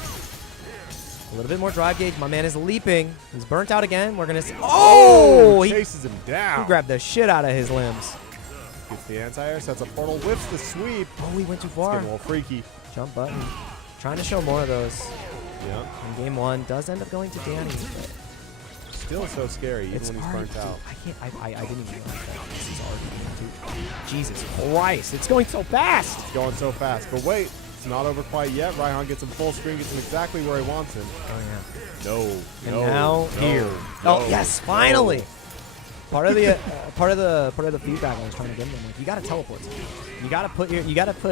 A little bit more drive gauge. My man is leaping. He's burnt out again. We're gonna see. Oh! He chases him down. He grabbed the shit out of his limbs. Gets the anti-air, sets a portal, whips the sweep. Oh, he went too It's far. getting a little freaky. Jump button. Trying to show more of those. Yep. In game one, does end up going to Danny. But Still so scary, even it's when he's already, burnt out. I can't. I didn't even realize that. This is already game two. Jesus Christ! It's going so fast. It's going so fast. But wait, it's not over quite yet. Reinhardt gets him full screen, gets him exactly where he wants him. Oh yeah. No. And no, now no, here. no, Oh yes, finally. no. Part of the feedback I was trying to give him, like, you gotta teleport. You gotta put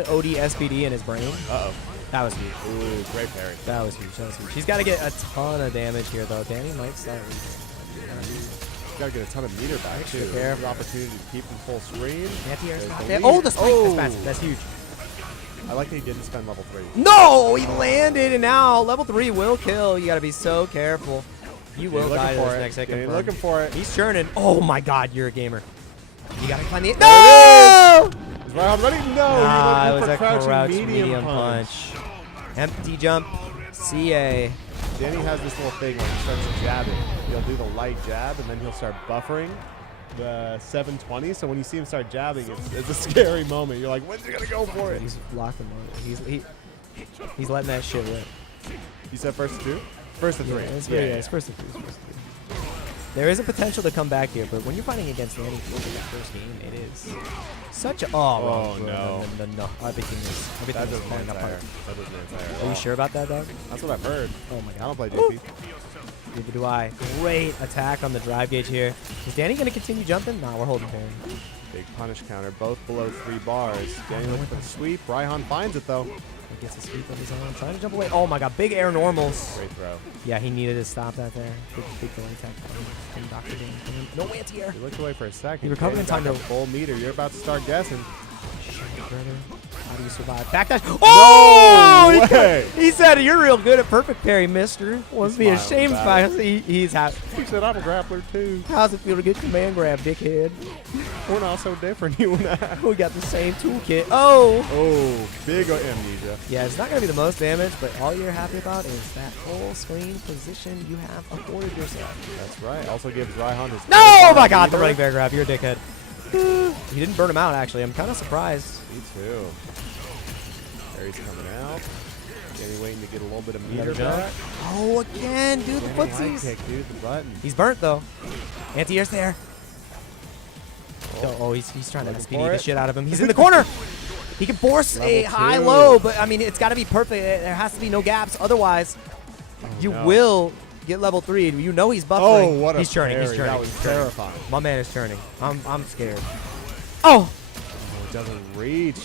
OD SPD in his brain. Uh-oh. That was huge. Ooh, great parry. That was huge. That was huge. He's got to get a ton of damage here, though. Danny might start. Gotta get a ton of meter back, too. care. There's an opportunity to keep him full screen. Anti-air's There's not the there. lead. Oh, the spike. Oh. That's massive. That's huge. I like that he didn't spend level 3. No! He landed, and now level 3 will kill. You got to be so careful. You will Looking die to for this it. next hit. Danny confirmed. looking for it. He's churning. Oh, my God. You're a gamer. You got to climb the... No! Is Reinhardt ready? No. Ah, he it went was for a crouching crouch medium medium punch. Empty jump. CA. Danny has this little thing where he starts jabbing. He'll do the light jab, and then he'll start buffering the 720. So when you see him start jabbing, it's a scary moment. You're like, when's he gonna go for it? He's locking on. He's letting that shit rip. You said first to 2? First to 3. It's first to 3. There is a potential to come back here, but when you're fighting against Danny Field in that first game, it is such a Oh, no. No. Everything That is doesn't falling anti-air. apart. That doesn't anti-air at Are you all. sure about that, dog? That's what I've heard. Oh my I God. don't play JP. Neither do I. Great attack on the drive gauge here. Is Danny gonna continue jumping? Nah, we're holding Danny. Big punish counter, both below 3 bars. Danny looking for the sweep. Raihan finds it though. He gets a sweep of his own, trying to jump away. Oh my God, big air normals. Great throw. Yeah, he needed to stop that there. Big delay tech from Dr. Danny. No anti-air. He looked away for a second. He recovered in time to to- full meter. You're about to start guessing. Brother. How do you survive? Backdash. Oh! No way! He said, "You're real good at perfect parry, mister." Wants to be smiling ashamed about by it. He's happy. He said, I'm a grappler too. How's it feel to get command grab, dickhead? We're not so different, you and I. We got the same toolkit. Oh! Oh, big amnesia. Yeah, it's not going to be the most damage, but all you're happy about is that full screen position you have afforded yourself. That's right. Also gives Raihan his. No! Oh first my God, the meter. running bear grab. You're a dickhead. He didn't burn him out, actually. I'm kind of surprised. Me too. Barry's coming out. Danny waiting to get a little bit of Another meter jump. back. Oh, again, dude, the Danny light footsies. kick, dude, the button. He's burnt, though. Anti-air's there. Oh, he's trying to Looking SPD for the it. shit out of him. He's in the corner. He can force a Level high-low, 2. but, I mean, it's got to be perfect. There has to be no gaps. Otherwise, you no. will get level 3. You know he's buffering. Oh, what a He's churning. He's parry. churning. That was He's churning. terrifying. My man is churning. I'm scared. Oh! Oh, it doesn't reach.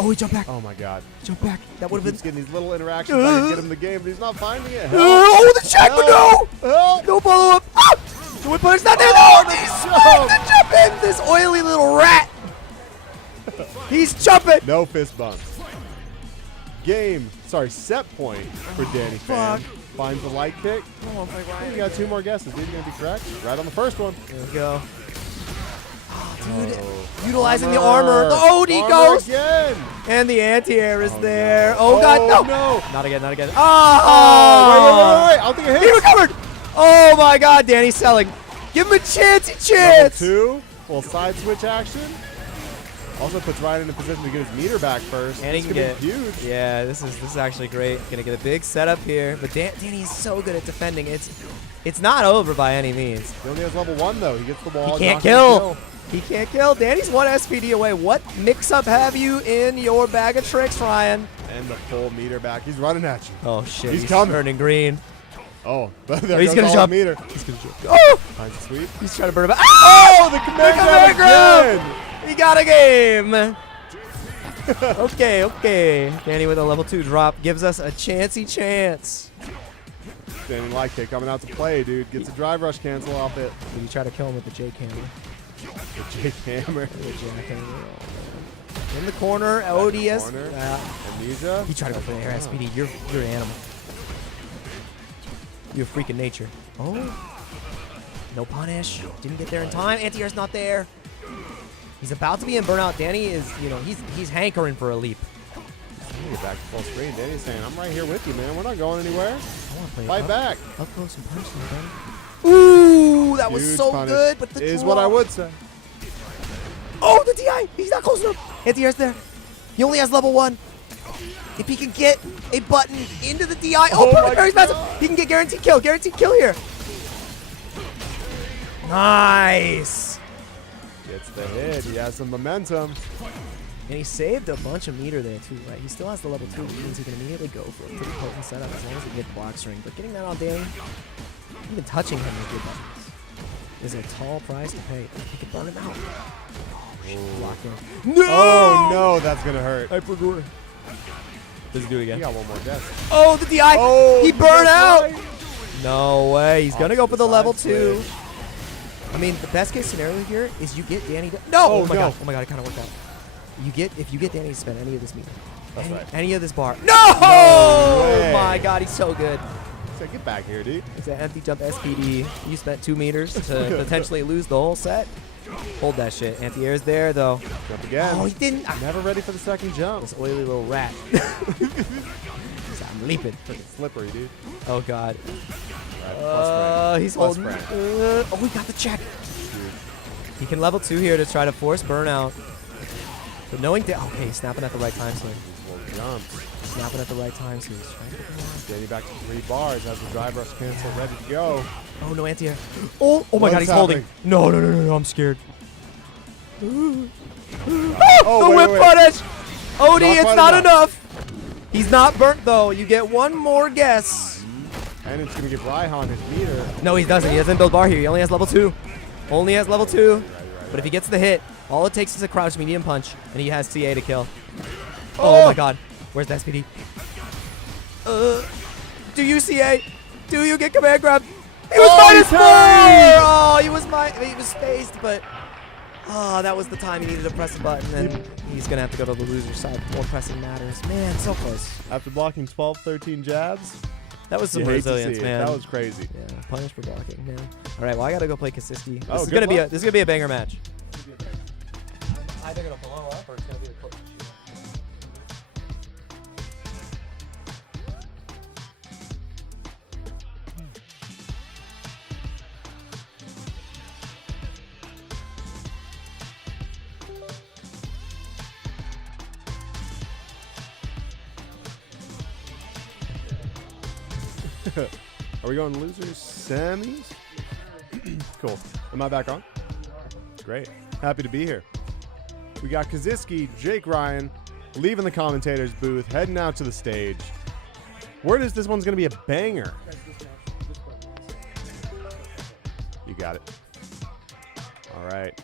Oh, he jumped back. Oh my God. Jump back. That would He have keeps been... getting these little interactions that can get him the game, but he's not finding it. Help. Oh, the check, but no! Help. No follow-up. Ah! The whip punish not there. Oh, No, the he's jump. the jump in. This oily little rat. He's jumping. No fist bumps. Set point for Danny Fan. Finds the light kick. You got 2 more guesses. Dude, you're going to be correct. Right on the first one. There we go. Dude, Oh. utilizing the armor. The OD Armor goes. again. And the anti-air is Oh, there. no. Oh, God, no. no. Not again, not again. Oh, wait. I'll think it He hits. recovered. Oh, my God, Danny's selling. Give him a chance. Level 2. Little side switch action. Also puts Ryan in a position to get his meter back first. And he This can could get be huge. Yeah, this is actually great. Gonna get a big setup here, but Danny is so good at defending. It's not over by any means. He only has level 1 though. He gets the ball. He can't kill. He can't kill. Danny's 1 SPD away. What mix-up have you in your bag of tricks, Ryan? And the full meter back. He's running at you. Oh shit! He's coming. turning green. Oh, there He's goes gonna all jump. the meter. He's gonna jump. Oh! Finds a sweep. He's trying to burn him out. Oh! The command grab again. He got a game. Okay. Danny with a level 2 drop gives us a chance. Standing light kick coming out to play, dude. Gets a drive rush cancel off it. Did you try to kill him with the Jake hammer? The Jake Hammer. The jackhammer. In the corner, ODS. Corner. Amnesia. He tried to go for the air SPD. You're an animal. You're a freak of nature. Oh. No punish. Didn't get there in time. Anti-air's not there. He's about to be in burnout. Danny is, he's hankering for a leap. Get back to full screen. Danny's saying, I'm right here with you, man. We're not going anywhere. I want to play Fight back. Up close and personal, Danny. Ooh, that was Huge so punish good, but the is draw. what I would say. Oh, the DI. He's not close enough. Anti-air's there. He only has level 1. If he can get a button into the DI. Oh, perfect parry's massive. He can get guaranteed kill. Guaranteed kill here. Nice. Gets the hit. He has some momentum. And he saved a bunch of meter there, too, right? He still has the level 2, which means he can immediately go for a pretty potent setup as long as he gets block string. But getting that on Danny, even touching him with good buttons, is a tall price to pay. He can burn him out. Locked in. No! Oh, no. That's going to hurt. Hypergore. Does he do it He again? got one more death. Oh, the DI! Oh, He burned out! right. No way. He's going to go for the Side level 2. switch. I mean, the best case scenario here is you get Danny to... No! Oh, Oh, my no. god. Oh, my god. It kind of worked out. If you get Danny to spend any of this meter. That's right. Any of this bar. No! Oh, way. my god. He's so good. So get back here, dude. It's an empty jump SPD. You spent 2 meters to potentially lose the whole set. Hold that shit. Anti-air's there, though. Jump again. Oh, he didn't. Never ready for the second jump. This oily little rat. I'm leaping. Freaking slippery, dude. Oh, god. Right, He's Plus holding. friend. Oh, he got the check. He can level 2 here to try to force burnout. But knowing that, okay, he's snapping at the right time, so These little jumps. snapping at the right time, so he's trying to get them off. Danny back to 3 bars. Has the drive rush cancel ready to go. Oh, no anti-air. Oh my What's god, he's holding. happening? No, I'm scared. Oh, The wait, whip wait. punish. OD, Not it's quite not enough. enough. He's not burnt, though. You get one more guess. And it's going to give Raihan his meter. No, he doesn't. He doesn't build bar here. He only has level 2. Only has level 2. But if he gets the hit, all it takes is a crouch medium punch, and he has CA to kill. Oh my god. Where's the SPD? Do you CA? Do you get command grab? He was -4! Oh, he was spaced, but that was the time he needed to press a button, and he's going to have to go to the loser side. More pressing matters. Man, so close. After blocking 12, 13 jabs. That was some You hate to resilience, see it. man. That was crazy. Yeah, punish for blocking, man. All right, well, I got to go play Kasiski. Oh, This is good going luck. to be a banger match. Either going to blow up or it's going to be a close. Are we going losers, semis? Cool. Am I back on? Great. Happy to be here. We got Kaziski, Jake Ryan, leaving the commentator's booth, heading out to the stage. Word is this one's going to be a banger. You got it. All right.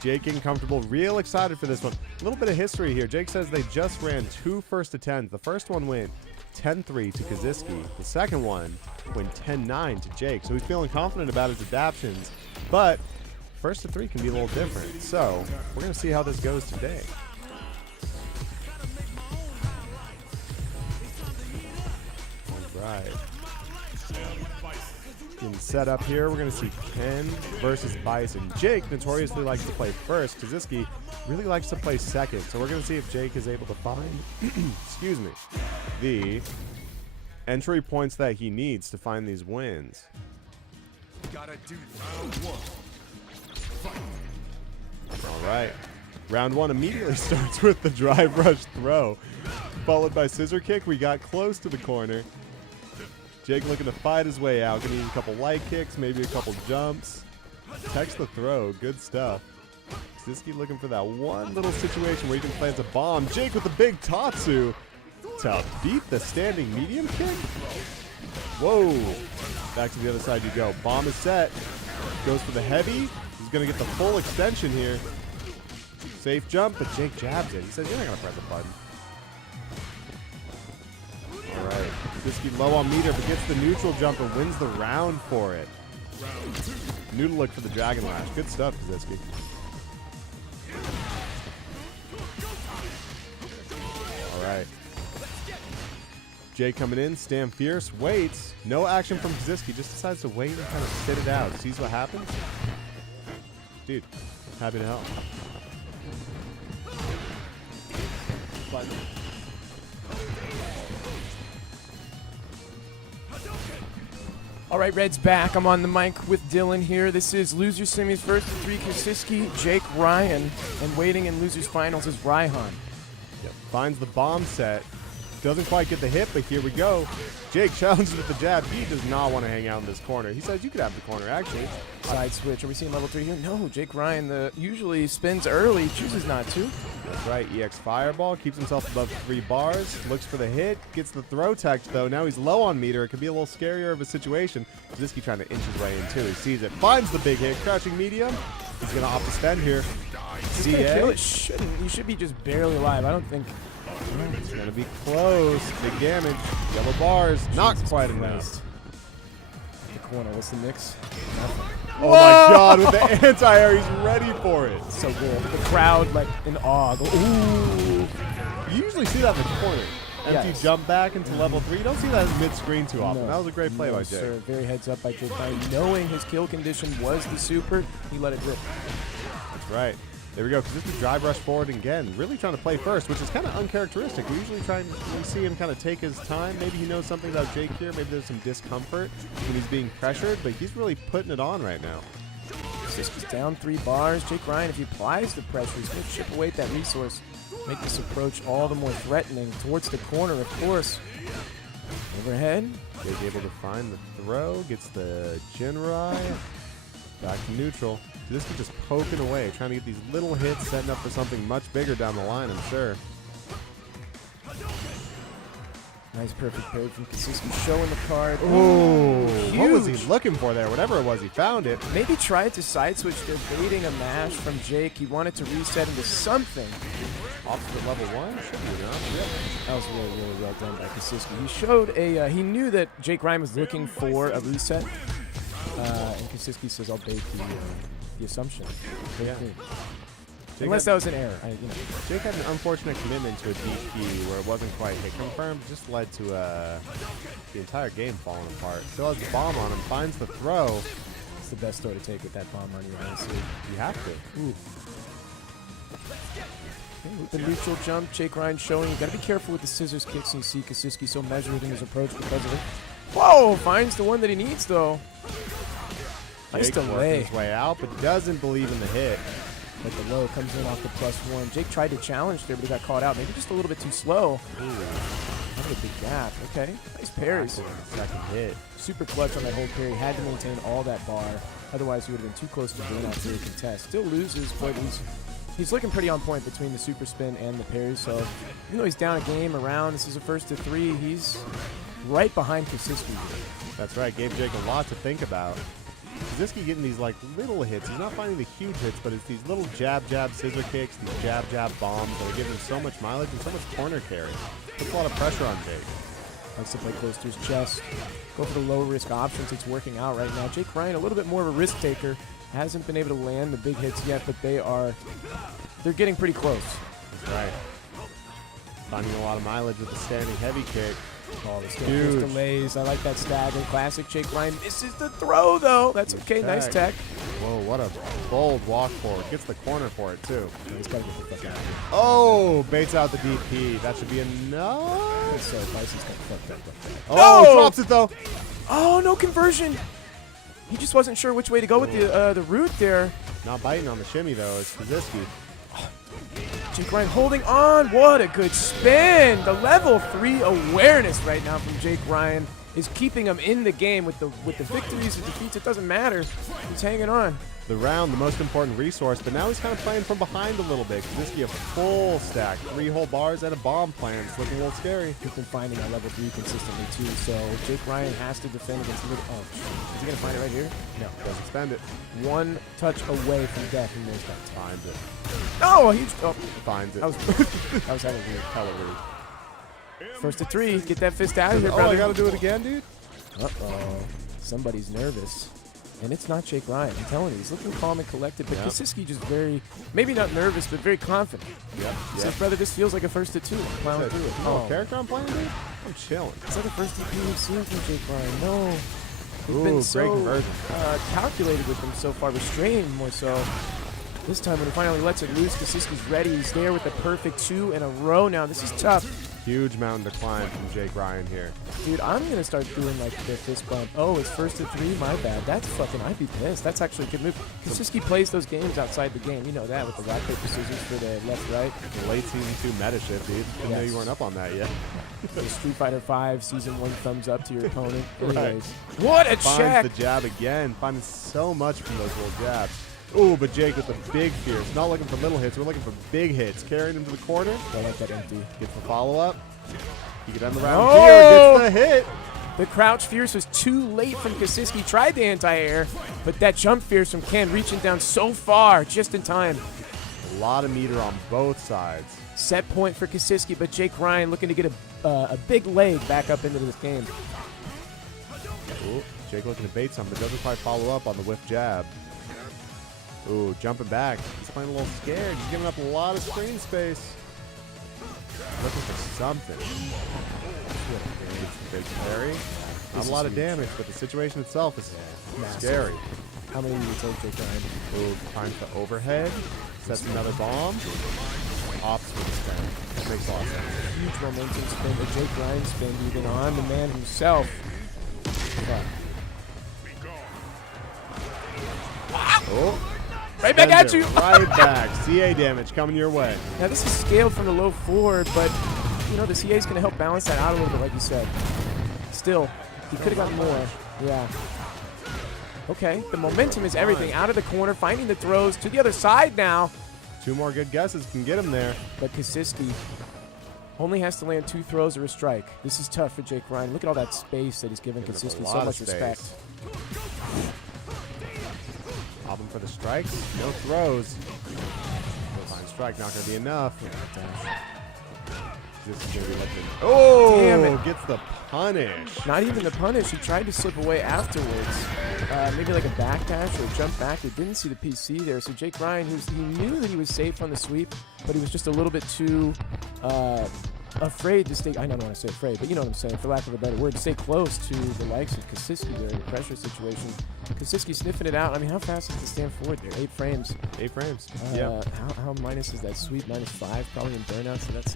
Jake getting comfortable, real excited for this one. A little bit of history here. Jake says they just ran 2 first attempts. The first one went 10-3 to Kaziski. The second one went 10-9 to Jake. So he's feeling confident about his adaptions, but first to 3 can be a little different. So we're going to see how this goes today. All right. Getting set up here, we're going to see Ken versus Bison. Jake notoriously likes to play first. Kaziski really likes to play second. So we're going to see if Jake is able to find, excuse me, the entry points that he needs to find these wins. Gotta do round 1. All right. Round one immediately starts with the drive rush throw, followed by scissor kick. We got close to the corner. Jake looking to fight his way out. Gonna need a couple light kicks, maybe a couple jumps. Text the throw. Good stuff. Ziski looking for that one little situation where he can plant a bomb. Jake with the big Tatsu to beat the standing medium kick. Whoa. Back to the other side you go. Bomb is set. Goes for the heavy. He's going to get the full extension here. Safe jump, but Jake jabs it. He says, you're not going to press a button. All right. Ziski low on meter, but gets the neutral jump and wins the round for it. Noodle look for the Dragon Lash. Good stuff, Ziski. All right. Jake coming in, stand fierce, waits. No action from Kaziski, just decides to wait and kind of sit it out. Sees what happens. Dude, happy to help. But All right, Red's back. I'm on the mic with Dylan here. This is Losers Semis first to 3, Kasiski, Jake Ryan, and waiting in Losers Finals is Raihan. Yep. Finds the bomb set. Doesn't quite get the hit, but here we go. Jake challenges with the jab. He does not want to hang out in this corner. He says, you could have the corner, actually. Side switch. Are we seeing level 3 here? No, Jake Ryan usually spins early, chooses not to. That's right, EX Fireball, keeps himself above 3 bars, looks for the hit, gets the throw tech though. Now he's low on meter. It could be a little scarier of a situation. Ziski trying to inch his way in too. He sees it, finds the big hit, crouching medium. He's going to opt to spend here. He's gonna kill it. Shouldn't. He should be just barely alive. I don't think. It's going to be close. Big damage. Yellow bars. Not quite enough. The corner. What's the mix? Oh my God, with the anti-air, he's ready for it. So good. The crowd, like, in awe. Go, ooh. You usually see that in the corner. Empty Yes. jump back into level 3. You don't see that mid-screen too often. No. That was a great play No, by Jake. sir. Very heads up by Jake Ryan. Knowing his kill condition was the super, he let it rip. That's right. There we go. Because this is drive rush forward again. Really trying to play first, which is kind of uncharacteristic. We usually we see him kind of take his time. Maybe he knows something about Jake here. Maybe there's some discomfort when he's being pressured, but he's really putting it on right now. Siski's down 3 bars. Jake Ryan, if he applies the pressure, he's going to chip away at that resource. Make this approach all the more threatening towards the corner, of course. Overhead. Jake able to find the throw. Gets the Jinrai. Back to neutral. This is just poking away, trying to get these little hits, setting up for something much bigger down the line, I'm sure. Nice perfect parry from Kasiski, showing the card. Oh, what was he huge. looking for there? Whatever it was, he found it. Maybe tried to side switch there, baiting a mash from Jake. He wanted to reset into something. Off to the level 1? Should be enough. Yep. That was really, really well done by Kasiski. He showed he knew that Jake Ryan was looking for a reset. And Kasiski says, I'll bait the assumption. Yeah. Unless that was an error. Jake had an unfortunate commitment to a DP where it wasn't quite hit confirmed. Just led to the entire game falling apart. Still has the bomb on him. Finds the throw. It's the best throw to take with that bomb on you, honestly. You have to. Ooh. Okay, with the neutral jump, Jake Ryan showing you got to be careful with the scissors kicks. And you see Kasiski so measured in his approach because of it. Whoa! Finds the one that he needs, though. Nice Jake working delay. his way out, but doesn't believe in the hit. But the low comes in off the +1. Jake tried to challenge there, but he got caught out. Maybe just a little bit too slow. Having a big gap. Okay. Nice parries. Second hit. Super clutch on that whole parry. Had to maintain all that bar. Otherwise, he would have been too close to being out to a contest. Still loses, but he's looking pretty on point between the super spin and the parry. So even though he's down a game around, this is a first to 3. He's right behind Kasiski. That's right. Gave Jake a lot to think about. Ziski getting these like little hits. He's not finding the huge hits, but it's these little jab, scissor kicks, these jab, bombs that are giving him so much mileage and so much corner carry. Puts a lot of pressure on Jake. Likes to play close to his chest. Go for the low risk options. It's working out right now. Jake Ryan, a little bit more of a risk taker. Hasn't been able to land the big hits yet, but they're getting pretty close. That's right. Finding a lot of mileage with the standing heavy kick. Oh, the standing delays. I like that staggering classic. Jake Ryan misses the throw, though. That's okay. Nice tech. Whoa, what a bold walk forward. Gets the corner for it, too. He's got to get the fuck out of here. Oh, baits out the DP. That should be enough. So Bison's got fucked up. Oh, No! drops it, though. Oh, no conversion. He just wasn't sure which way to go with the route there. Not biting on the shimmy, though. It's Kaziski. Jake Ryan holding on. What a good spin. The level 3 awareness right now from Jake Ryan is keeping him in the game with the victories and defeats. It doesn't matter. He's hanging on. The round, the most important resource, but now he's kind of playing from behind a little bit. Kaziski a full stack, 3 whole bars and a bomb plan. It's looking a little scary. He's been finding that level 3 consistently too, so Jake Ryan has to defend against the oh, is he gonna find it right here? No. Doesn't spend it. One touch away from death and there's that. Finds it. Oh, he's Finds it. that was that was hella weird. Hella rude. First to 3, get that fist out of here, Oh, brother. I gotta do it again, dude? Uh-oh. Somebody's nervous. And it's not Jake Ryan. I'm telling you, he's looking calm and collected. But Yep. Kaziski just very, maybe not nervous, but very confident. Yep. He says, brother, this feels like a first to 2. I'm plowing through it. Oh, character I'm playing, dude? I'm chilling. Is that the first DP we've seen from Jake Ryan? No. He's Ooh, been great so conversion. calculated with him so far, restrained more so. This time when he finally lets it loose, Kaziski's ready. He's there with the perfect 2 in a row now. This is tough. Huge mountain to climb from Jake Ryan here. Dude, I'm going to start doing like the fist bump. Oh, it's first to 3? My bad. That's fucking, I'd be pissed. That's actually a good move. Kaziski plays those games outside the game. You know that with the rock, paper, scissors for the left, right. The late season 2 meta shit, dude. Didn't know Yes. you weren't up on that yet. The Street Fighter 5 Season 1 thumbs up to your opponent. Right. Anyways. What a Finds check! the jab again. Finding so much from those little jabs. Ooh, but Jake with the big fears. Not looking for little hits. We're looking for big hits. Carrying him to the corner. I like that empty. Gets the follow-up. He could end the round Oh! here. Gets the hit. The crouch fierce was too late from Kaziski. Tried the anti-air, but that jump fierce from Ken reaching down so far just in time. A lot of meter on both sides. Set point for Kaziski, but Jake Ryan looking to get a big leg back up into this game. Ooh, Jake looking to bait some, but doesn't quite follow up on the whiff jab. Ooh, jumping back. He's playing a little scared. He's giving up a lot of screen space. Looking for something. Big parry. Not a lot of damage, but the situation itself is Massive. scary. How many do you take, Jake Ryan? Ooh, time to overhead. Sets another bomb. Opts for the spin. Makes a lot of sense. Huge momentum spin, but Jake Ryan spin even on the man himself. Fuck. Oh, Right back at spins you! it Right back. CA damage coming your way. Now this is scaled from the low 4, but you know the CA is going to help balance that out a little bit, like you said. Still, he could have gotten more. Yeah. Okay, the momentum is everything. Out of the corner, finding the throws to the other side now. 2 more good guesses can get him there. But Kaziski only has to land 2 throws or a strike. This is tough for Jake Ryan. Look at all that space that he's giving Giving him a Kaziski. lot So of much space. respect. Popping for the strikes. No throws. Fine strike, not going to be enough. This is going to be like the... Oh! Damn it. Gets the punish. Not even the punish. He tried to slip away afterwards. Maybe like a backdash or a jump back. He didn't see the PC there. So Jake Ryan, he knew that he was safe on the sweep, but he was just a little bit too afraid to stay. I don't want to say afraid, but you know what I'm saying, for lack of a better word, to stay close to the likes of Kaziski there in the pressure situation. Kaziski sniffing it out. I mean, how fast is the stand forward there? 8 frames. 8 frames. Yeah. How minus is that sweep? -5 probably in burnout. So that's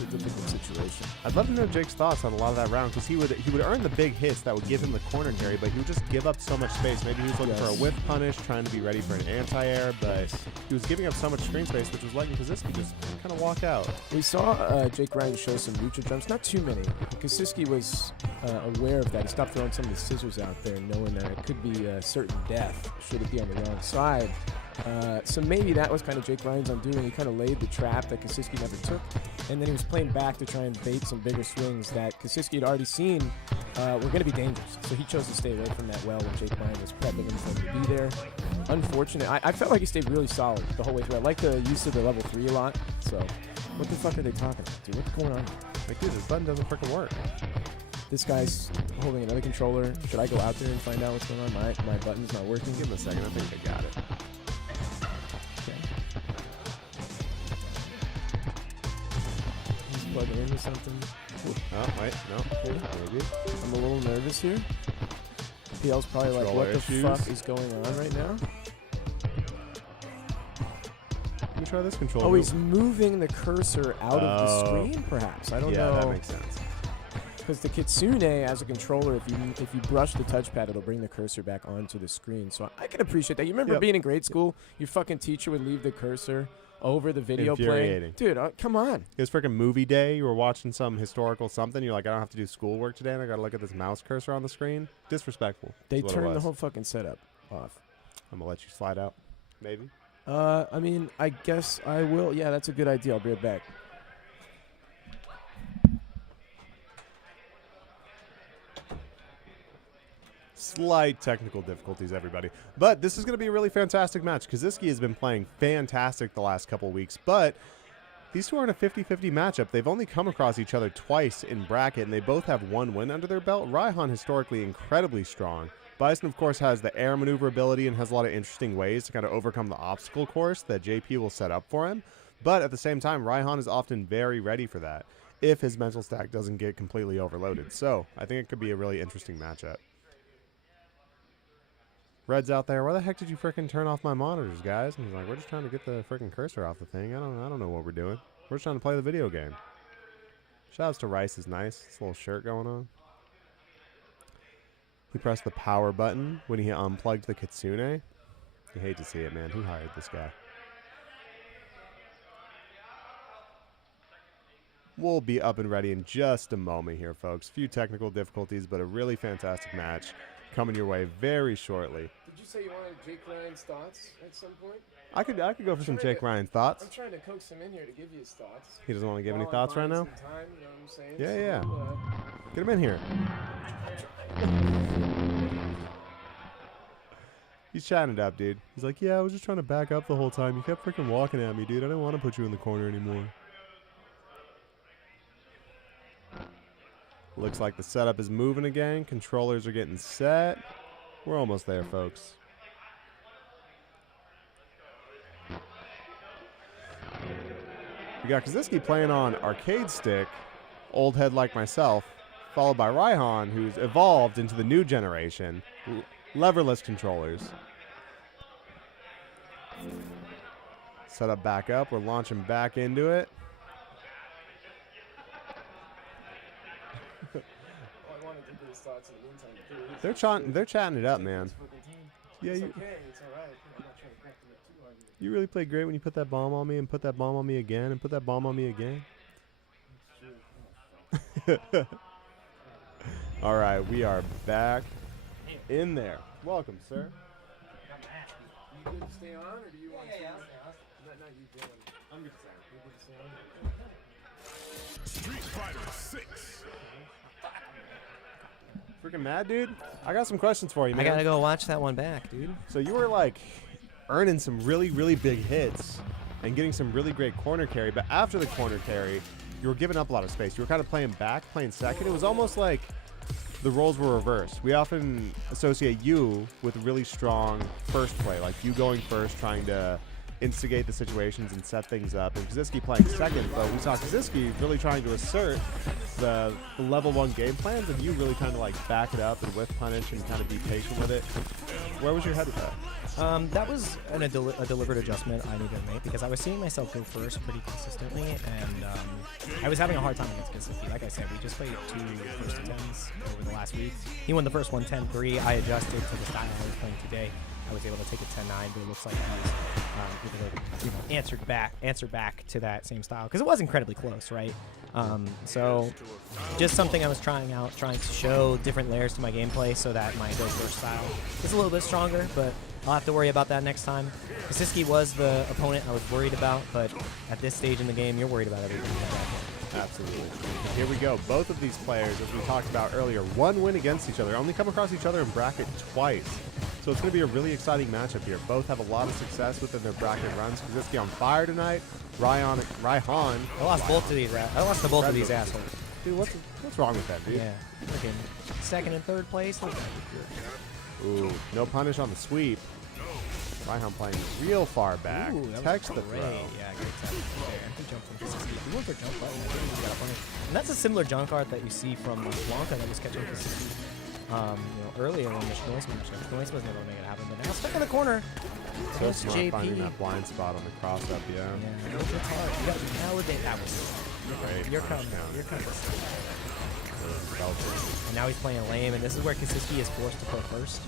a difficult situation. I'd love to know Jake's thoughts on a lot of that round, because he would earn the big hits that would give him the corner carry, but he would just give up so much space. Maybe he was looking for a whiff punish, trying to be ready for an anti-air, but he was giving up so much screen space, which was letting Kaziski just kind of walk out. We saw Jake Ryan show some neutral jumps, not too many. Kaziski was aware of that. He stopped throwing some of the scissors out there, knowing that it could be certain death should it be on the wrong side. So maybe that was kind of Jake Ryan's undoing. He kind of laid the trap that Kaziski never took, and then he was playing back to try and bait some bigger swings that Kaziski had already seen were going to be dangerous. So he chose to stay away from that well when Jake Ryan was prepping him for him to be there. Unfortunate. I felt like he stayed really solid the whole way through. I like the use of the level 3 a lot. So what the fuck are they talking about, dude? What's going on? Like, dude, this button doesn't freaking work. This guy's holding another controller. Should I go out there and find out what's going on? My button's not working. Give him a second. I think they got it. Okay. He's plugging into something. Oh, wait, no. Maybe. I'm a little nervous here. PL's probably like, Controller what the issues. fuck is going on right now? Let me try this controller. Oh, he's moving the cursor out of the Oh. screen, perhaps. I don't Yeah, know. that makes sense. Because the Kitsune, as a controller, if you brush the touchpad, it'll bring the cursor back onto the screen. So I can appreciate that. You remember being in grade school? Your fucking teacher would leave the cursor over the video playing. Dude, come on. It was freaking movie day. You were watching some historical something. You're like, I don't have to do schoolwork today, and I got to look at this mouse cursor on the screen. Disrespectful. They turned the whole fucking setup off. I'm gonna let you slide out. Maybe. I mean, I guess I will. Yeah, that's a good idea. I'll be right back. Slight technical difficulties, everybody. But this is going to be a really fantastic match. Kaziski has been playing fantastic the last couple weeks, but these two are in a 50-50 matchup. They've only come across each other twice in bracket, and they both have one win under their belt. Raihan historically incredibly strong. Bison, of course, has the air maneuverability and has a lot of interesting ways to kind of overcome the obstacle course that JP will set up for him. But at the same time, Raihan is often very ready for that if his mental stack doesn't get completely overloaded. So I think it could be a really interesting matchup. Red's out there. Why the heck did you frickin' turn off my monitors, guys? And he's like, we're just trying to get the frickin' cursor off the thing. I don't know what we're doing. We're just trying to play the video game. Shouts to Rice is nice. This little shirt going on. He pressed the power button when he unplugged the Kitsune. You hate to see it, man. Who hired this guy? We'll be up and ready in just a moment here, folks. Few technical difficulties, but a really fantastic match coming your way very shortly. Did you say you wanted Jake Ryan's thoughts at some point? I could go for some Jake Ryan thoughts. I'm trying to coax him in here to give you his thoughts. He doesn't want to give any thoughts right now? Time, you know what I'm saying? Yeah, So, yeah. Get him in here. He's chatting it up, dude. He's like, yeah, I was just trying to back up the whole time. You kept freaking walking at me, dude. I didn't want to put you in the corner anymore. Looks like the setup is moving again. Controllers are getting set. We're almost there, folks. We got Kaziski playing on arcade stick, old head like myself, followed by Raihan, who's evolved into the new generation, leverless controllers. Set up back up. We're launching back into it. They're chatting it up, man. Yeah, you really played great when you put that bomb on me and put that bomb on me again and put that bomb on me again. All right, we are back in there. Welcome, sir. You good to stay on, or do you want to? Not you, Dylan. I'm good to stay on. You good to stay on? Street Fighter 6. Freaking mad, dude. I got some questions for you, man. I gotta go watch that one back, dude. So you were like earning some really, really big hits and getting some really great corner carry, but after the corner carry, you were giving up a lot of space. You were kind of playing back, playing second. It was almost like the roles were reversed. We often associate you with really strong first play, like you going first, trying to instigate the situations and set things up, and Kaziski playing second, but we saw Kaziski really trying to assert the level 1 game plans, and you really kind of like back it up and whiff punish and kind of be patient with it. Where was your head with that? That was a deliberate adjustment I needed to make because I was seeing myself go first pretty consistently, and I was having a hard time against Kaziski. Like I said, we just played 2 first attempts over the last week. He won the first one 10-3. I adjusted to the style I was playing today. I was able to take it 10-9, but it looks like he was able to, answered back to that same style because it was incredibly close, right? So just something I was trying out, trying to show different layers to my gameplay so that my go first style is a little bit stronger, but I'll have to worry about that next time. Kaziski was the opponent I was worried about, but at this stage in the game, you're worried about everything. Absolutely. Here we go. Both of these players, as we talked about earlier, one win against each other, only come across each other in bracket twice. So it's going to be a really exciting matchup here. Both have a lot of success within their bracket runs. Kaziski on fire tonight. Raihan. I lost both of these. I lost to both of these assholes. Dude, what's wrong with that, dude? Yeah. Freaking second and third place. Ooh, no punish on the sweep. Raihan playing real far back. Ooh, that Text was the great. throw. Yeah, great tech there. And he jumped from Kaziski. If you went for jump button, I think he got a punish. And that's a similar junk art that you see from Blanca that was catching Kaziski. Earlier when Mitch Noisman was never going to make it happen, but now stuck in the corner. So Against smart JP. finding that blind spot on the cross up, yeah. Yeah, it's hard. You got to validate that was. Great You're punish coming. down. You're coming. And now he's playing lame, and this is where Kasiski is forced to play first,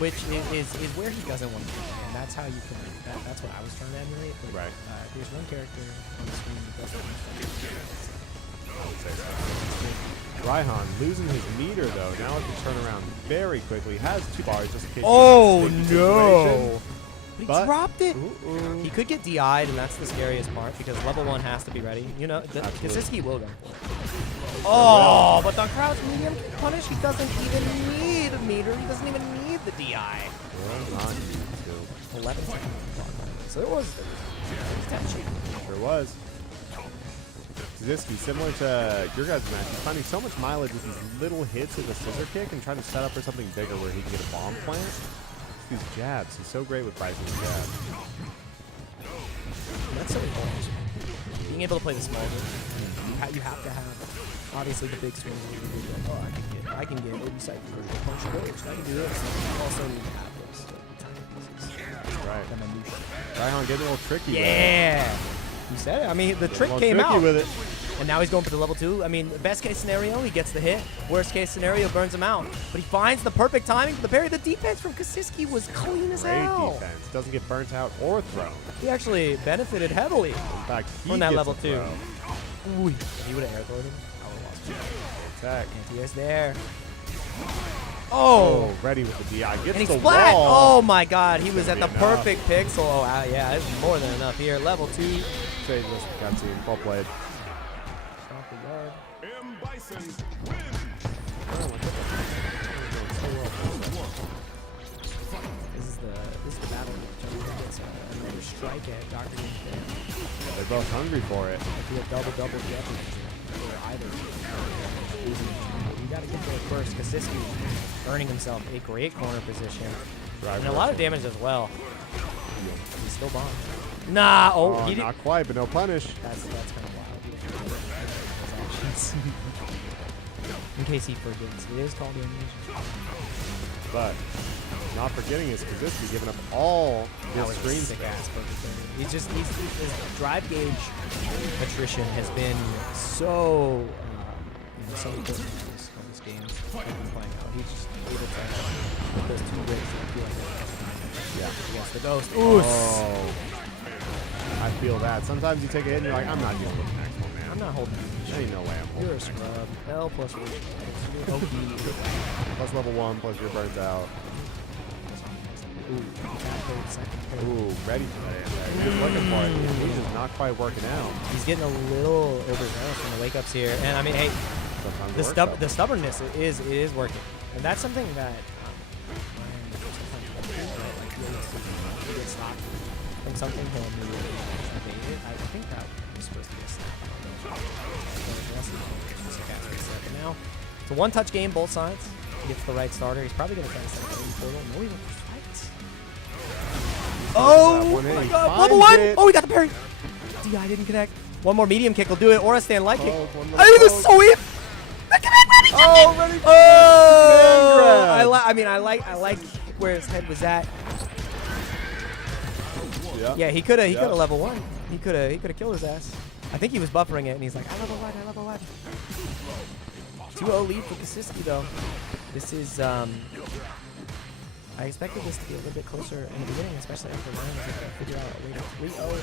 which is where he doesn't want to play. And that's how you can. That's what I was trying to emulate. But, Right. there's one character on the screen that doesn't. Raihan losing his meter though. Now it can turn around very quickly. Has 2 bars just in case. Oh he gets in a situation. no! But he dropped it. He could get DI'd, and that's the scariest part because level 1 has to be ready. You know, Kasiski will go for it. Oh, but the crouch medium can punish. He doesn't even need a meter. He doesn't even need the DI. 11 seconds. So there was tension. There was. Kaziski, similar to your guys' match, he's finding so much mileage with these little hits of the scissor kick and trying to set up for something bigger where he can get a bomb plant. These jabs, he's so great with rising jabs. That's so important. Being able to play the small game, you have to have obviously the big swing. Oh, I can get insight for punch ghost. I can do this. You also need to have those tiny pieces. Right. The minutia. Raihan getting a little tricky. Yeah. You said it. I mean, the trick came tricky out. with it. And now he's going for the level 2. I mean, best case scenario, he gets the hit. Worst case scenario, burns him out. But he finds the perfect timing for the parry. The defense from Kasiski was clean as Great hell. defense. Doesn't get burnt out or thrown. He actually benefited heavily In fact, he on that gets level a 2. throw. Ooh, if he would have air throwed him, I would have lost him. Attack. Anti-air's there. Oh, ready with the DI. Gets And he the splat! wall. Oh my god, he was at the Gonna be enough. perfect pixel. Oh, yeah, this is more than enough here. Level 2. Save this. Got seen. Well played. Stomp the yard. This is the battle. Johnny gets another strike at Dr. Doom. They're both hungry for it. It'd be a double jeopardy for either. You gotta get there first. Kasiski earning himself a great corner position. And a lot of damage as well. He's still bombed. Nah, Oh, he did. not quite, but no punish. That's kind of wild. In case he forgets, it is called damage. But not forgetting is Kaziski giving up all That his was a screens. sick ass perfect thing. His drive gauge attrition has been so so important on this game. He's been playing out. He's just able to put those 2 rigs that feel like against the ghost. Ooh. Oh, I feel that. Sometimes you take a hit and you're like, I'm not dealing with the next one, man. I'm not holding There ain't no way I'm holding. You're a scrub. L plus OP. Plus level 1, plus your burns out. Ooh, ready for that. He's looking for it. He's just not quite working out. He's getting a little overzealous from the wake-ups here. And I mean, hey, Sometimes the it works out. the stubbornness is working. And that's something that he gets stopped from something he'll immediately evade it. I think that was supposed to be a snap. But now, it's a one-touch game, both sides. He gets the right starter. He's probably going to try to set up a portal. No, he went for strikes. Oh my god, level 1! Oh, he got the parry! DI didn't connect. One more medium kick will do it, or a stand light kick. I think this is so weird! Oh, ready for Oh! I like where his head was at. Yeah, he could have level 1. He could have killed his ass. I think he was buffering it, and he's like, I level 1. 2-0 lead for Kasiski, though. This is, I expected this to be a little bit closer in the beginning, especially after Ryan was able to figure out a way to 3-0.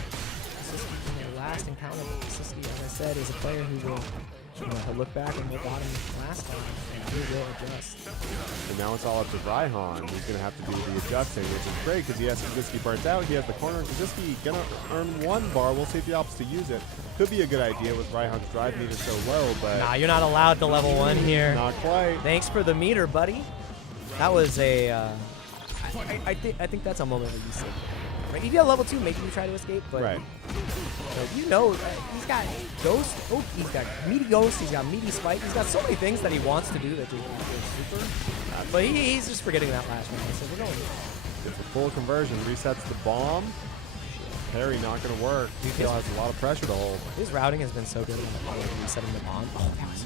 Kasiski in the last encounter with Kasiski, as I said, is a player who will he'll look back and what got him last time, and he will adjust. And now it's all up to Raihan, who's going to have to do the adjusting, which is great because he has Kaziski burnt out. He has the corner. Kaziski going to earn 1 bar. We'll see if he opts to use it. Could be a good idea with Raihan's drive meter so low, but Nah, you're not allowed to level 1 here. not quite. Thanks for the meter, buddy. That was a. I think that's a moment where you say, right? If you have level 2, maybe you try to escape, but Right. you know he's got ghost. Oh, he's got meaty ghost. He's got meaty spike. He's got so many things that he wants to do that just super. But he's just forgetting that last one. So we're going. Gets the full conversion, resets the bomb. Parry not going to work. He still has a lot of pressure to hold. His routing has been so good on resetting the bomb. Oh, that was.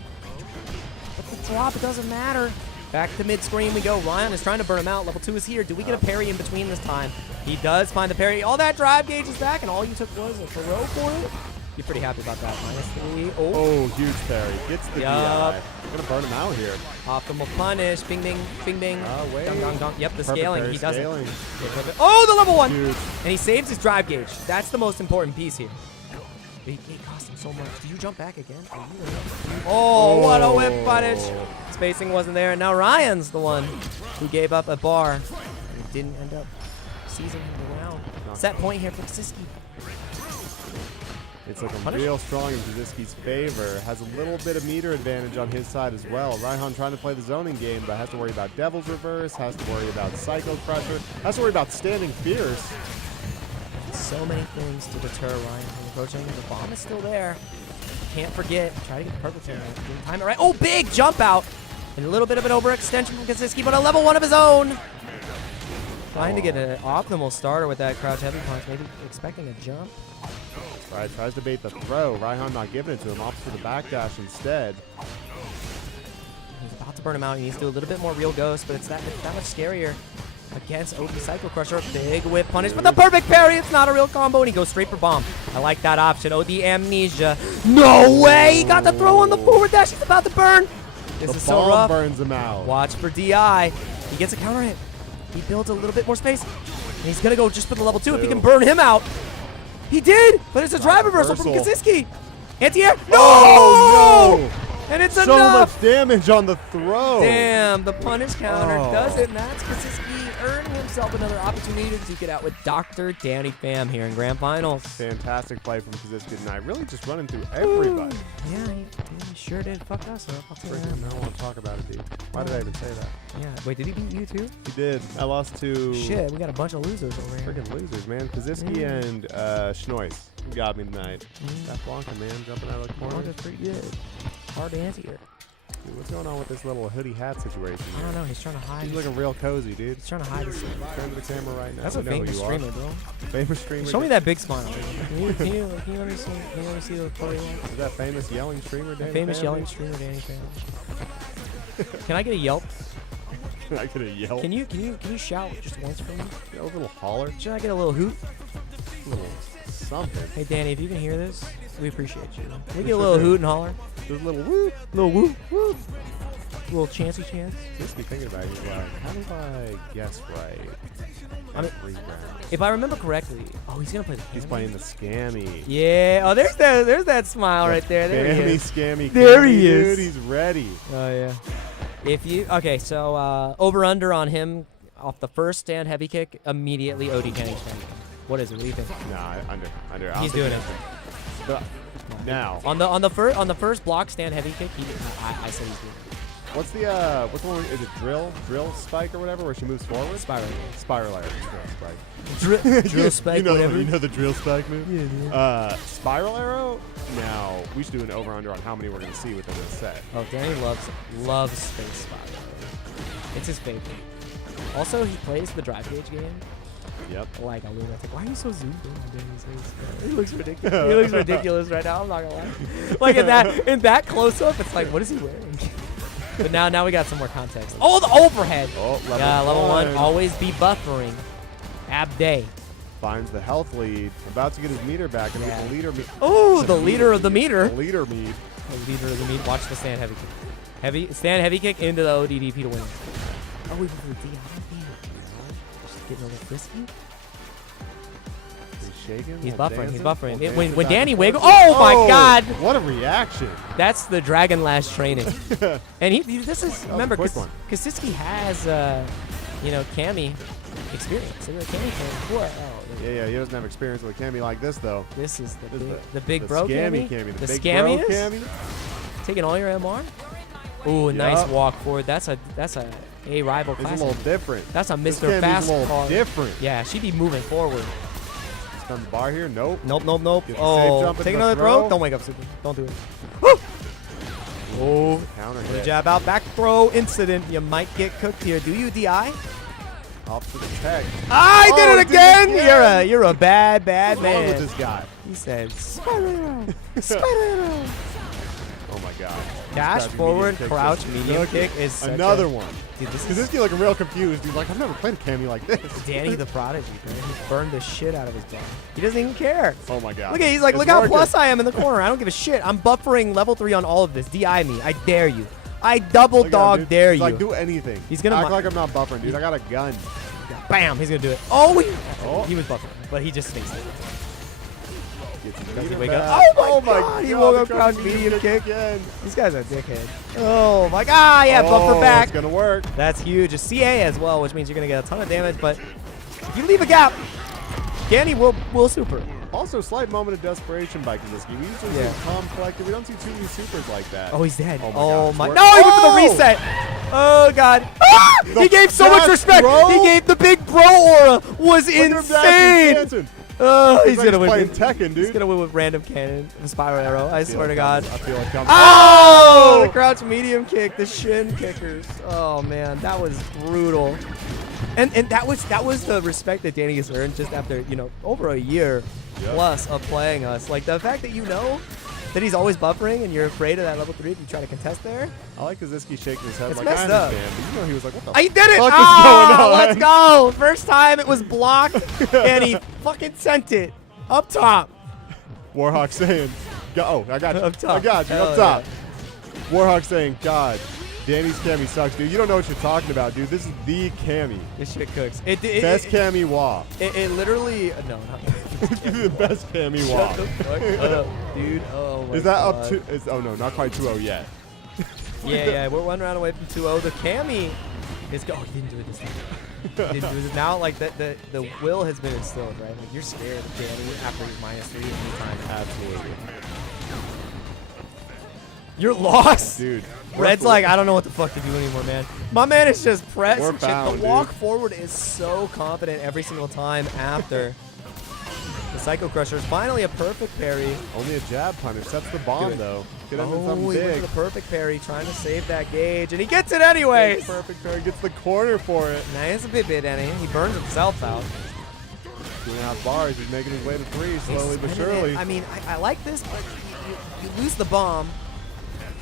But the drop, it doesn't matter. Back to mid-screen we go. Ryan is trying to burn him out. Level 2 is here. Do we get a parry in between this time? He does find the parry. All that drive gauge is back, and all you took was a throw for it. Be pretty happy about that. -3. Oh, Oh, huge parry. Gets the Yup. DI. Gonna burn him out here. optimal punish. Bing, bing, bing, bing. Oh, wait. Dong, dong, dong. Yep, the Perfect scaling. parry, He doesn't. scaling. Oh, the level 1. Huge. And he saves his drive gauge. That's the most important piece here. It cost him so much. Did you jump back again? Oh, what a whip punish. Spacing wasn't there. And now Ryan's the one who gave up a bar. And didn't end up seizing him around. Set point here for Siski. It's looking Punish? real strong in Kaziski's favor. Has a little bit of meter advantage on his side as well. Raihan trying to play the zoning game, but has to worry about Devil's Reverse, has to worry about Psycho Crusher, has to worry about Standing Fierce. So many things to deter Ryan from approaching. The bomb is still there. Can't forget. Try to get the perfect time it right. Oh, big jump out. And a little bit of an overextension from Kaziski, but a level 1 of his own. Trying to get an optimal starter with that crouch heavy punch. Maybe expecting a jump. Right, tries to bait the throw. Raihan not giving it to him. Opts for the backdash instead. He's about to burn him out. He needs to do a little bit more real ghost, but it's that much scarier against OD Psycho Crusher. Big whip punish, but the perfect parry. It's not a real combo, and he goes straight for bomb. I like that option. OD Amnesia. No way! He got the throw on the forward dash. He's about to burn. This The is so bomb rough. burns him out. Watch for DI. He gets a counter hit. He builds a little bit more space. And he's going to go just for the level 2 if he can burn him out. He did, but it's a drive reversal from Kaziski. Anti-air. No! Oh, no! And it's So enough. much damage on the throw. Damn, the punish counter Oh. does it, and that's Kaziski earning himself another opportunity to duke it out with Dr. Danny Pham here in Grand Finals. Fantastic play from Kaziski tonight. Really just running through everybody. Yeah, he sure did fuck us up. I'll tell you Freaking, I that. don't want to talk about it, dude. Why did I even say that? Yeah, wait, did he beat you too? He did. I lost to Shit, we got a bunch of losers over here. freaking losers, man. Kaziski and Schnois got me tonight. That Blanca, man, jumping out of the corner. Blanca's pretty good. Hard to anti-air. Dude, what's going on with this little hoodie hat situation? I don't know, he's trying to hide. He's looking real cozy, dude. He's trying to hide his. Turn to the camera right now. That's We a know who famous you are. streamer, bro. Famous streamer. Show me that big smile. Can you let me see the photo? Is that famous yelling streamer, Danny? Famous Phantom? yelling streamer Danny Pham. Can I get a yelp? I could have yelled. Can you shout just once for me? A little holler. Should I get a little hoot? A little something. Hey Danny, if you can hear this, we appreciate you. Can we get a little hoot and holler? Just a little whoop. Little whoop whoop. Little chancey chance. Just be thinking about it. He's like, how do I guess right? I mean, 3 rounds. if I remember correctly, oh, he's gonna play the. He's Cammy. playing the scammy. Yeah. Oh, there's that smile right there. There he is. Scammy. There he dude, is. He's ready. Oh yeah. If you so over under on him off the first stand heavy kick immediately OD Kenny stand. What is it? What do you think? Nah, under. I don't He's think doing it. But now, On the first block stand heavy kick, I said he's doing it. what's the one? Is it drill spike or whatever, where she moves forward? Spiral. Spiraler. Drill spike. Drill spike, you know, whatever. You know the drill spike move? Yeah. Spiral arrow? Now, we should do an over-under on how many we're going to see within this set. Oh, Danny loves space spiral. It's his favorite. Also, he plays the drive gauge game Yep. like a lunatic. Why are you so zoomed in on Danny's face? He looks ridiculous. He looks ridiculous right now. I'm not gonna lie. Like in that close up, it's like, what is he wearing? But now we got some more context. Oh, the overhead. Oh, level Yeah, level 1. 1. Always be buffering. Ab day. Finds the health lead. About to get his meter back and Yeah. get the leader meet. Oh, the leader of the meter. The leader meet. The leader of the meter. Watch the stand heavy kick. Stand heavy kick into the ODDP to win. Oh, we went for the DI. Just getting a little frisky. He's shaking. He's little buffering. He's dancing, buffering. little When dancing Danny back and wiggles. forth. Oh my God! What a reaction. That's the Dragon Lash training. And this is a remember quick one. Kasiski has Cammy experience. So Cammy can. Oh, Yeah, he doesn't have experience with a cami like this, though. this is This is the big bro scammy Cammy. The big scammy bro is cami. taking all your MR. Ooh, nice Yup. walk forward. That's a rival It's a classic. little different. That's a This Mr. Cammy's Fast a little car. different. Yeah, she'd be moving forward. Stun the bar here. Nope. Nope. Get the safe Oh, jump into take the another throw. throw. Don't wake up, Super. Don't do it. Woo! Oh, Counter good hit. jab out. Back throw incident. You might get cooked here. Do you DI? Off to the tech. I Oh, did it did it again. again. You're a bad What's wrong with man. this guy? He said, Spider-Man. Spider-Man. Oh my god. Dash Crouch forward, medium kick crouch, just medium cooking. kick is such Another a, one. Dude, this is Kaczynski looking real confused. He's like, I've never played a Cammy like this. Danny the Prodigy, man. He burned the shit out of his butt. He doesn't even care. Oh my god. Look at, he's like, It's look how working. plus I am in the corner. I don't give a shit. I'm buffering level 3 on all of this. DI me. I dare you. I double Look at him, dog dude. dare He's you. like, do anything. He's gonna act mi- like I'm not buffering, dude. I got a gun. Bam, he's gonna do it. Oh, Oh. he was buffering, but he just faced it. Gets his Does he meter wake back. up? Oh my god, he woke up the crouch crouch medium kick. again. These guys are dickhead. Oh my god, yeah, buffer back. It's gonna work. That's huge. A CA as well, which means you're gonna get a ton of damage, but if you leave a gap, Danny will super. Also, slight moment of desperation by Kaczynski. We usually Yeah. see calm collected. We don't see too many supers like that. Oh, he's dead. Oh my Oh God, my. it's No, he went for the working. reset. Oh god. Ah! The He gave so much dash, respect. bro. He gave the big bro aura. Was Look at him insane. dancing. Oh, He's gonna win. playing Tekken, He's dude. gonna win with random cannon and spiral arrow. I swear to God. I feel like I'm. Oh, the crouch medium kick, the shin kickers. Oh man, that was brutal. And that was the respect that Danny has earned just after, you know, over a year Yep. plus of playing us. Like the fact that you know that he's always buffering and you're afraid of that level 3 if you try to contest there. I like Kaczynski shaking his head It's like I messed up. understand, but you know he was like, what the I did it! fuck is Ah, going on? let's go! First time it was blocked and he fucking sent it up top. Warhawk saying, go. Oh, I got you. Up top. I got you. Hell Up top. Warhawk saying, God, Danny's Cammy sucks, dude. You don't know what you're talking about, dude. This is the Cammy. This shit cooks. Best Cammy Wah. It literally no, not the best Cammy Shut Wah. the fuck up, dude. Oh my Is that God. up to? Oh no, not quite 2-0 yet. Yeah, we're 1 round away from 2-0. The Cammy is go. Oh, he didn't do it this time. He didn't do it. Now, like the will has been instilled, right? Like you're scared of Danny after he's -3 anytime. Absolutely, You're lost, dude. Red's like, I don't know what the fuck to do anymore, man. My man is just pressing We're shit. bound, The walk dude. forward is so confident every single time after. The Psycho Crusher is finally a perfect parry. Only a jab punish. That's the bomb, it. though. Get into Oh, something he went big. for the perfect parry, trying to save that gauge, and he gets it anyways. Perfect parry. Gets the corner for it. Nice, a bit, Danny. He burns himself out. 2.5 bars. He's making his way to 3 slowly but Spinning it. surely. I mean, I like this, but you lose the bomb,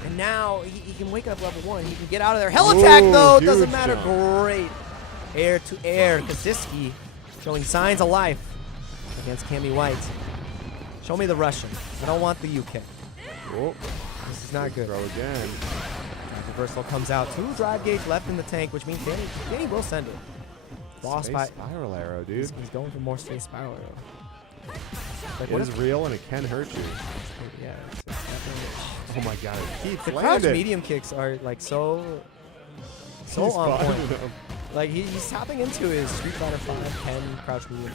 and now he can wake up level 1. He can get out of there. Hell attack, Ooh, though. Doesn't huge matter. jump. Great. Air to air. Kaczynski showing signs of life against Cammy White. Show me the Russian. I don't want the UK. Oh, This is not good. throw again. Reversal comes out. 2 drive gauge left in the tank, which means Danny will send it. Lost Space by. spiral arrow, dude. He's going for more space spiral arrow. Like, It what is if, real and it can hurt you. yeah, it's definitely. Oh my god, it keeps The crouch landing. medium kicks are like so He's on finding point. them. Like he's tapping into his Street Fighter 5 10 crouch medium.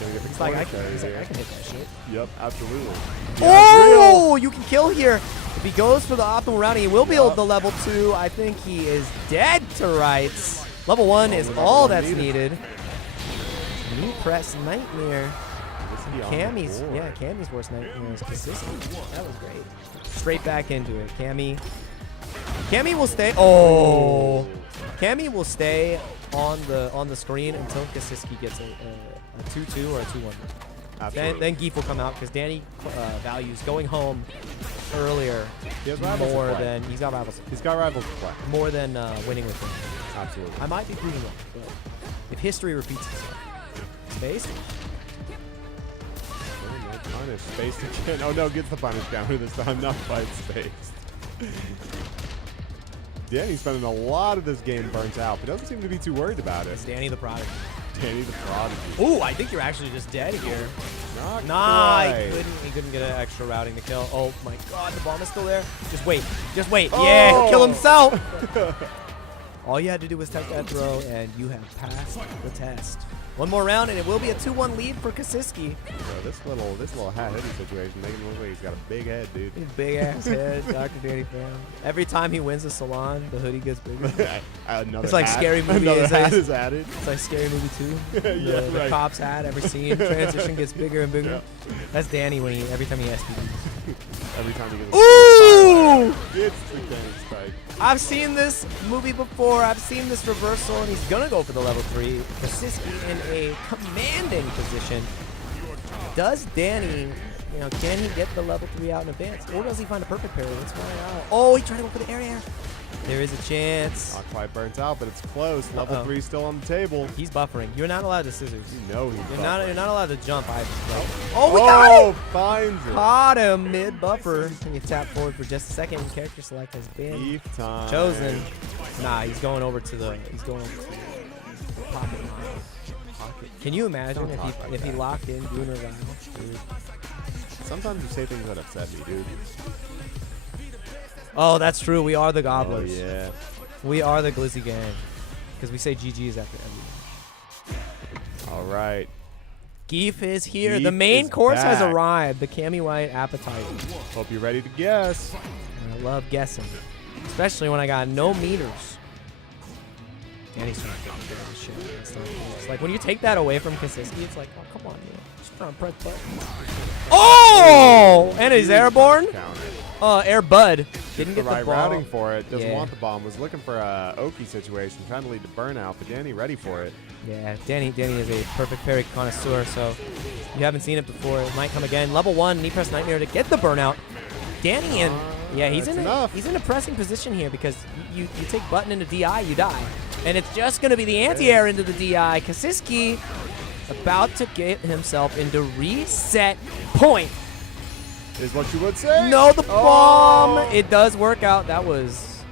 Gonna get the He's like, I corner can, he's like, carry I can hit that shit. here. Yep, absolutely. Oh, you can kill here. If he goes for the optimal routing, he will be able Yup. to level 2. I think he is dead to rights. Level 1 is level all one that's needed. needed. Knee press nightmare. This is on the Cammy's, board. yeah, Cammy's worst nightmare is consistent. That was great. Straight back into it. Cammy will stay. Oh, Cammy will stay on the screen until Kaczynski gets a 2-2 or a 2-1. Absolutely. Then Geef will come out because Danny values going home earlier He has rivals to more play. than he's got rivals He's got rivals to play. more than winning with him. Absolutely. I might be proven wrong, but if history repeats itself, space. Oh, no punish. Spaced again. Oh no, gets the punish counter this time, not quite spaced. Danny's spending a lot of this game burnt out, but doesn't seem to be too worried about it. It's Danny the Prodigy. Danny the Prodigy. Ooh, I think you're actually just dead here. Not Nah, quite. he couldn't get an extra routing to kill. Oh my god, the bomb is still there. Just wait. Yeah, he'll kill Oh. himself. All you had to do was test that throw, and you have passed the test. One more round, and it will be a 2-1 lead for Kaczynski. Bro, this little hat hoodie situation making him look like he's got a big head, dude. His big ass head, Dr. Danny Brown. Every time he wins a Salon, the hoodie gets bigger. Another It's like hat. Scary Movie Another is hat like- is added. It's like Scary Movie 2. Yeah, The right. cop's hat, every scene, transition gets bigger and bigger. Yeah. That's Danny when every time he SPD. Every time he gets Ooh! It's the cannon strike. I've seen this movie before. I've seen this reversal, and he's gonna go for the level 3. Kaczynski in a commanding position. Does Danny You know, can he get the level 3 out in advance? Or does he find a perfect parry? Let's find out. Oh, he tried to go for the air. There is a chance. Not quite burnt out, but it's close. Level 3 still on the table. He's buffering. You're not allowed to scissors. You know he's You're not allowed to jump either. Right? Oh, we got it! Finds it. Caught him mid buffer. And you tap forward for just a second. Character select has been Beef time. chosen. Nah, he's going over to the pocket line. Can you imagine if he locked in Gunnar Rival? Dude. Sometimes you say things that upset me, dude. Oh, that's true. We are the Gobblers. Oh, yeah. We are the Glizzy Gang. Because we say GG's after every match. All right. Geef is here. Geef the main is course has back. arrived. The Cammy White appetizer. Hope you're ready to guess. And I love guessing. Especially when I got no meters. Danny's trying to get the shit. It's like when you take that away from Kasiski, it's like, oh, come on, man. Just trying to press button. Oh! And he's airborne? Air Bud. Didn't get the right ball. routing for it. Doesn't Yeah. want the bomb. Was looking for a Oki situation, trying to lead to burnout, but Danny ready for it. Yeah, Danny is a perfect parry connoisseur, so you haven't seen it before. It might come again. Level 1, knee press nightmare to get the burnout. Danny and he's in a pressing position here because you take button into DI, you die. And it's just going to be the anti-air into the DI. Kasiski about to get himself into reset point. Is what you would say. No, the bomb. It does work out. That was...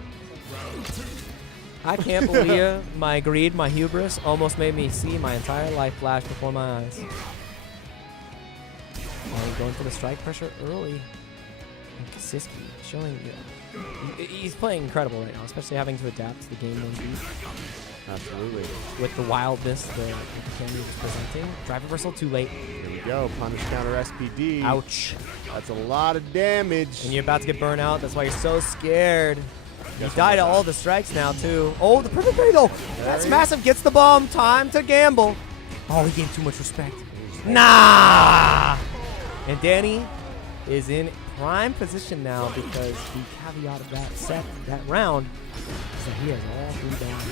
I can't believe my greed, my hubris almost made me see my entire life flash before my eyes. Oh, he's going for the strike pressure early. And Kasiski showing... He's playing incredible right now, especially having to adapt to the game 1 Absolutely. with the wildness that the Cammy is presenting. Drive reversal too late. Here we go. Punish counter SPD. Ouch. That's a lot of damage. And you're about to get burnt out. That's why you're so scared. You die to all the strikes now, too. Oh, the perfect parry, though. That's massive. Gets the bomb. Time to gamble. Oh, he gave too much respect. Nah! And Danny is in prime position now because the caveat of that round is that he has all 3 down to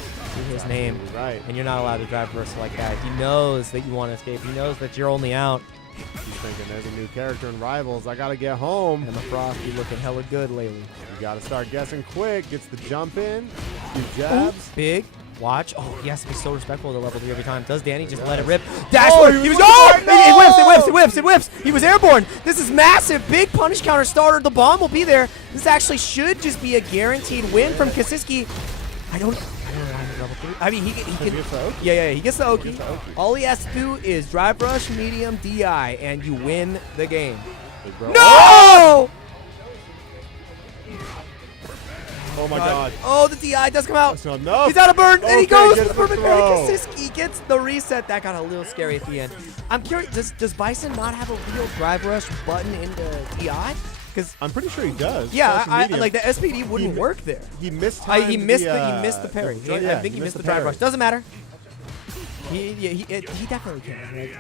his name. Right. And you're not allowed to drive reversal like that. He knows that you want to escape. He knows that you're only out. He's thinking there's a new character in Rivals. I got to get home. And the Frost be looking hella good lately. You got to start guessing quick. Gets the jump in. Few jabs. Big. Watch. Oh, he has to be so respectful to level 3 every time. Does Danny just let it rip? Dash! Oh, He was no! It whips. He was airborne. This is massive. Big punish counter starter. The bomb will be there. This actually should just be a guaranteed win from Kasiski. I don't know why he's level 3. I mean, he can. Yeah, he gets the Oki. All he has to do is drive rush, medium, DI, and you win the game. No! Oh my God. Oh, the DI does come out. That's not enough. He's out of burn, and he goes get for the the perfect throw. parry. Kasiski gets the reset. That got a little scary at the end. I'm curious, does Bison not have a real drive rush button into DI? Because I'm pretty sure he does. yeah, Especially I medium. like the SPD wouldn't work there. He missed. He missed the parry. Yeah, I think he missed the drive parry. rush. Doesn't matter. He definitely can. Like,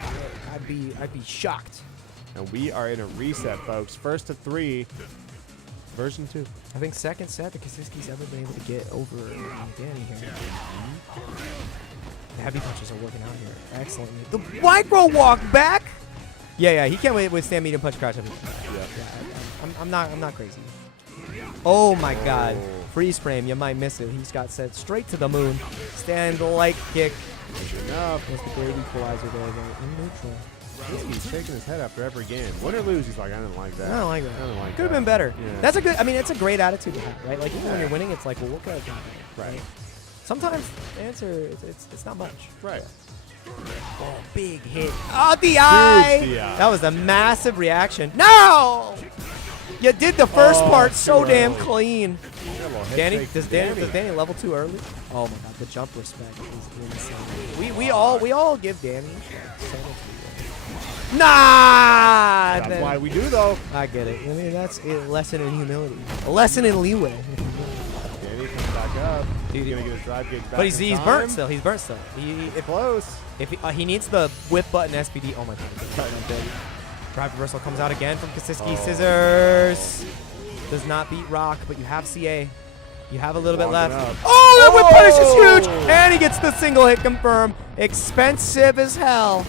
I'd be shocked. And we are in a reset, folks. First to 3. Version 2. I think second set that Kasiski's ever been able to get over Danny here. The heavy punches are working out here excellently. The micro walk back. Yeah, he can't withstand medium punch crouch. I'm not crazy. Oh my God, freeze frame. You might miss it. He's got set straight to the moon. Stand light kick. Enough. There's the great equalizer there, in neutral. He's shaking his head after every game. Win or lose, he's like, I didn't like that. I don't like that. I don't like Could have that. been better. Yeah. That's a good. I mean, it's a great attitude to have, right? Like even when you're winning, it's like, well, what could I have done better? Right. Sometimes the answer it's not much. Right. Oh, big hit. Oh, DI. Huge DI. That was a massive reaction. No. You did the first part so damn clean. Danny, does Danny level 2 early? Oh my God, the jump respect is insane. We all give Danny so much. Nah! That's why we do, though. I get it. I mean, that's a lesson in humility. A lesson in leeway. Danny comes back up. Dude, He's going to get a drive gig back. but he's in burnt time. still. He's burnt still. Close. If he needs the whip button SPD. Oh my God. Drive reversal comes out again from Kasiski. Scissors. Does not beat Rock, but you have CA. You have a little bit left. Up. Oh, that whip punish is huge! And he gets the single hit confirm. Expensive as hell.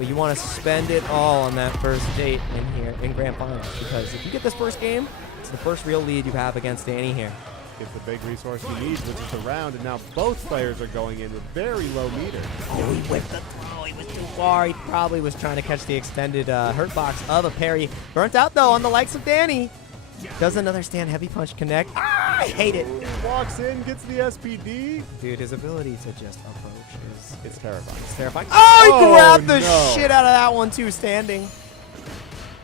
but you want to spend it all on that first date in here in Grand Finals, because if you get this first game, it's the first real lead you have against Danny here. It's the big resource he needs, which is a round, and now both players are going in with very low meter. Oh, he whipped the throw. He was too far. He probably was trying to catch the extended hurt box of a parry. Burnt out, though, on the likes of Danny. Does another stand heavy punch connect? Ah, I hate it. Walks in, gets the SPD. Dude, his ability to just approach is It's terrifying. it's terrifying. Oh, he Oh, grabbed the no. shit out of that one, too, standing.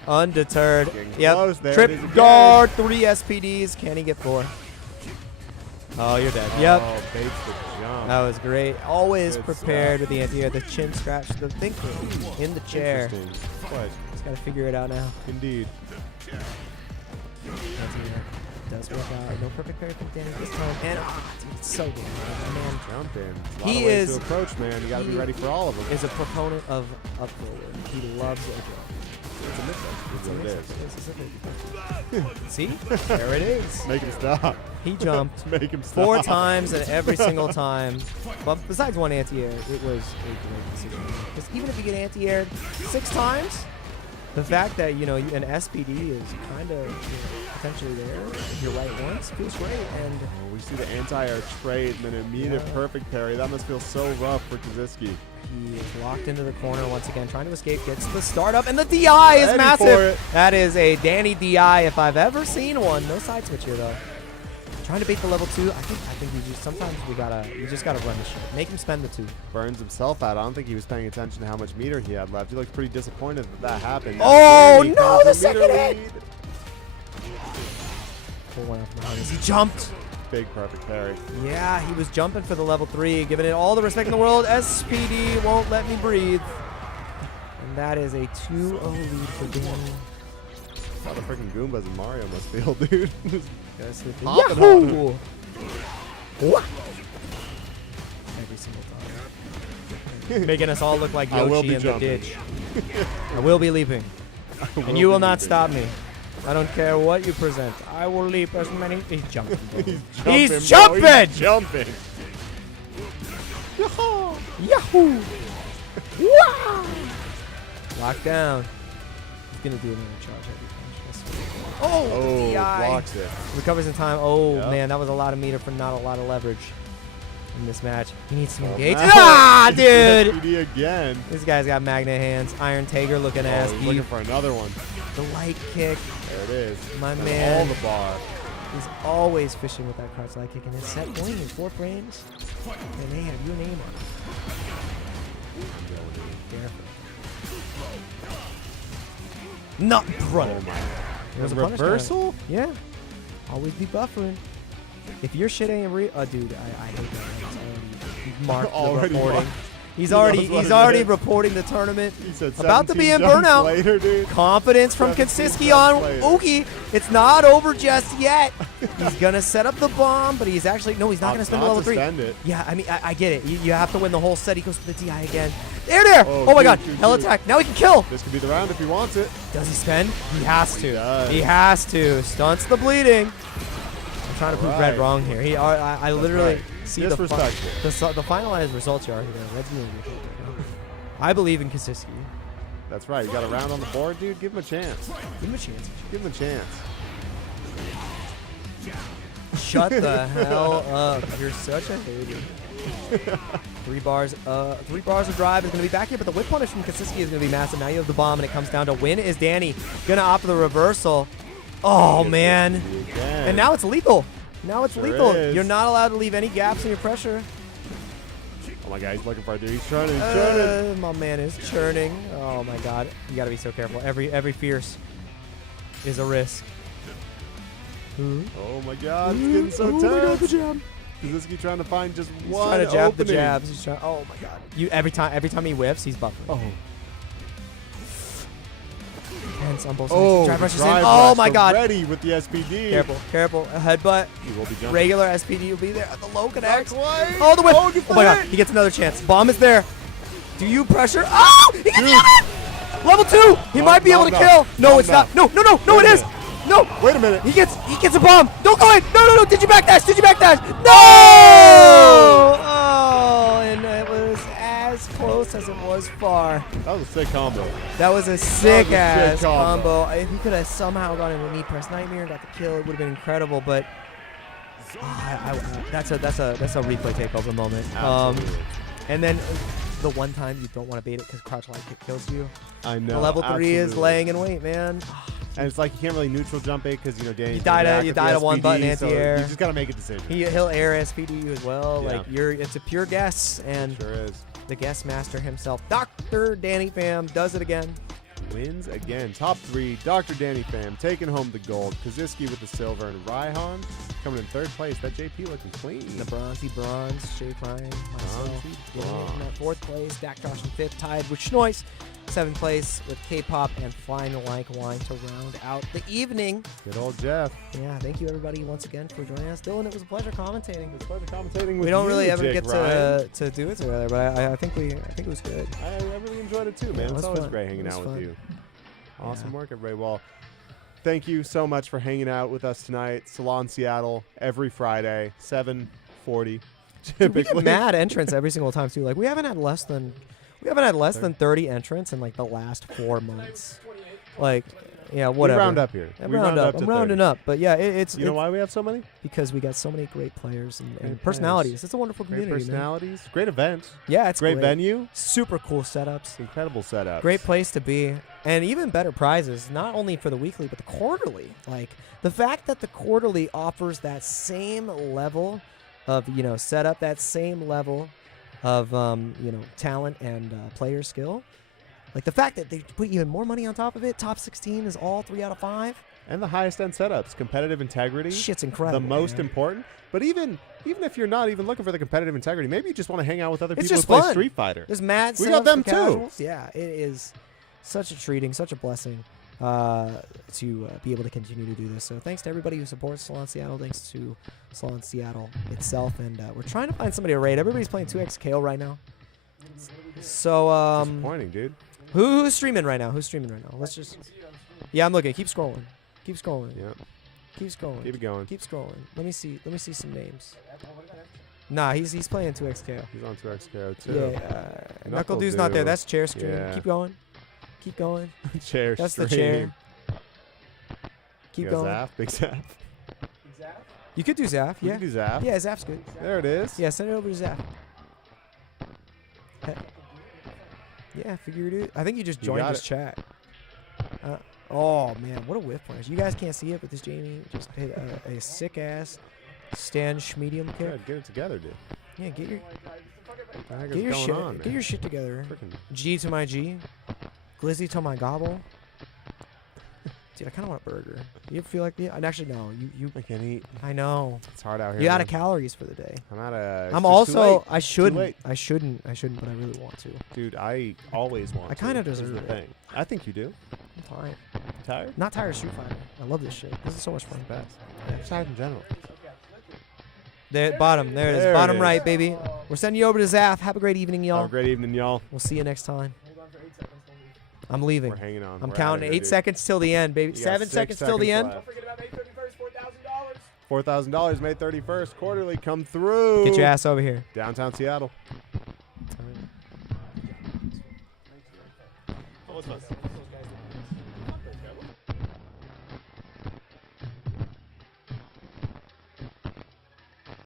Undeterred. Getting Yep. close. There it is Trip again. guard, 3 SPDs. Can he get 4? Oh, you're dead. Yep. Oh, baits the jump. That was great. Always Good prepared stuff. with the anti-air, the chin scratch, the thinking in the chair. Interesting. But He's got to figure it out now. indeed. Anti-air does work out. No perfect parry from Danny this time. And dude, it's so good. Man Jump in. A lot He of ways is- to approach, man. You got to be he ready for all of them. is a proponent of up forward. He loves a jump. It's a mix-up. It's what it is. See? There it is. Make him stop. He jumped Make him stop. 4 times, and every single time, but besides one anti-air, it was a great decision. Because even if you get anti-aired 6 times, the fact that, you know, an SPD is kind of potentially there, if you're right once, feels great. And Oh, we see the anti-air trade and then an immediate Yeah. perfect parry. That must feel so rough for Kaziski. he is locked into the corner once again, trying to escape, gets the startup, and the DI is Ready for massive. it. That is a Danny DI if I've ever seen one. No side switch here, though. Trying to bait the level 2. I think you just sometimes you just gotta run the shit. Make him spend the 2. Burns himself out. I don't think he was paying attention to how much meter he had left. He looked pretty disappointed that happened. Oh, Danny no, comes the with meter second hit. lead. Pull one off behind us. He jumped. Big perfect parry. Yeah, he was jumping for the level 3, giving it all the respect in the world. SPD won't let me breathe. And that is a 2-0 lead for Danny. How the freaking Goombas in Mario must feel, dude. Guys, with the Hopping on Yahoo! What? Every single time. Making us all look like I will Yoshi be in the jumping. ditch. I will be leaping. And you will not stop me. I don't care what you present. I will leap as many. He's jumping. bro. He's jumping, bro. jumping! He's jumping. Yahoo! Wow! Locked down. He's gonna do another charge heavy punch. Oh, DI. blocks it. Recovers in time. Oh Yep. man, that was a lot of meter for not a lot of leverage in this match. He needs to Oh, engage. man. Ah, dude! SPD again. This guy's got magnet hands. Iron Tiger looking ass Oh, he's deep. looking for another one. The light kick. There it is. My And man. all the bar. He's always fishing with that crouch light kick, and it's set point in 4 frames. And they have your name on it. Careful. Not brother. Oh my. It was a The punish reversal? Yeah. Always be buffering. If your shit ain't real, dude, I hate that. It's already marked the Already reporting. marked. He's He already knows what he's it already is. reporting the tournament. He said About to be 17 in jumps burnout. later, dude. Confidence from 17 Kaczynski on jumps later. Uki. It's not over just yet. He's gonna set up the bomb, but he's actually no, he's not gonna spend the level 3. Spend it. Yeah, I mean, I get it. You have to win the whole set. He goes for the DI again. There! Oh, Oh my dude, god, dude, hell dude. attack. Now he can kill. This could be the round if he wants it. Does he spend? He has to. does. He has to. Stunts the bleeding. I'm trying to prove Right. Red wrong here. I literally right. see the Disrespectful. finalized results you are here. Red's doing good right now. I believe in Kaczynski. That's right. You got a round on the board, dude. Give him a chance. Give him a chance. Give him a chance. Shut the hell up. You're such a hater. 3 bars of drive is going to be back here, but the whip punish from Kaczynski is going to be massive. Now you have the bomb, and it comes down to win is Danny. Going to opt for the reversal. Oh, man. Again. And now it's lethal. Now it's Sure lethal. is. You're not allowed to leave any gaps in your pressure. Oh my god, he's looking for it, dude. He's churning. He's churning. My man is churning. Oh my god. You gotta be so careful. Every fierce is a risk. Oh my god, it's getting so tense. Kaczynski trying to find just He's one trying to jab opening. the jabs. He's trying, oh my god. Every time he whiffs, he's buffering. Oh. Hands on both sides. Oh, Drive rushes in. drive Oh rush my from god. Ready with the SPD. Careful. A headbutt. He will be jumping. Regular SPD will be there. The low connects. Not quite. Oh, the whip. Oh, Oh my god. He gets another chance. Bomb is there. Do you pressure? Oh! He gets the other! Level 2! He might be able to kill. No, it's not. No, it is. No! Wait a minute. He gets a bomb. Don't go in. No. Did you backdash? No! Oh, and it was as close as it was far. That was a sick combo. That was a sick ass combo. combo. If he could have somehow gone into knee press nightmare and got the kill, it would have been incredible. But that's a replay takeover moment. Absolutely. And then the one time you don't want to bait it because crouch light kick kills you. I know. The level 3 is absolutely. laying in wait, man. And it's like you can't really neutral jump it because Danny. You die to one button anti-air. You just gotta make a decision. He'll air SPD you as well. Yeah. Like it's a pure guess, and Sure is. the guess master himself, Dr. Danny Pham, does it again. Wins again. Top 3, Dr. Danny Pham taking home the gold. Kaziski with the silver, and Raihan coming in 3rd place. That JP looking clean. The bronzy bronze, Jay Ryan, myself, Bronzy getting it in bronze. that 4th place. Dak Josh in 5th, tied with Schnoice. 7th place with K-pop and Flying Like Wine to round out the evening. Good old Jeff. Yeah, thank you everybody once again for joining us. Dylan, it was a pleasure commentating. It's fun commentating with We don't you, really ever Jake get Ryan. to do it together, but I think it was good. I really enjoyed it too, man. Yeah, it It's was always fun. great hanging It was out fun. with you. Awesome Yeah. work, everybody. Well, thank you so much for hanging out with us tonight. Salon Seattle every Friday, 7:40. Dude, we Typically, get mad entrants every single time too. Like we haven't had less than 30 entrants in like the last 4 months. Like, yeah, whatever. We round up here. I'm We round up to rounding 30. up, but yeah, it's You know why we have so many? because we got so many great players and Great personalities. players. It's a wonderful Great community, man. personalities, great events, Yeah, it's great venue, super cool setups, incredible setup. great place to be, and even better prizes. Not only for the weekly, but the quarterly. Like the fact that the quarterly offers that same level of setup, that same level of talent and player skill. Like the fact that they put even more money on top of it. Top 16 is all 3 out of 5. And the highest end setups, competitive integrity. Shit's incredible. The most man. important. But even if you're not even looking for the competitive integrity, maybe you just want to hang out with other It's people who just play fun. Street Fighter. There's mad. We got setups them for too. casuals. Yeah, it is such a treating, such a blessing to be able to continue to do this. So thanks to everybody who supports Salon Seattle. Thanks to Salon Seattle itself, and we're trying to find somebody to raid. Everybody's playing 2x KO right now. So Disappointing, dude. who's streaming right now? Let's just. Yeah, I'm looking. Keep scrolling. Keep scrolling. Yeah. Keep scrolling. Keep it going. Keep scrolling. Let me see some names. Nah, he's playing 2x KO. He's on 2XKO too. Yeah, Knuckle Dude's not there. That's chair stream. Yeah. Keep going. Keep going. Chair That's stream. the chair. Keep You got going. Zaf, big Zaf. You could do Zaf. You Yeah. can do Zaf. Yeah, Zaf's good. There it is. Yeah, send it over to Zaf. Yeah, figured it. I think you just You joined got his it. chat. Oh man, what a whiff punish! You guys can't see it, but this Jamie just hit a sick ass stand medium kick. Good, get it together, dude. Yeah, get your What the heck get is your going shit on, get man? your shit together. Frickin' G to my G, Glizzy to my gobble. Dude, I kind of want a burger. You ever feel like and actually no, you. I can't eat. I know. It's hard out here. You out of man. calories for the day. I'm out of. I'm also. I late. shouldn't, but I really want to. Dude, I always want. I kinda to. This is deserve the it. thing. I think you do. I'm tired. Tired? Not tired of Street Fighter. I love this shit. This is so much fun. Best. Yeah, tired in general. There, bottom. There it is. There it Bottom is. right, baby. We're sending you over to Zaf. Have a great evening, y'all. Have a great evening, y'all. We'll see you next time. I'm leaving. We're hanging on. I'm We're counting outta here, 8 dude. seconds till the end, baby. You got 7 6 seconds till the end. left. $4,000 May 31st. Quarterly come through. Get your ass over here. Downtown Seattle. Oh, what's this?